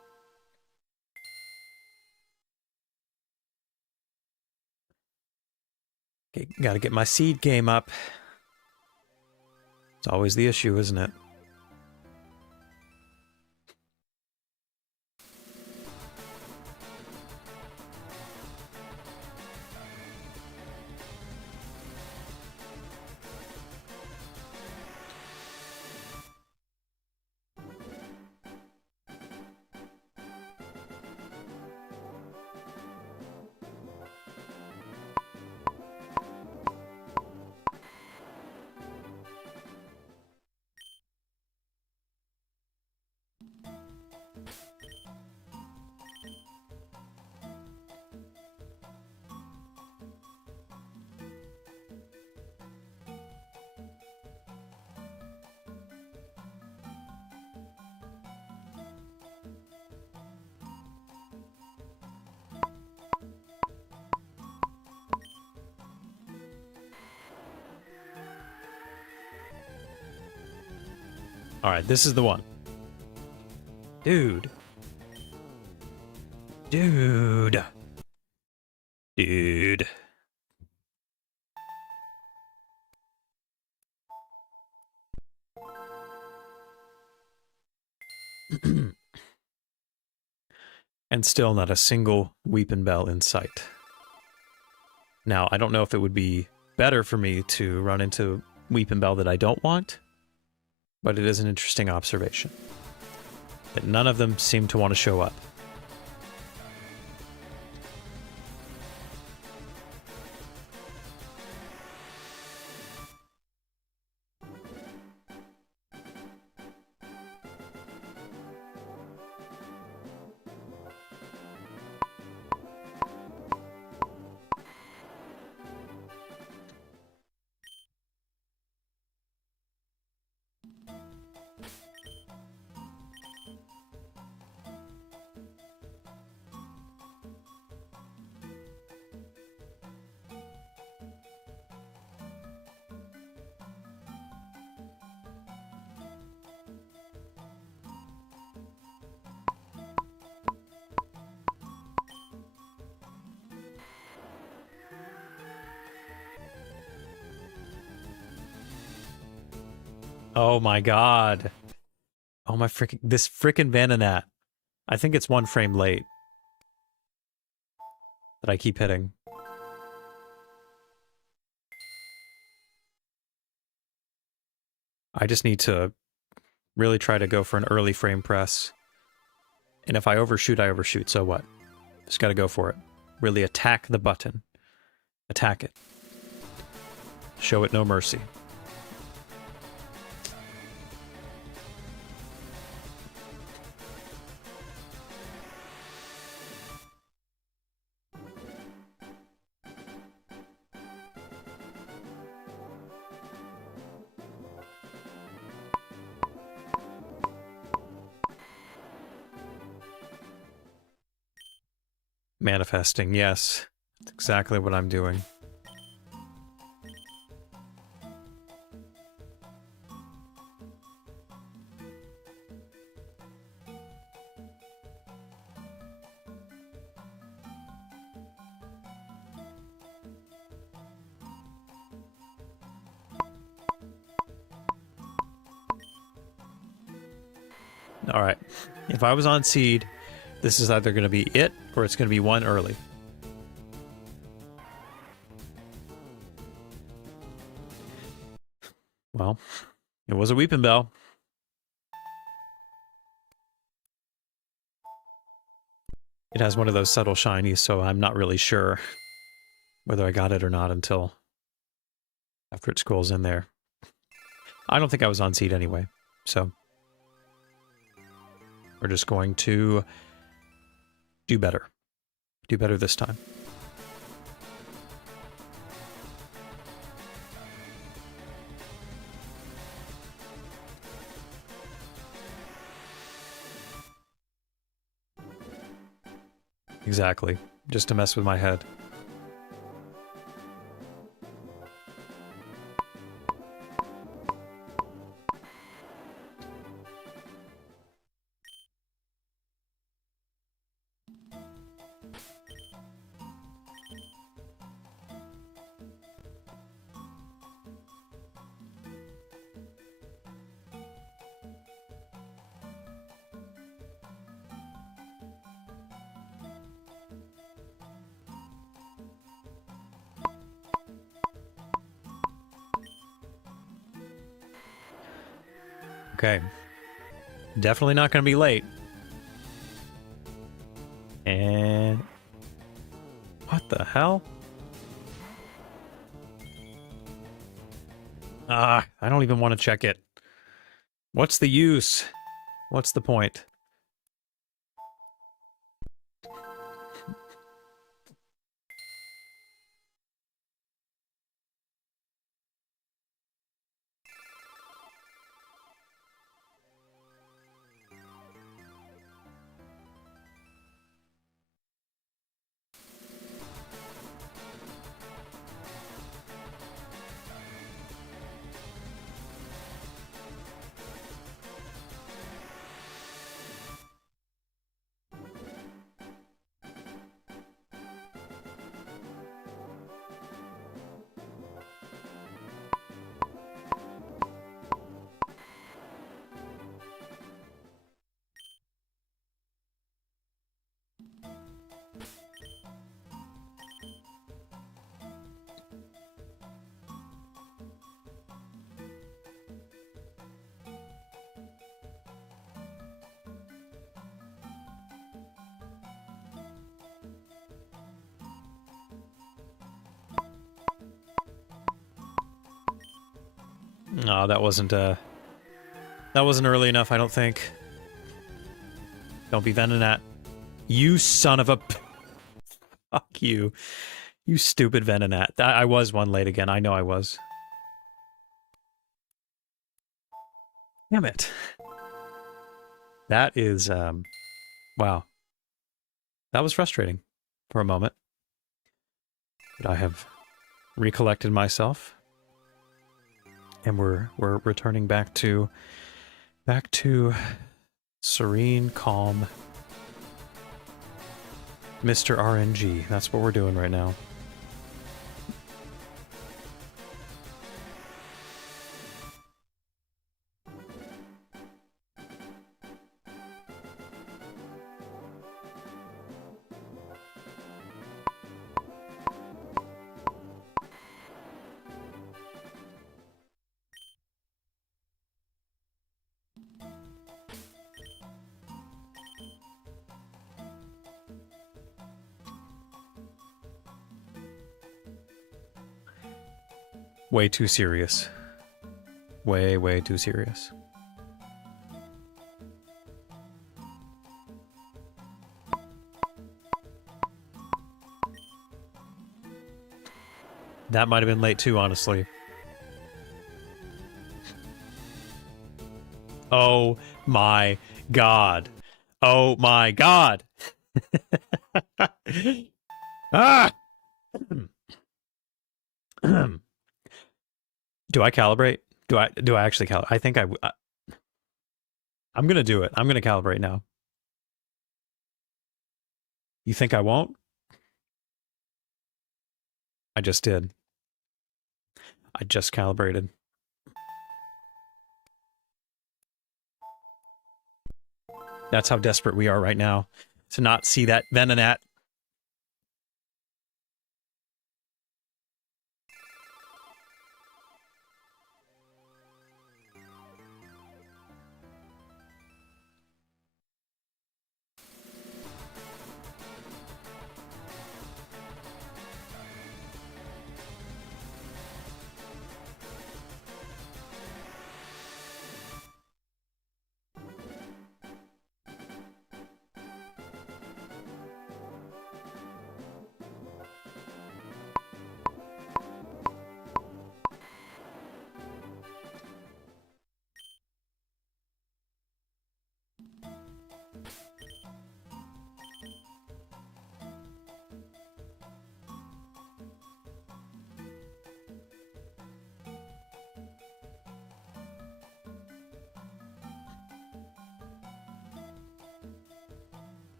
Okay, gotta get my seed game up. It's always the issue, isn't it? Alright, this is the one. Dude. Dude. Dude. And still not a single Weeping Bell in sight. Now, I don't know if it would be better for me to run into Weeping Bell that I don't want, but it is an interesting observation that none of them seem to want to show up. Oh my god. Oh my freaking... This freaking Vananat. I think it's 1 frame late. That I keep hitting. I just need to really try to go for an early frame press. And if I overshoot, I overshoot. So what? Just gotta go for it. Really attack the button. Attack it. Show it no mercy. Manifesting, yes. That's exactly what I'm doing. Alright. If I was on seed, this is either going to be it, or it's going to be 1 early. Well, it was a Weeping Bell. It has one of those subtle shinies, so I'm not really sure whether I got it or not until after it scrolls in there. I don't think I was on seed anyway, so we're just going to do better. Do better this time. Exactly. Just to mess with my head. Okay. Definitely not going to be late. And... what the hell? I don't even want to check it. What's the use? What's the point? No, that wasn't early enough, I don't think. Don't be Venonat. You son of a... Fuck you. You stupid Venonat. I was 1 late again. I know I was. Damn it. That is, wow. That was frustrating for a moment. But I have recollected myself. And we're returning back to serene, calm Mr. RNG. That's what we're doing right now. Way too serious. Way, way too serious. That might have been late too, honestly. Oh my god. Oh my god. Ah! Do I calibrate? Do I actually calibrate? I think I'm gonna do it. I'm gonna calibrate now. You think I won't? I just did. I just calibrated. That's how desperate we are right now to not see that Venonat.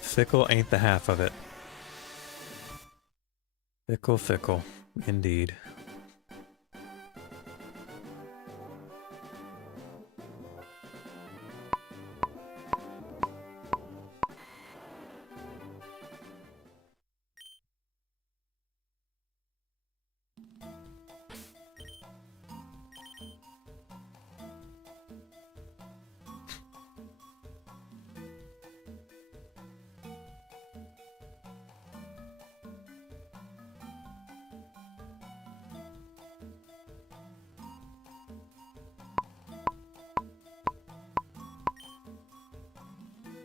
Fickle ain't the half of it. Fickle, fickle, indeed.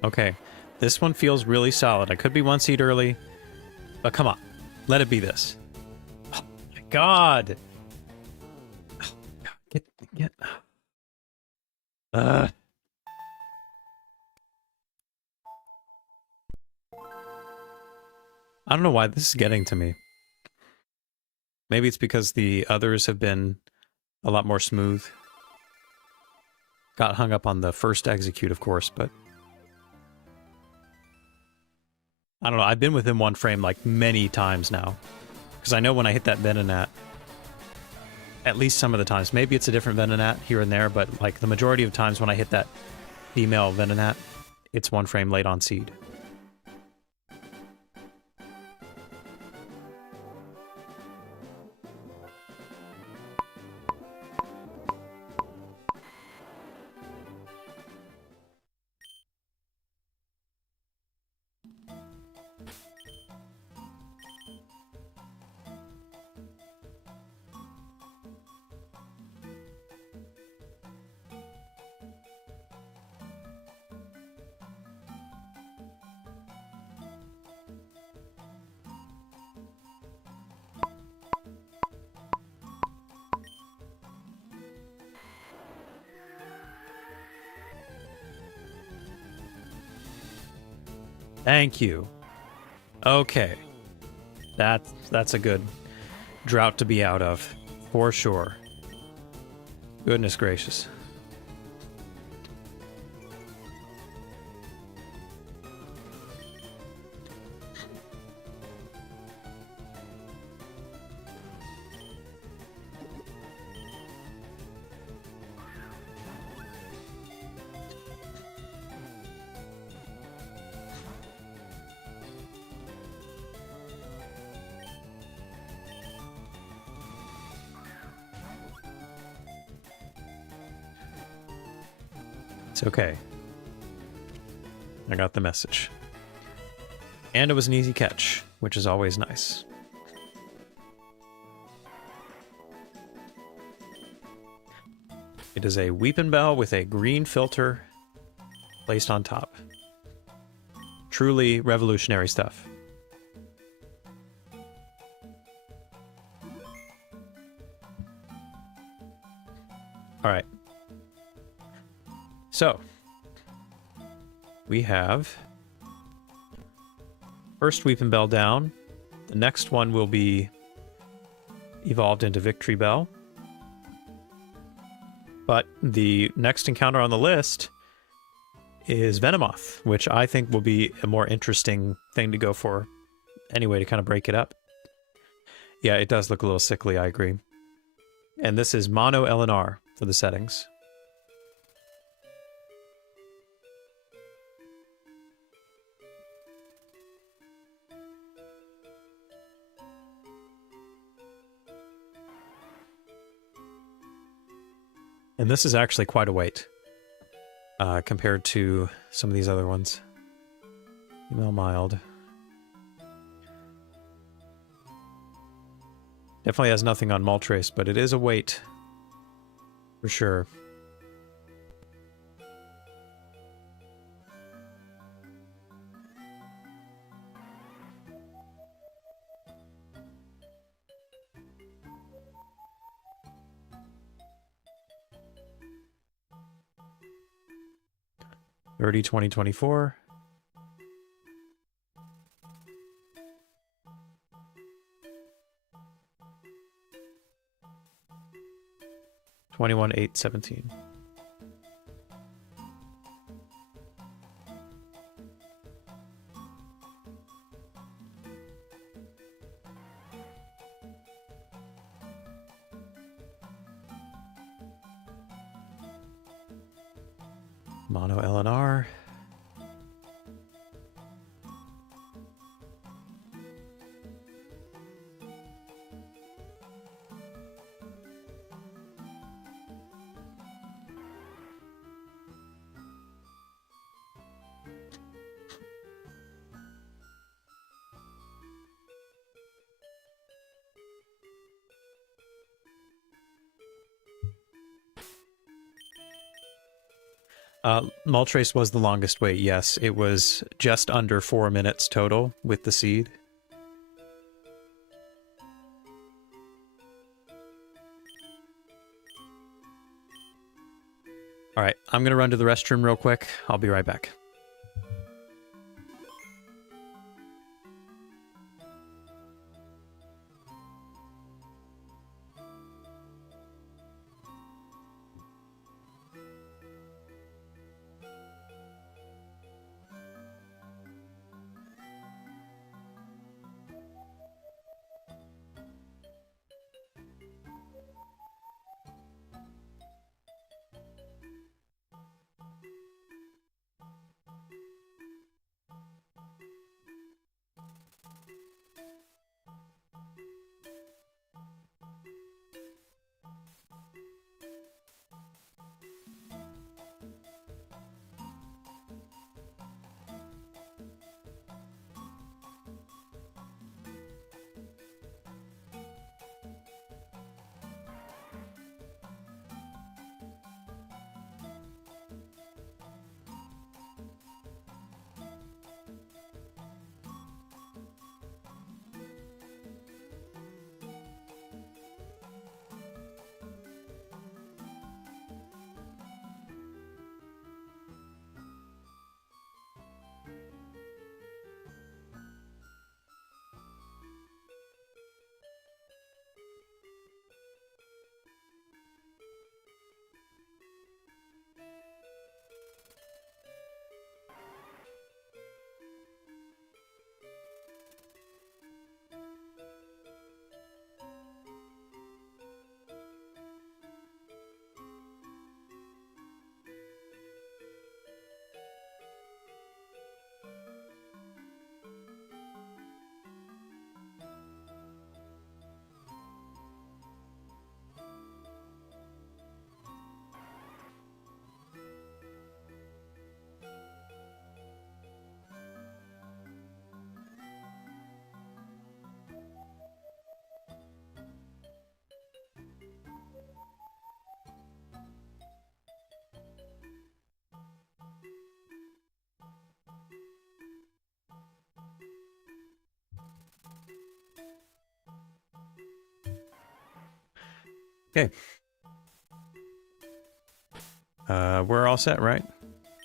Okay, this one feels really solid. I could be one seed early, but come on, let it be this. Oh my god! Oh, get. Uh. I don't know why this is getting to me. Maybe it's because the others have been a lot more smooth. Got hung up on the first execute, of course, but I don't know. I've been within one frame like many times now. Because I know when I hit that Venonat, at least some of the times, maybe it's a different Venonat here and there, but like the majority of times when I hit that female Venonat, it's one frame late on seed. Thank you. Okay. That's a good drought to be out of, for sure. Goodness gracious. It's okay. I got the message. And it was an easy catch, which is always nice. It is a weeping bell with a green filter placed on top. Truly revolutionary stuff. All right. So, we have first Weeping Bell down. The next one will be evolved into Victory Bell. But the next encounter on the list is Venomoth, which I think will be a more interesting thing to go for anyway to kind of break it up. Yeah, it does look a little sickly, I agree. And this is Mono LNR for the settings. And this is actually quite a wait compared to some of these other ones. Email mild. Definitely has nothing on Moltres, but it is a wait. For sure. Early 2024. $21,817. Mono LNR. Moltres was the longest wait, yes. It was just under 4 minutes total with the seed. Alright, I'm gonna run to the restroom real quick. I'll be right back. Okay. We're all set, right?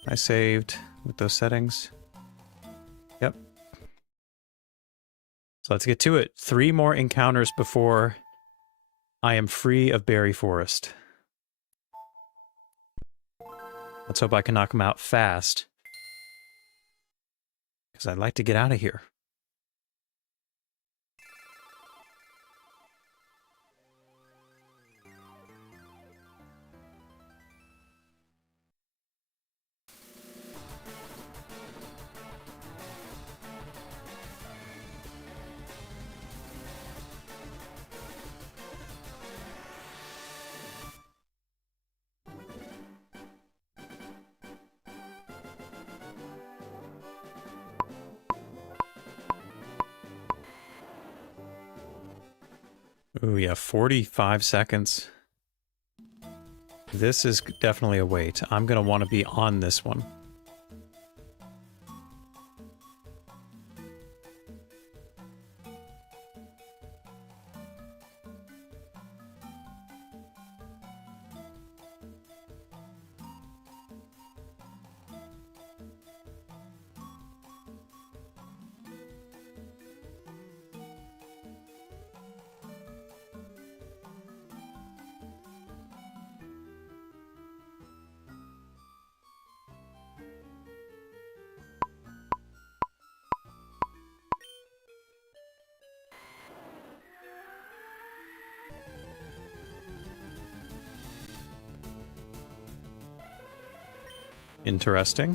I saved with those settings. Yep. So let's get to it. 3 more encounters before I am free of Berry Forest. Let's hope I can knock them out fast. Because I'd like to get out of here. Ooh, yeah, 45 seconds. This is definitely a wait. I'm going to want to be on this one. Interesting.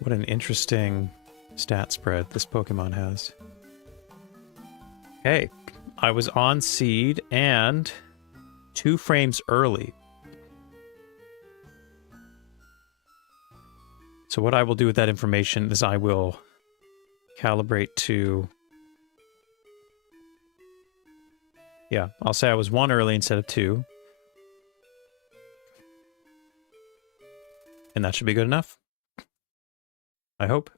What an interesting stat spread this Pokemon has. Okay, I was on seed and 2 frames early. So what I will do with that information is I will calibrate to... Yeah, I'll say I was 1 early instead of 2. And that should be good enough. I hope.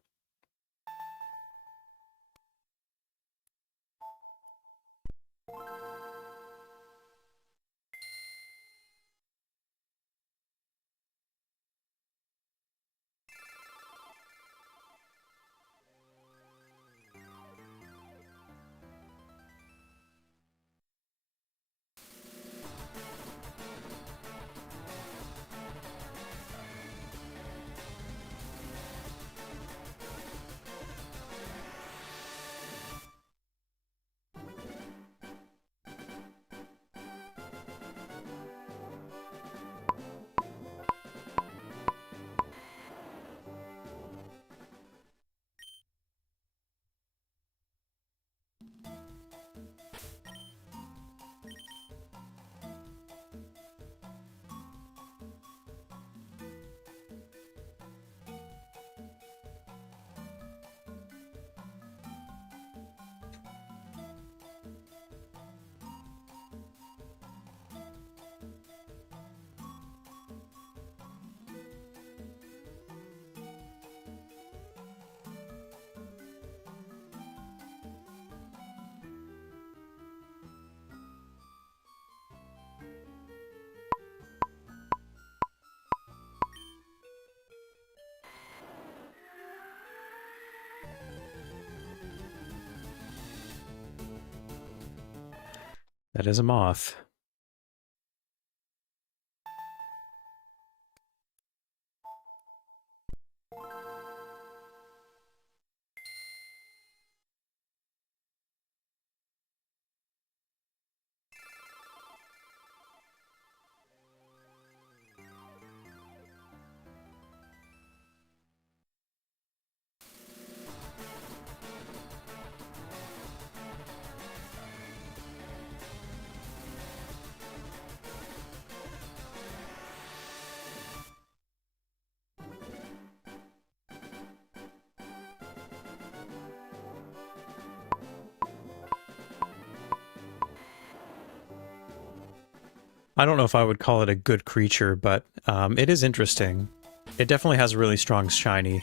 That is a moth. I don't know if I would call it a good creature, but it is interesting. It definitely has a really strong shiny.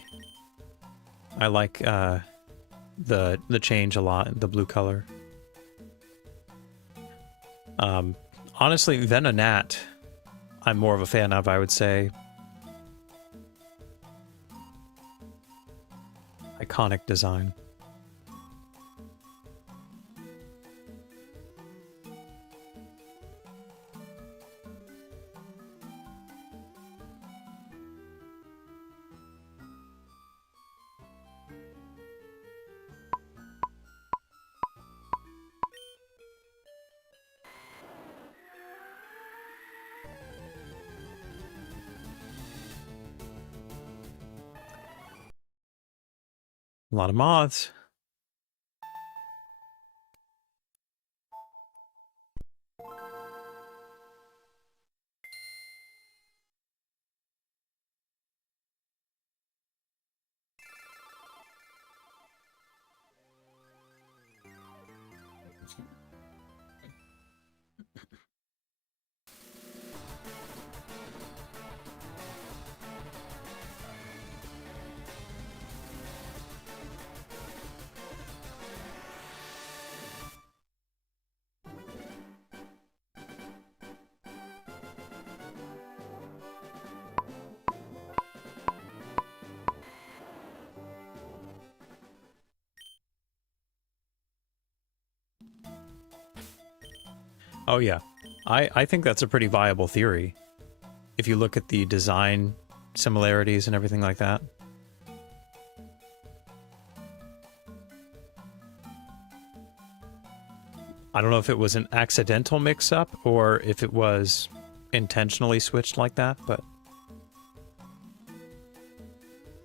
I like the change a lot, the blue color. Honestly, Venonat, I'm more of a fan of, I would say. Iconic design. A lot of moths. Oh yeah, I think that's a pretty viable theory. If you look at the design similarities and everything like that. I don't know if it was an accidental mix-up or if it was intentionally switched like that, but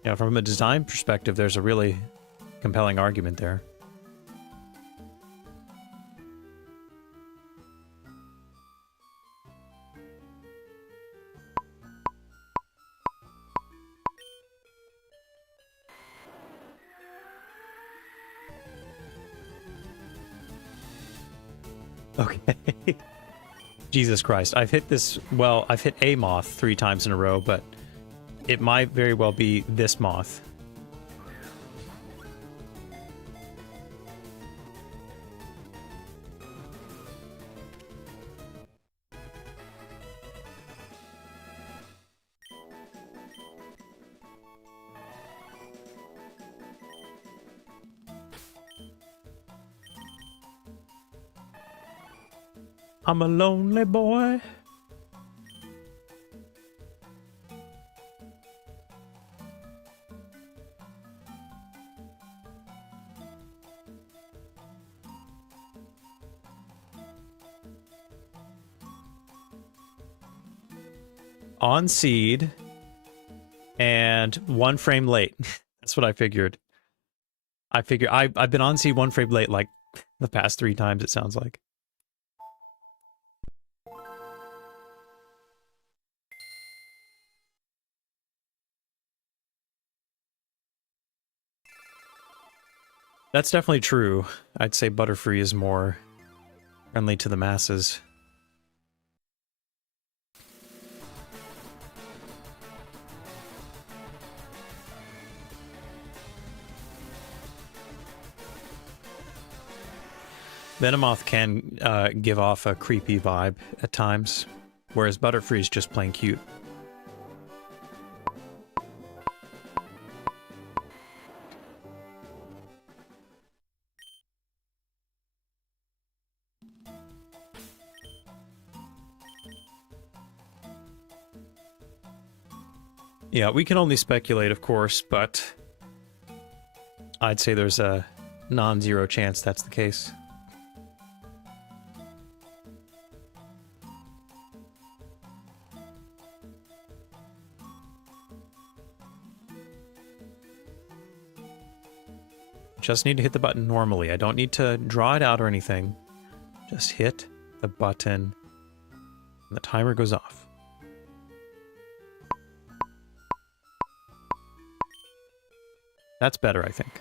yeah, from a design perspective, there's a really compelling argument there. Okay. Jesus Christ. I've hit this... Well, I've hit a moth 3 times in a row, but it might very well be this moth. I'm a lonely boy. On seed and 1 frame late. That's what I figured. I've been on seed 1 frame late like the past 3 times, it sounds like. That's definitely true. I'd say Butterfree is more friendly to the masses. Venomoth can give off a creepy vibe at times, whereas Butterfree is just plain cute. Yeah, we can only speculate, of course, but I'd say there's a non-zero chance that's the case. Just need to hit the button normally. I don't need to draw it out or anything. Just hit the button and the timer goes off. That's better, I think.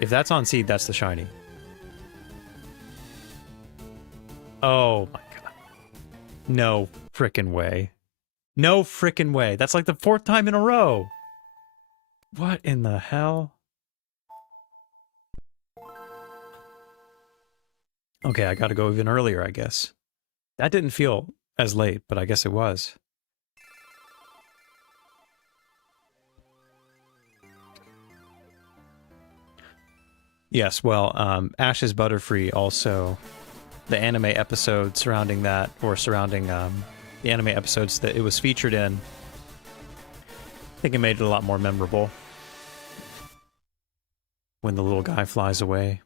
If that's on seed, that's the shiny. Oh my god. No frickin' way. No frickin' way. That's like the 4th time in a row. What in the hell? Okay, I gotta go even earlier, I guess. That didn't feel as late, but I guess it was. Yes, well, Ash's Butterfree also, the anime episode surrounding that, or surrounding the anime episodes that it was featured in, I think it made it a lot more memorable when the little guy flies away.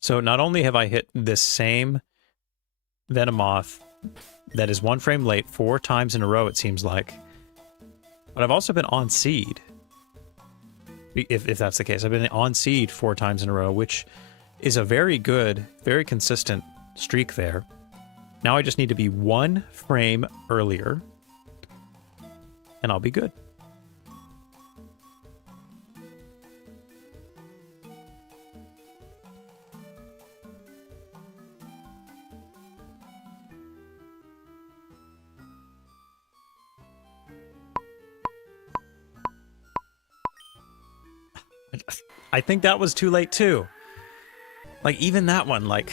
So not only have I hit this same Venomoth that is 1 frame late 4 times in a row, it seems like, but I've also been on seed. If that's the case. I've been on seed 4 times in a row, which is a very good, very consistent streak there. Now I just need to be 1 frame earlier, and I'll be good. I think that was too late too. Like, even that one, like...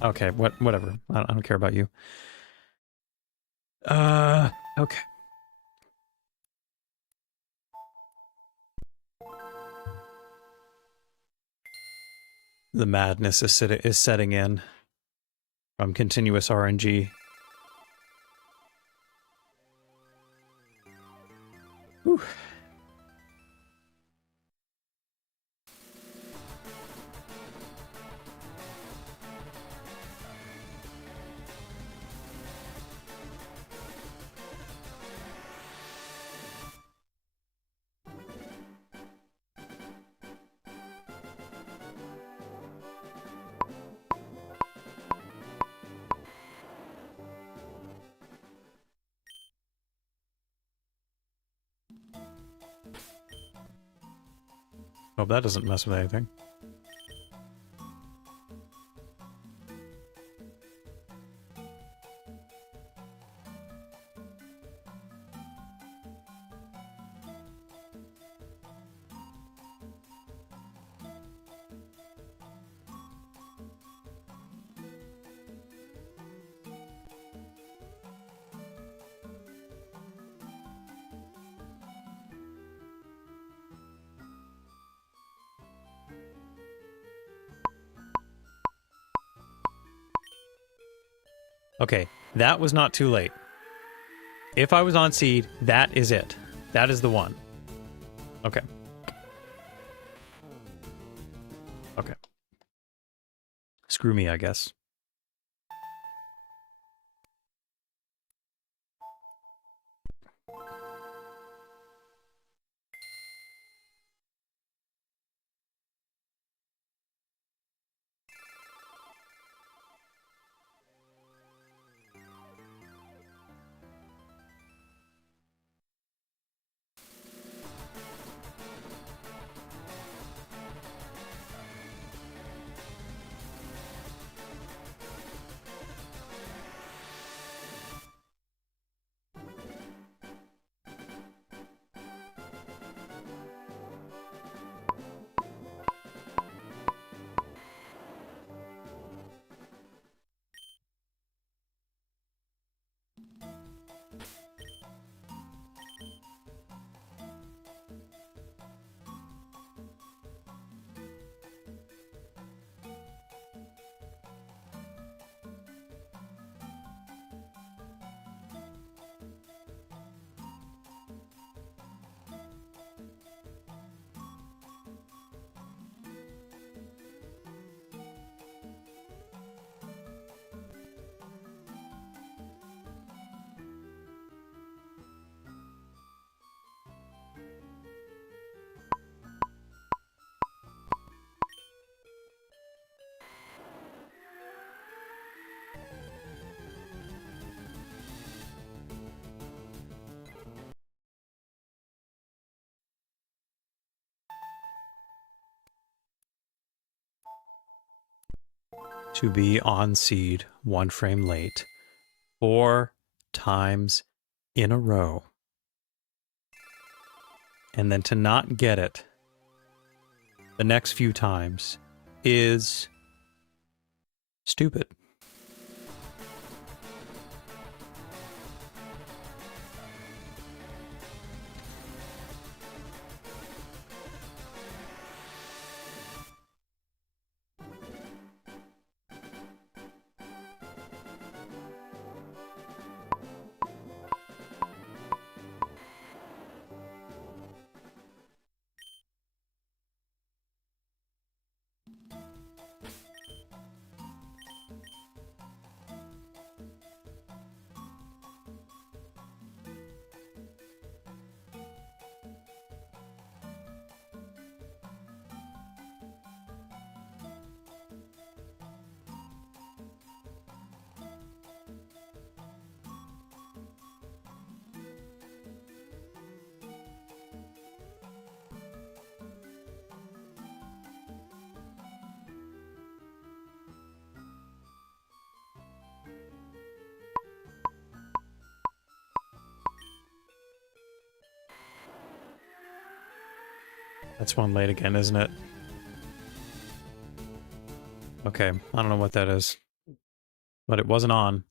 Okay, whatever. I don't care about you. Okay. The madness is setting in from continuous RNG. Whew. Hope that doesn't mess with anything. Okay, that was not too late. If I was on seed, that is it. That is the one. Okay. Okay. Screw me, I guess. to be on seed 1 frame late 4 times in a row, and then to not get it the next few times is stupid. That's one late again, isn't it? Okay, I don't know what that is. But it wasn't on.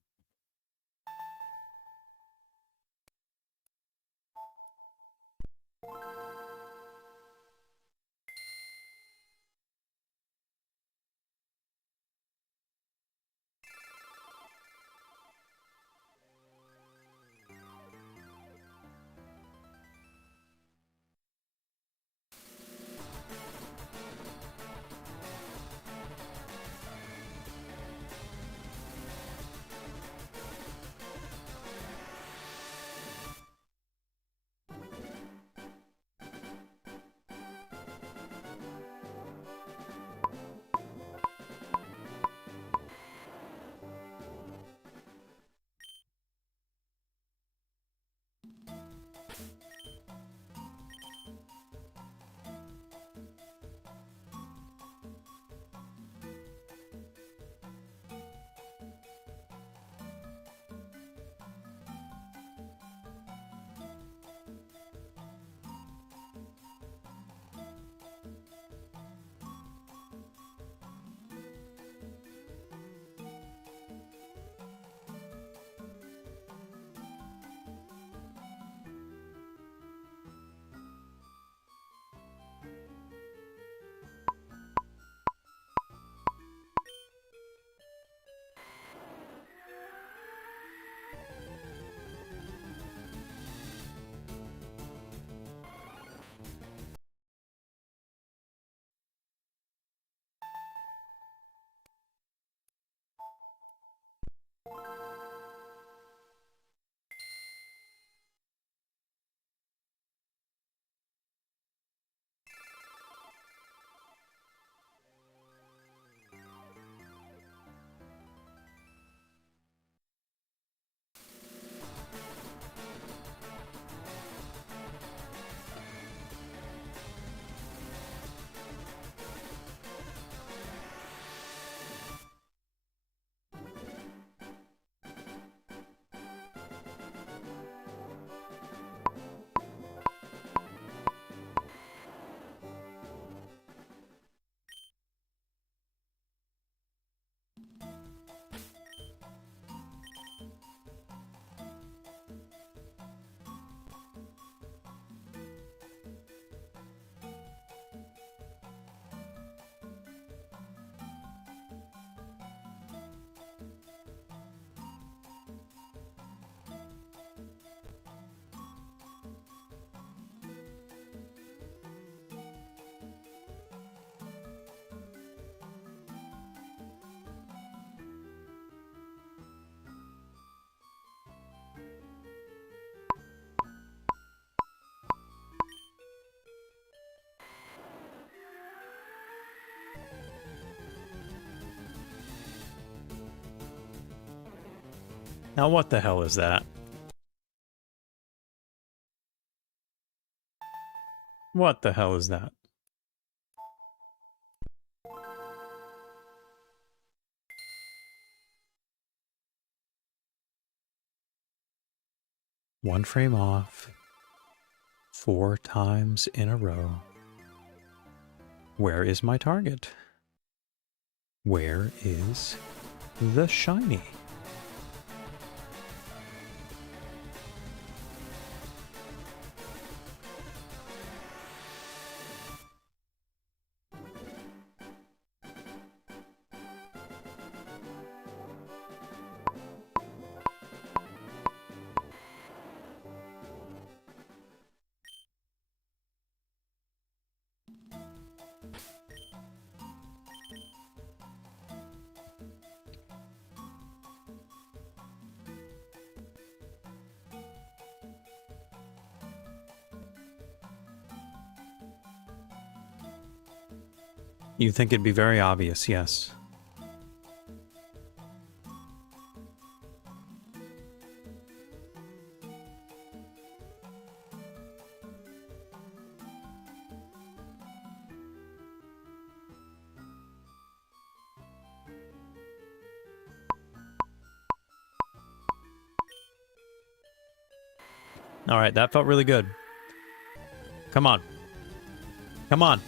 Now what the hell is that? What the hell is that? One frame off. 4 times in a row. Where is my target? Where is the shiny? You think it'd be very obvious, yes. All right, that felt really good. Come on. Come on.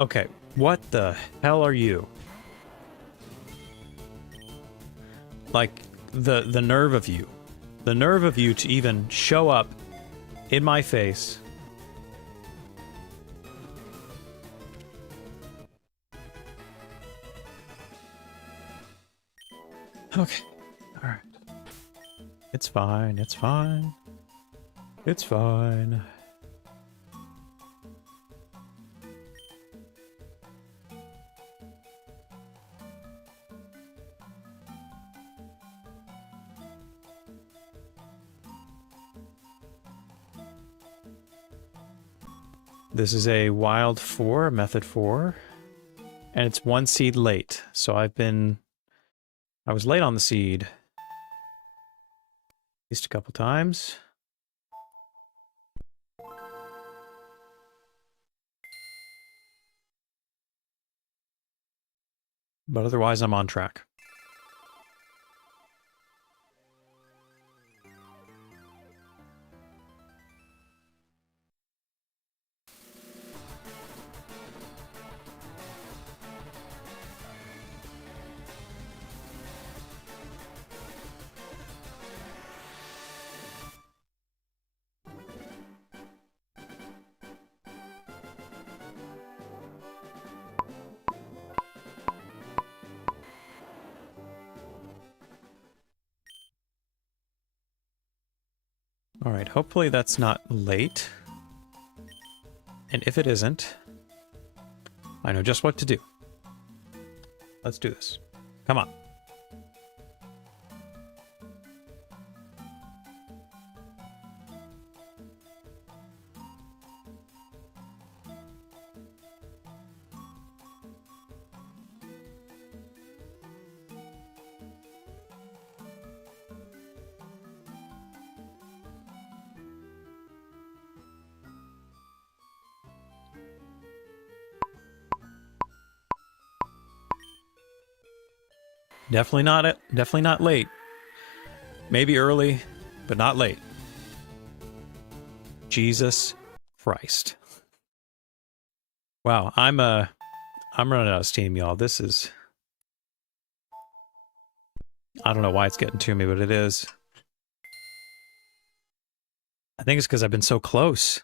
Okay, what the hell are you? Like, the nerve of you. The nerve of you to even show up in my face. Okay, alright. It's fine, it's fine. It's fine. This is a wild 4, method 4, and it's 1 seed late. So I was late on the seed. At least a couple times. But otherwise, I'm on track. Alright, hopefully that's not late. And if it isn't, I know just what to do. Let's do this. Come on. Definitely not late. Maybe early, but not late. Jesus Christ. Wow, I'm running out of steam, y'all. This is, I don't know why it's getting to me, but it is. I think it's because I've been so close.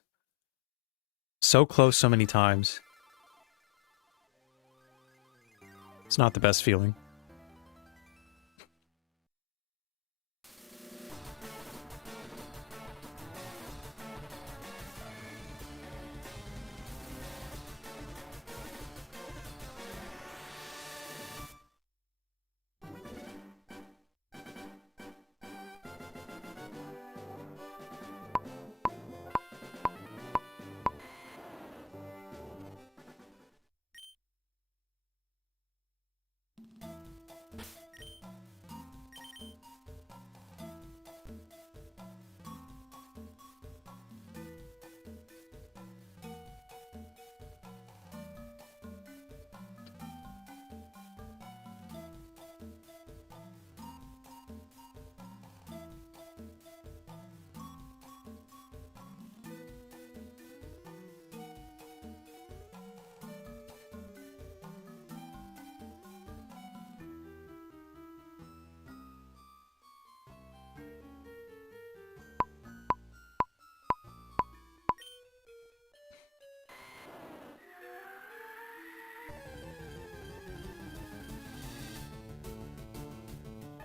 So close so many times. It's not the best feeling.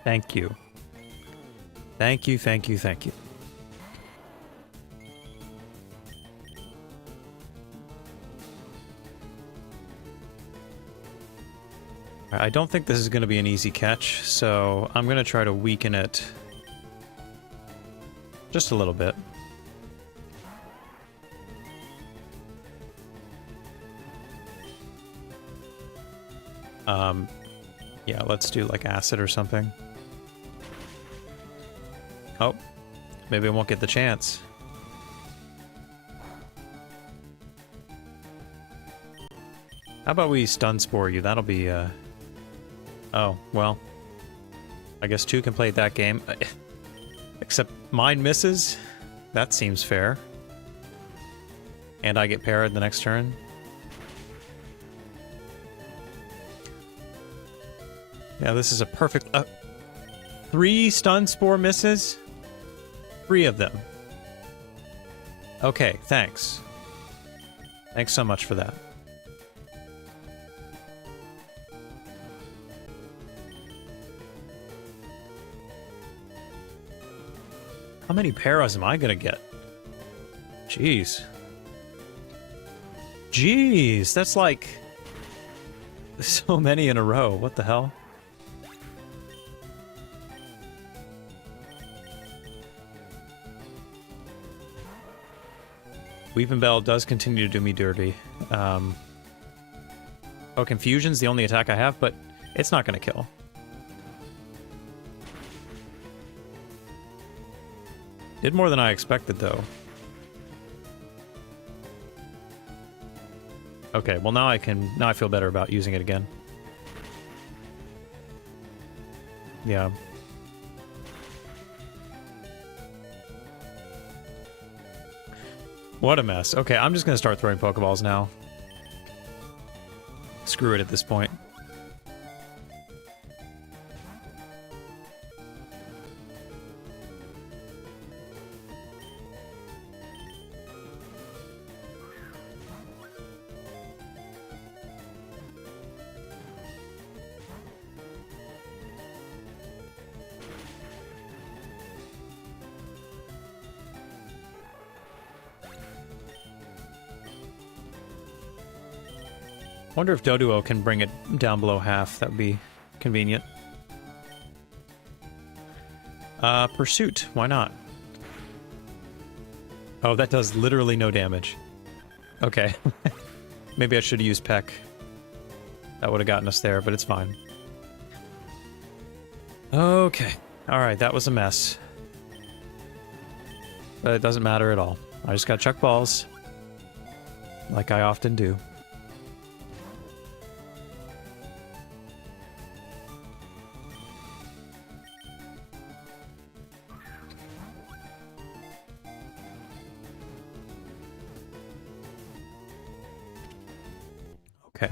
Thank you. Thank you, thank you, thank you. I don't think this is going to be an easy catch, so I'm going to try to weaken it just a little bit. Yeah, let's do like acid or something. Oh, maybe I won't get the chance. How about we stun spore you? That'll be, Oh, well. I guess two can play that game. Except mine misses? That seems fair. And I get parried the next turn. Yeah, this is a perfect... 3 stun spore misses? 3 of them. Okay, thanks. Thanks so much for that. How many paras am I gonna get? Jeez. Jeez, that's like... so many in a row. What the hell? Weeping Bell does continue to do me dirty. Oh, Confusion's the only attack I have, but it's not gonna kill. Did more than I expected, though. Okay, well now I feel better about using it again. Yeah. What a mess. Okay, I'm just gonna start throwing Pokeballs now. Screw it at this point. Wonder if Doduo can bring it down below half. That would be convenient. Pursuit. Why not? Oh, that does literally no damage. Okay. Maybe I should have used Peck. That would have gotten us there, but it's fine. Okay. Alright, that was a mess. But it doesn't matter at all. I just got chuck balls. Like I often do. Okay.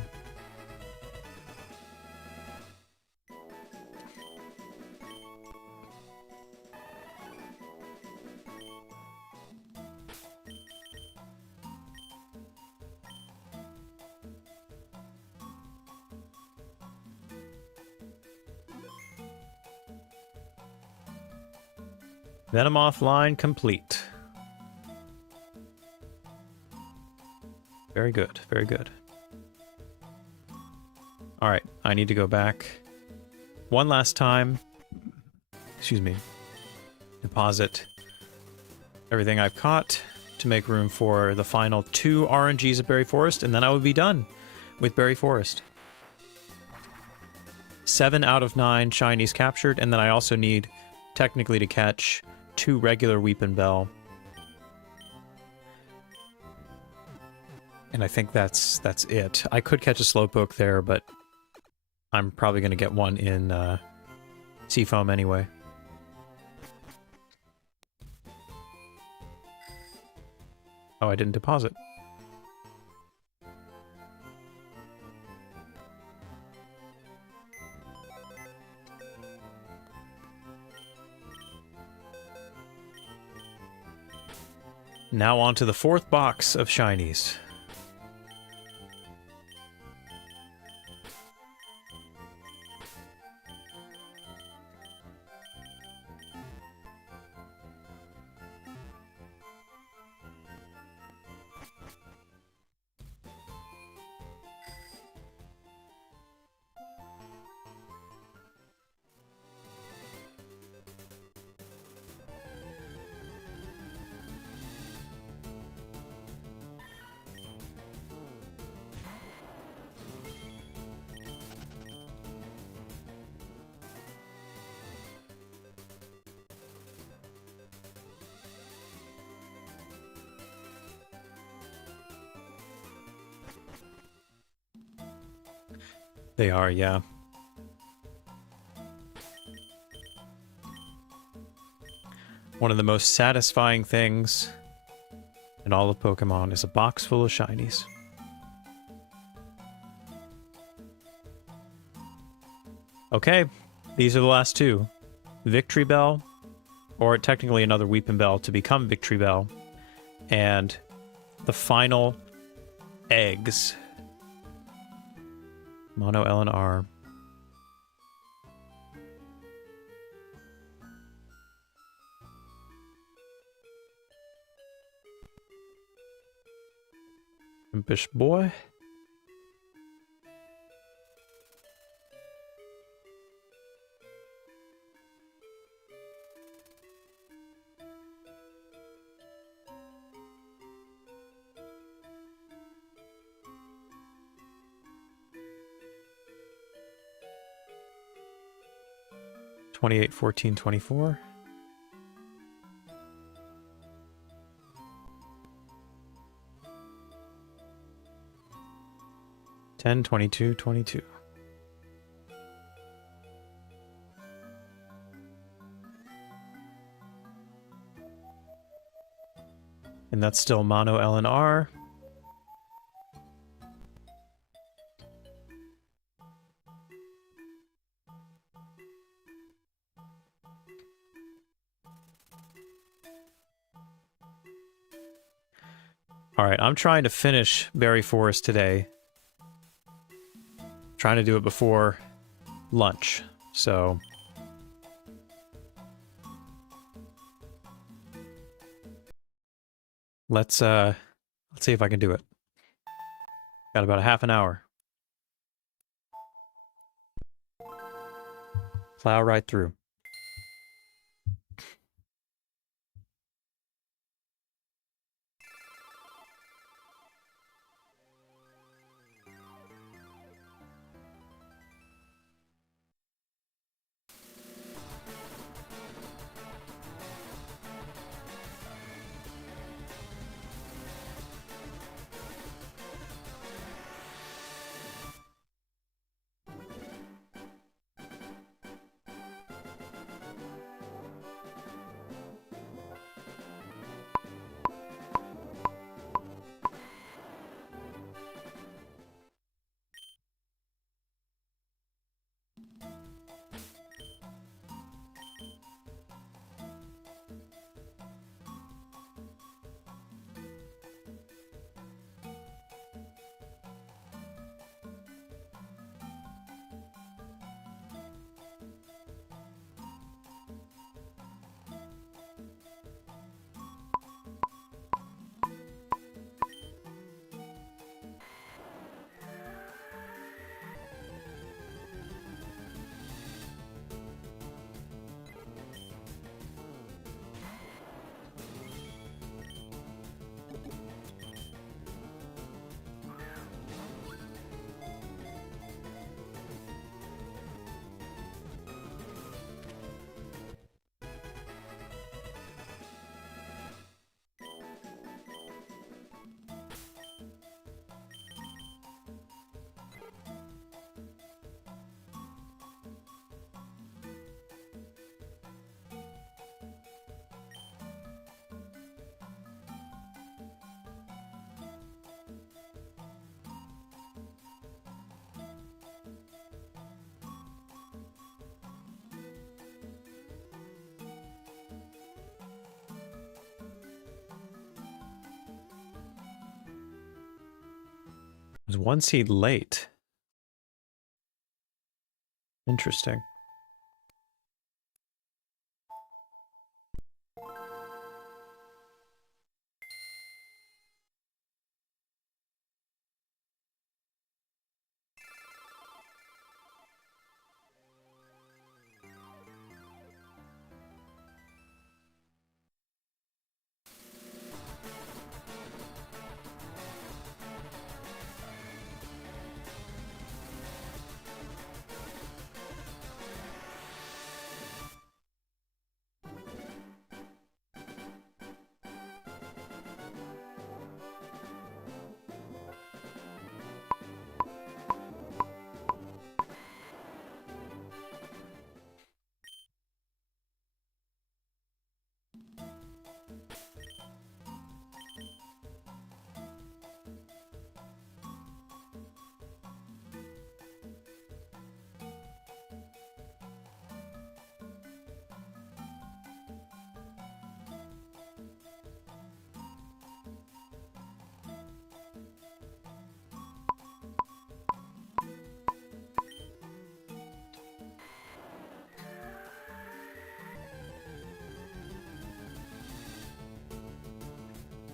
Venomoth line complete. Very good, very good. Alright, I need to go back one last time. Excuse me. Deposit everything I've caught to make room for the final 2 RNGs of Berry Forest, and then I will be done with Berry Forest. 7 out of 9 shinies captured, and then I also need, technically, to catch 2 regular Weepin' Bell. And I think that's it. I could catch a Slowpoke there, but I'm probably going to get one in Seafoam anyway. Oh, I didn't deposit. Now on to the 4th box of shinies. They are, yeah. One of the most satisfying things in all of Pokemon is a box full of shinies. Okay, these are the last two. Victory Bell, or technically another Weepin' Bell to become Victory Bell, and the final eggs. Mono L and R. Impish boy. $28, $14, $24. $10, $22, $22. And that's still Mono L and R. Alright, I'm trying to finish Berry Forest today. Trying to do it before lunch, so... Let's see if I can do it. Got about a half an hour. Plow right through. Was one seed late. Interesting.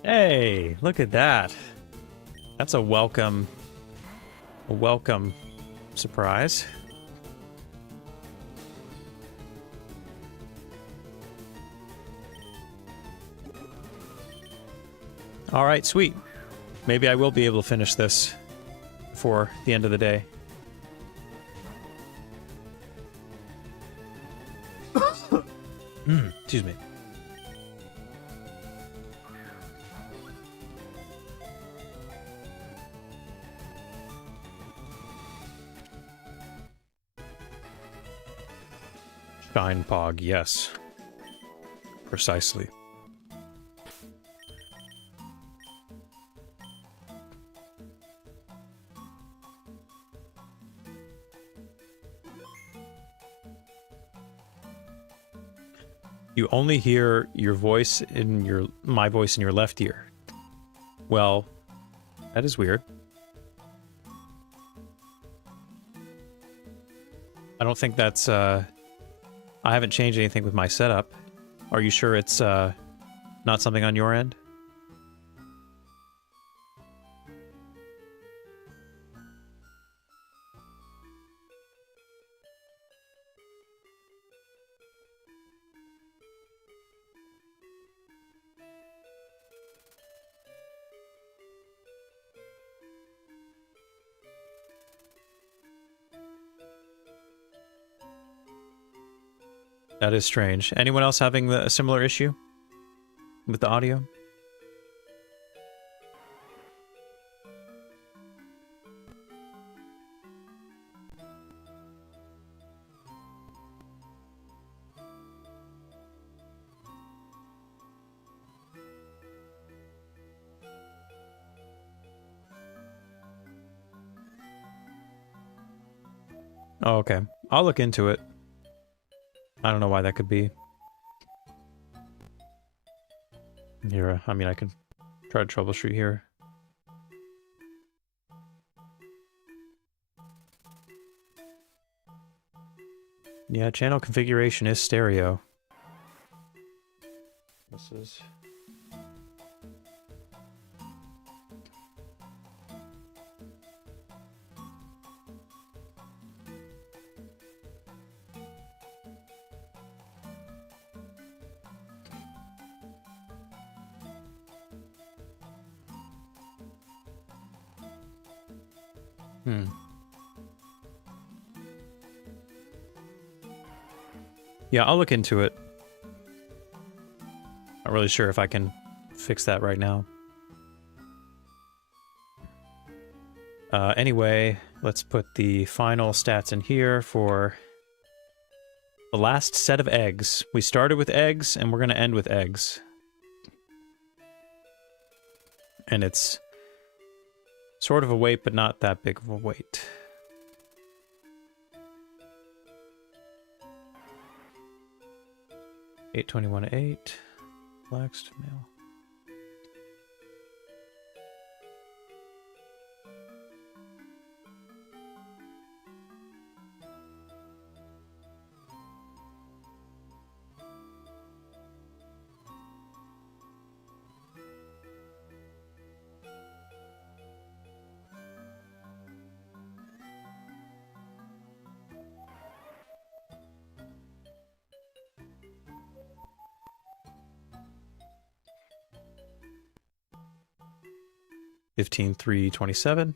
Hey, look at that. That's a welcome surprise. All right, sweet. Maybe I will be able to finish this before the end of the day. Excuse me. Shine Pog, yes. Precisely. You only hear your voice in my voice in your left ear. Well, that is weird. I don't think that's I haven't changed anything with my setup. Are you sure it's not something on your end? That is strange. Anyone else having a similar issue with the audio? Oh, okay. I'll look into it. I don't know why that could be. Here, I mean, I can try to troubleshoot here. Yeah, channel configuration is stereo. This is... Yeah, I'll look into it. Not really sure if I can fix that right now. Anyway, let's put the final stats in here for the last set of eggs. We started with eggs, and we're going to end with eggs. And it's sort of a weight, but not that big of a weight. $8.21.8. Relaxed male. $15.327.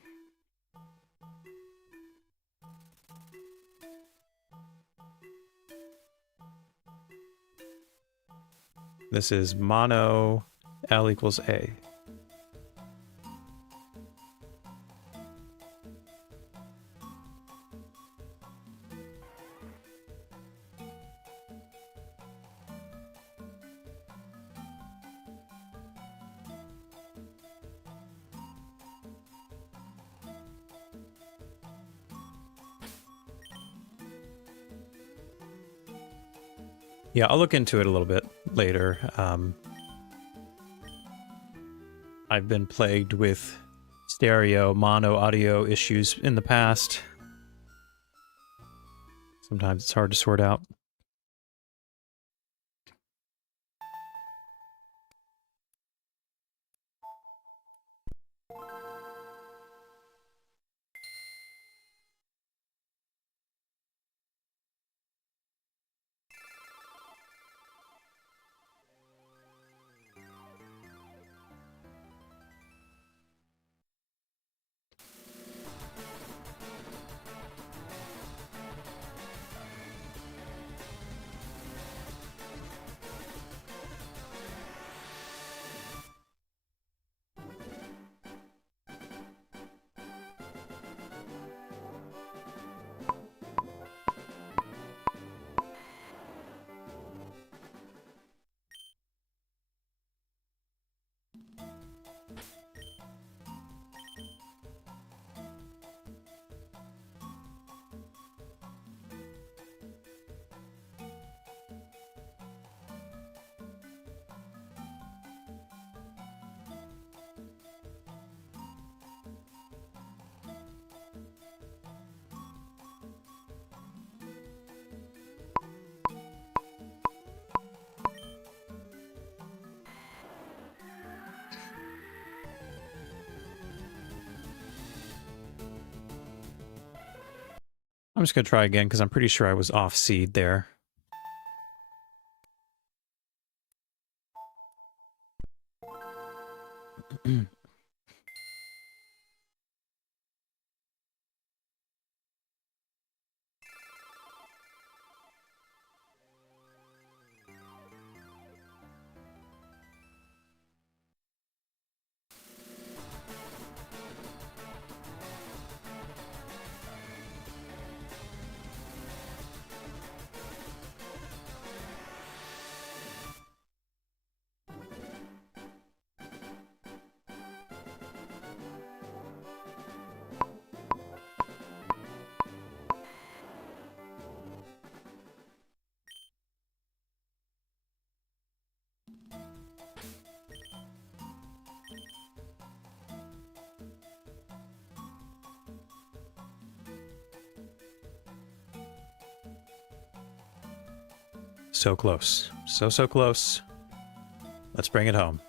This is mono L equals A. Yeah, I'll look into it a little bit later. I've been plagued with stereo, mono audio issues in the past. Sometimes it's hard to sort out. I'm just going to try again because I'm pretty sure I was off seed there. So close. So close. Let's bring it home.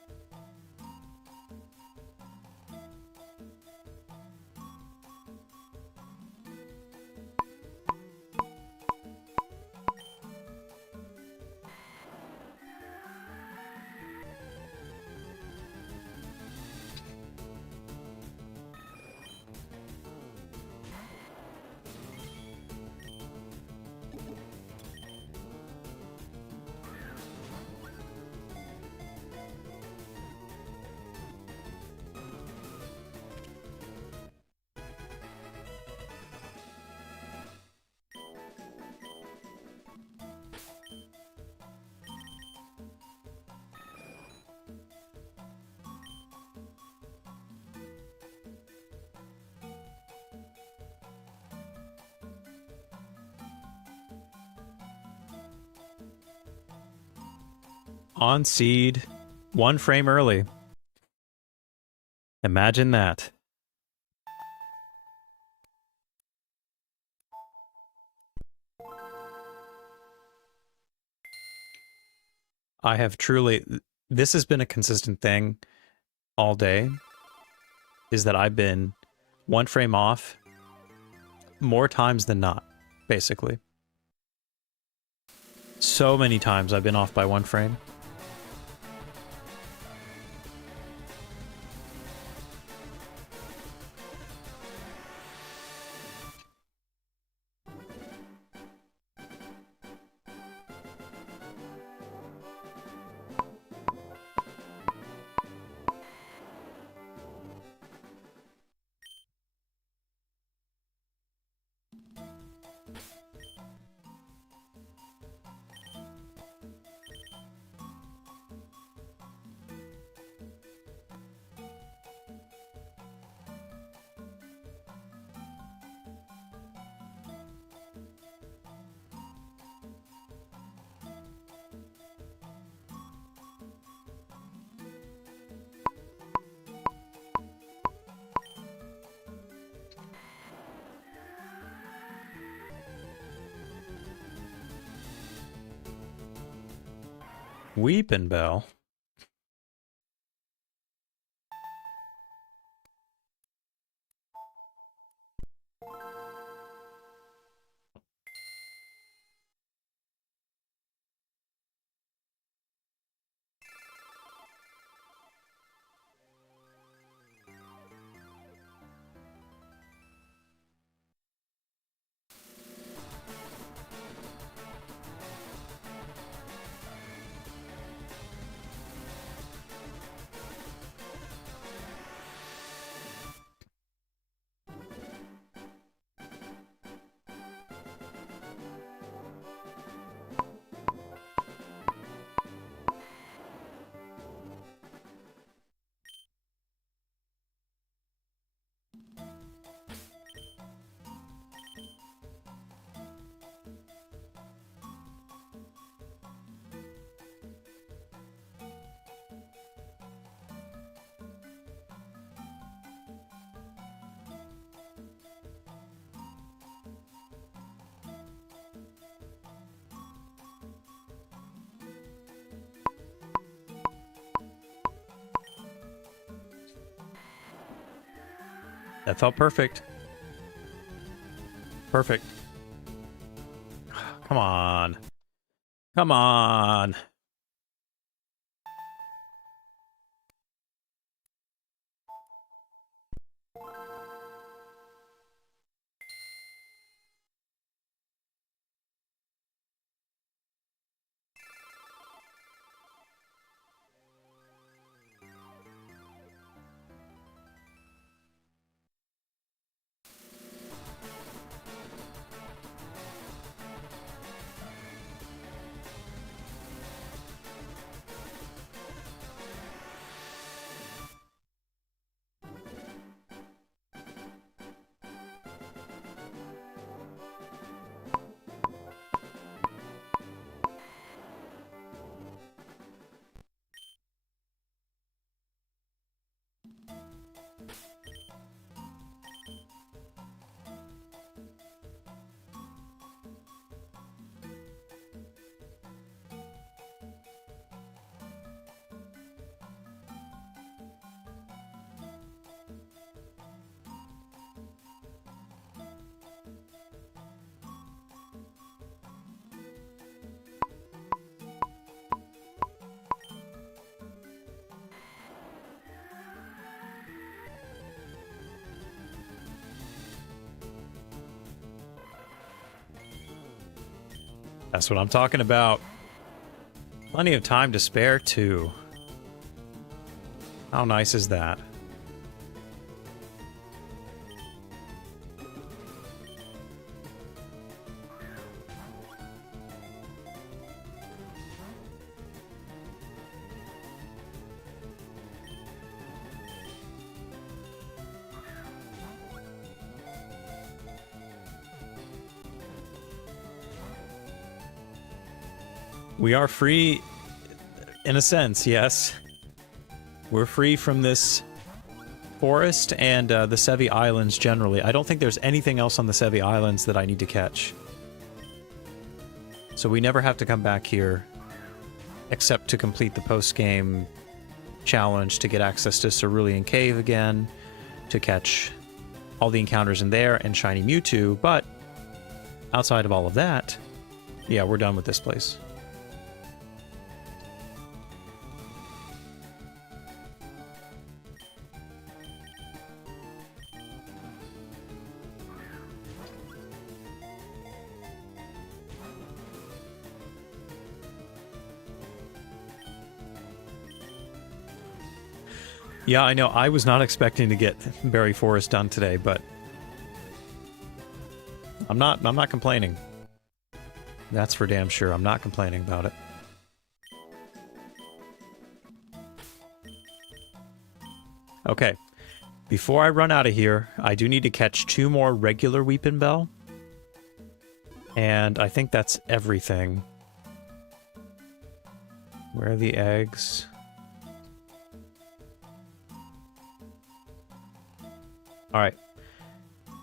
On seed, 1 frame early. Imagine that. I have truly... This has been a consistent thing all day, is that I've been 1 frame off more times than not, basically. So many times I've been off by 1 frame. Weepin' Bell. That felt perfect. Perfect. Come on. Come on. That's what I'm talking about. Plenty of time to spare, too. How nice is that? We are free, in a sense, yes. We're free from this forest and the Sevi Islands generally. I don't think there's anything else on the Sevi Islands that I need to catch. So we never have to come back here, except to complete the post-game challenge to get access to Cerulean Cave again, to catch all the encounters in there and Shiny Mewtwo, but outside of all of that, yeah, we're done with this place. Yeah, I know. I was not expecting to get Berry Forest done today, but I'm not complaining. That's for damn sure. I'm not complaining about it. Okay. Before I run out of here, I do need to catch 2 more regular Weepin' Bell. And I think that's everything. Where are the eggs? Alright.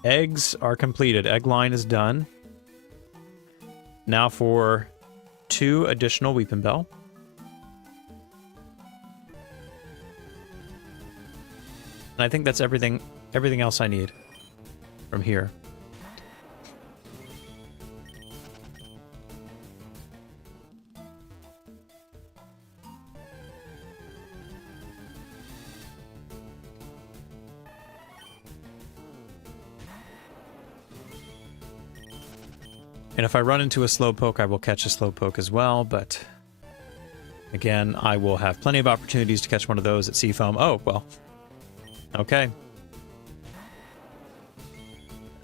Eggs are completed. Egg line is done. Now for 2 additional Weepin' Bell. And I think that's everything else I need from here. And if I run into a Slowpoke, I will catch a Slowpoke as well, but again, I will have plenty of opportunities to catch one of those at Seafoam. Oh, well. Okay.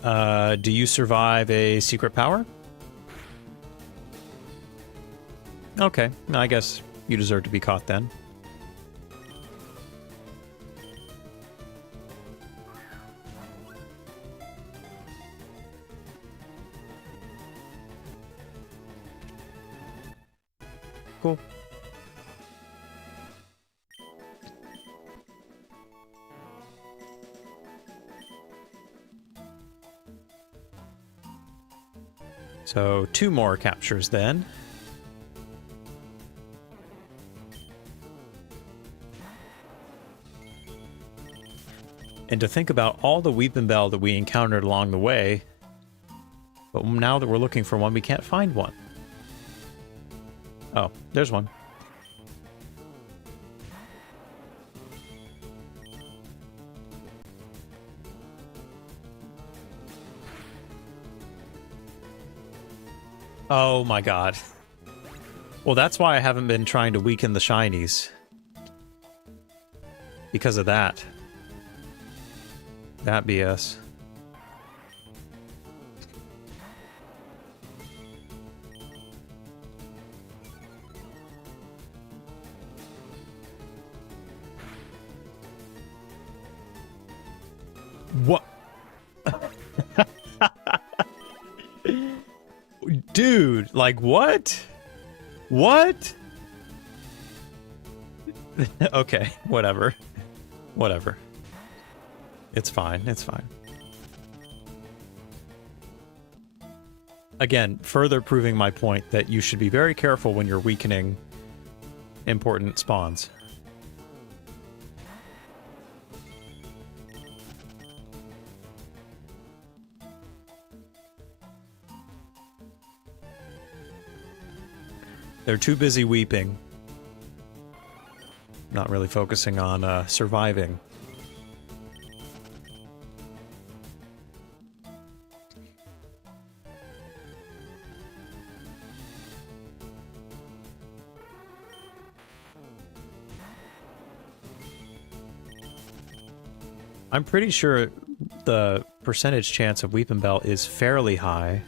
Do you survive a secret power? Okay, I guess you deserve to be caught then. Cool. So 2 more captures then. And to think about all the Weepin' Bell that we encountered along the way, But now that we're looking for one, we can't find one. Oh, there's one. Oh my god. Well, that's why I haven't been trying to weaken the shinies. Because of that. That BS. What? Dude, like what? What? Okay, whatever. Whatever. It's fine, it's fine. Again, further proving my point that you should be very careful when you're weakening important spawns. They're too busy weeping. Not really focusing on surviving. I'm pretty sure the percentage chance of Weepin' Bell is fairly high.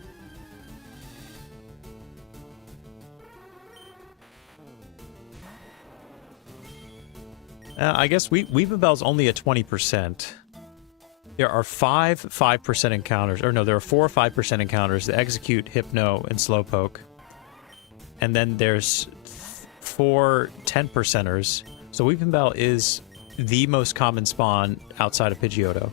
I guess Weepin' Bell's only at 20%. There are 5% encounters. Or no, there are 4 5% encounters that execute, Hypno, and Slowpoke. And then there's 4 10%ers. So Weepin' Bell is the most common spawn outside of Pidgeotto.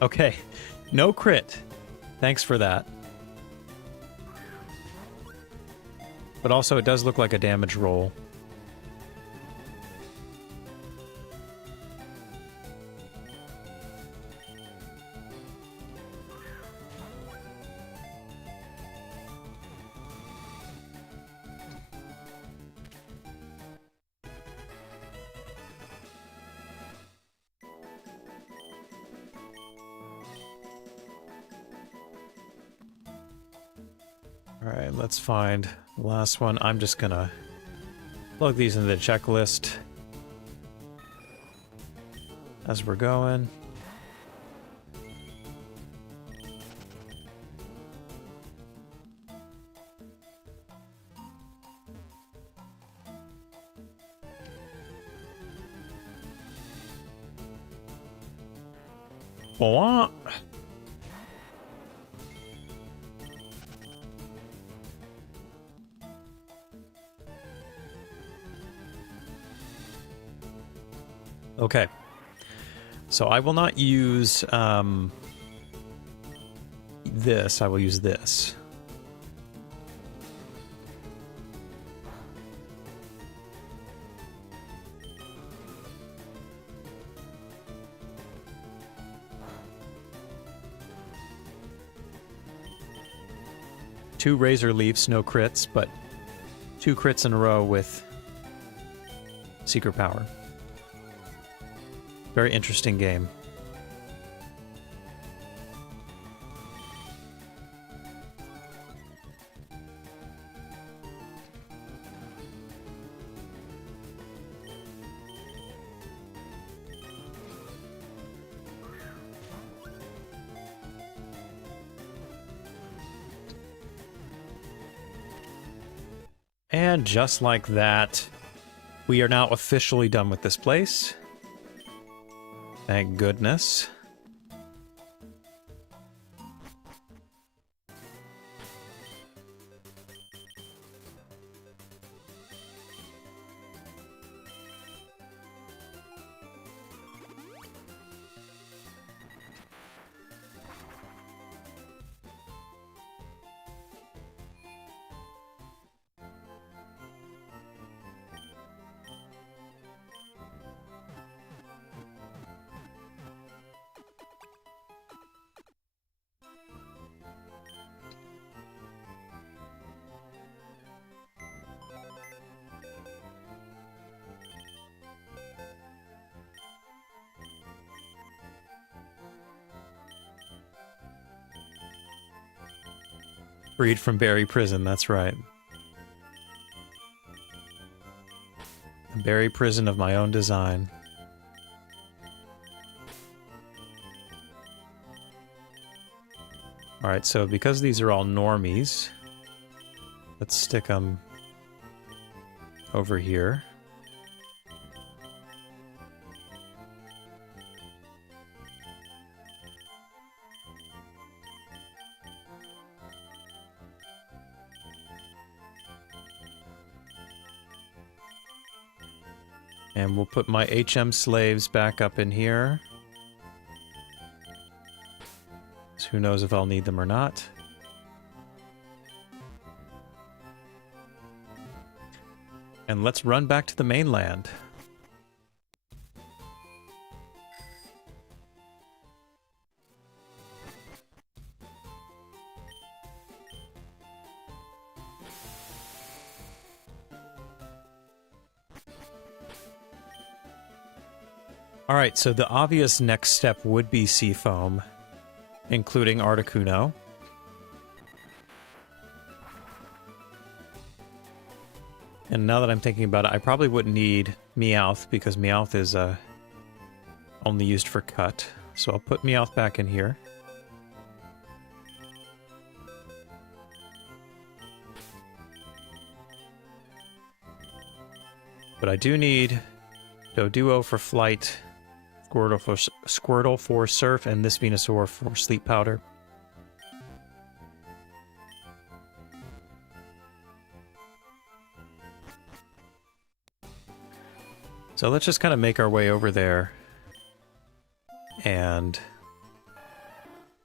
Okay. No crit. Thanks for that. But also, it does look like a damage roll. Alright, let's find the last one. I'm just gonna plug these into the checklist as we're going. What? Okay, so I will not use this, I will use this. Two Razor Leafs, no crits, but 2 crits in a row with Secret Power. Very interesting game. And just like that, we are now officially done with this place. Thank goodness. Freed from Berry Prison, that's right. The Berry Prison of my own design. Alright, so because these are all normies, let's stick them over here. And we'll put my HM slaves back up in here. So who knows if I'll need them or not. And let's run back to the mainland. Alright, so the obvious next step would be Seafoam, including Articuno. And now that I'm thinking about it, I probably wouldn't need Meowth, because Meowth is only used for cut. So I'll put Meowth back in here. But I do need Doduo for flight, Squirtle for surf, and this Venusaur for sleep powder. So let's just kind of make our way over there and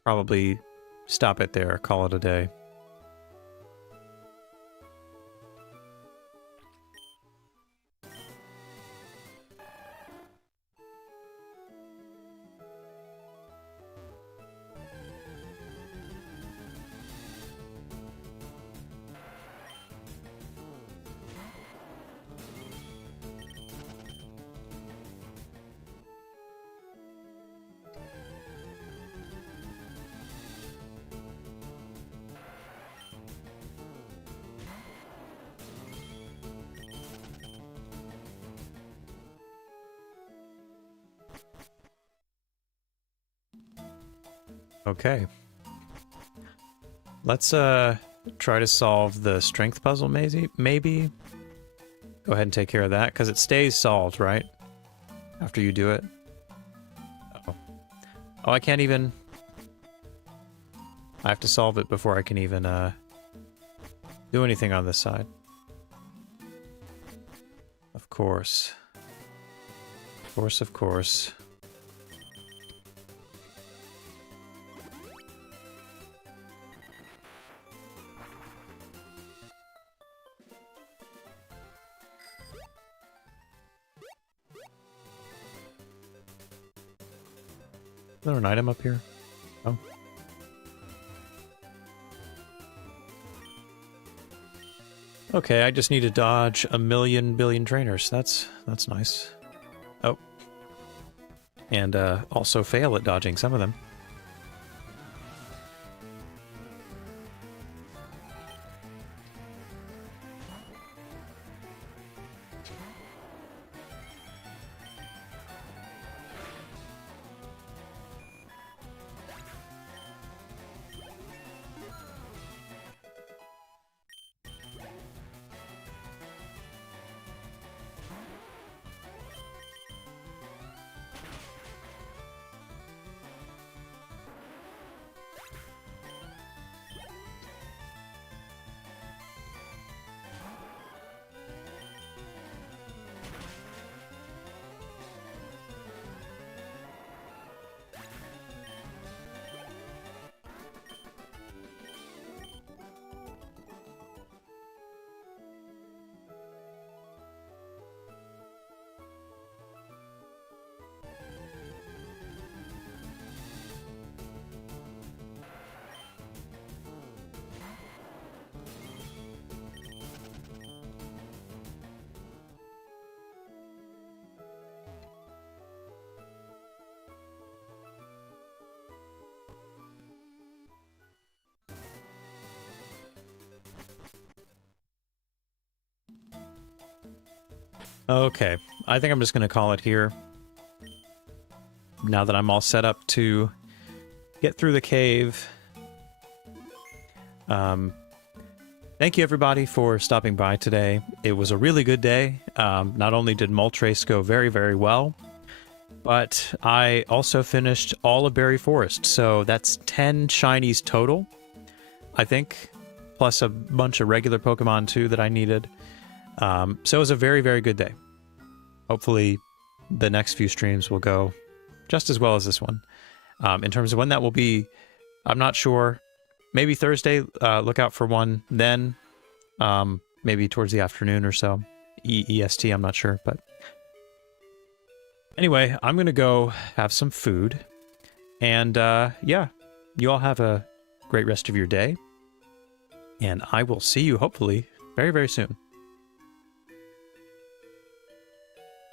probably stop it there, call it a day. Okay. Let's try to solve the strength puzzle, maybe. Go ahead and take care of that, because it stays solved, right? After you do it. Uh-oh. Oh, I can't even... I have to solve it before I can even do anything on this side. Of course. Of course, of course. Is there an item up here? Oh. Okay, I just need to dodge a million billion trainers. That's nice. Oh. And also fail at dodging some of them. Okay, I think I'm just going to call it here. Now that I'm all set up to get through the cave. Thank you everybody for stopping by today. It was a really good day. Not only did Moltres go very, very well, but I also finished all of Berry Forest. So that's 10 shinies total, I think, plus a bunch of regular Pokemon too that I needed. So it was a very, very good day. Hopefully the next few streams will go just as well as this one. In terms of when that will be, I'm not sure. Maybe Thursday, look out for one then. Maybe towards the afternoon or so. EST, I'm not sure. But anyway, I'm going to go have some food. And yeah, you all have a great rest of your day. And I will see you hopefully very, very soon.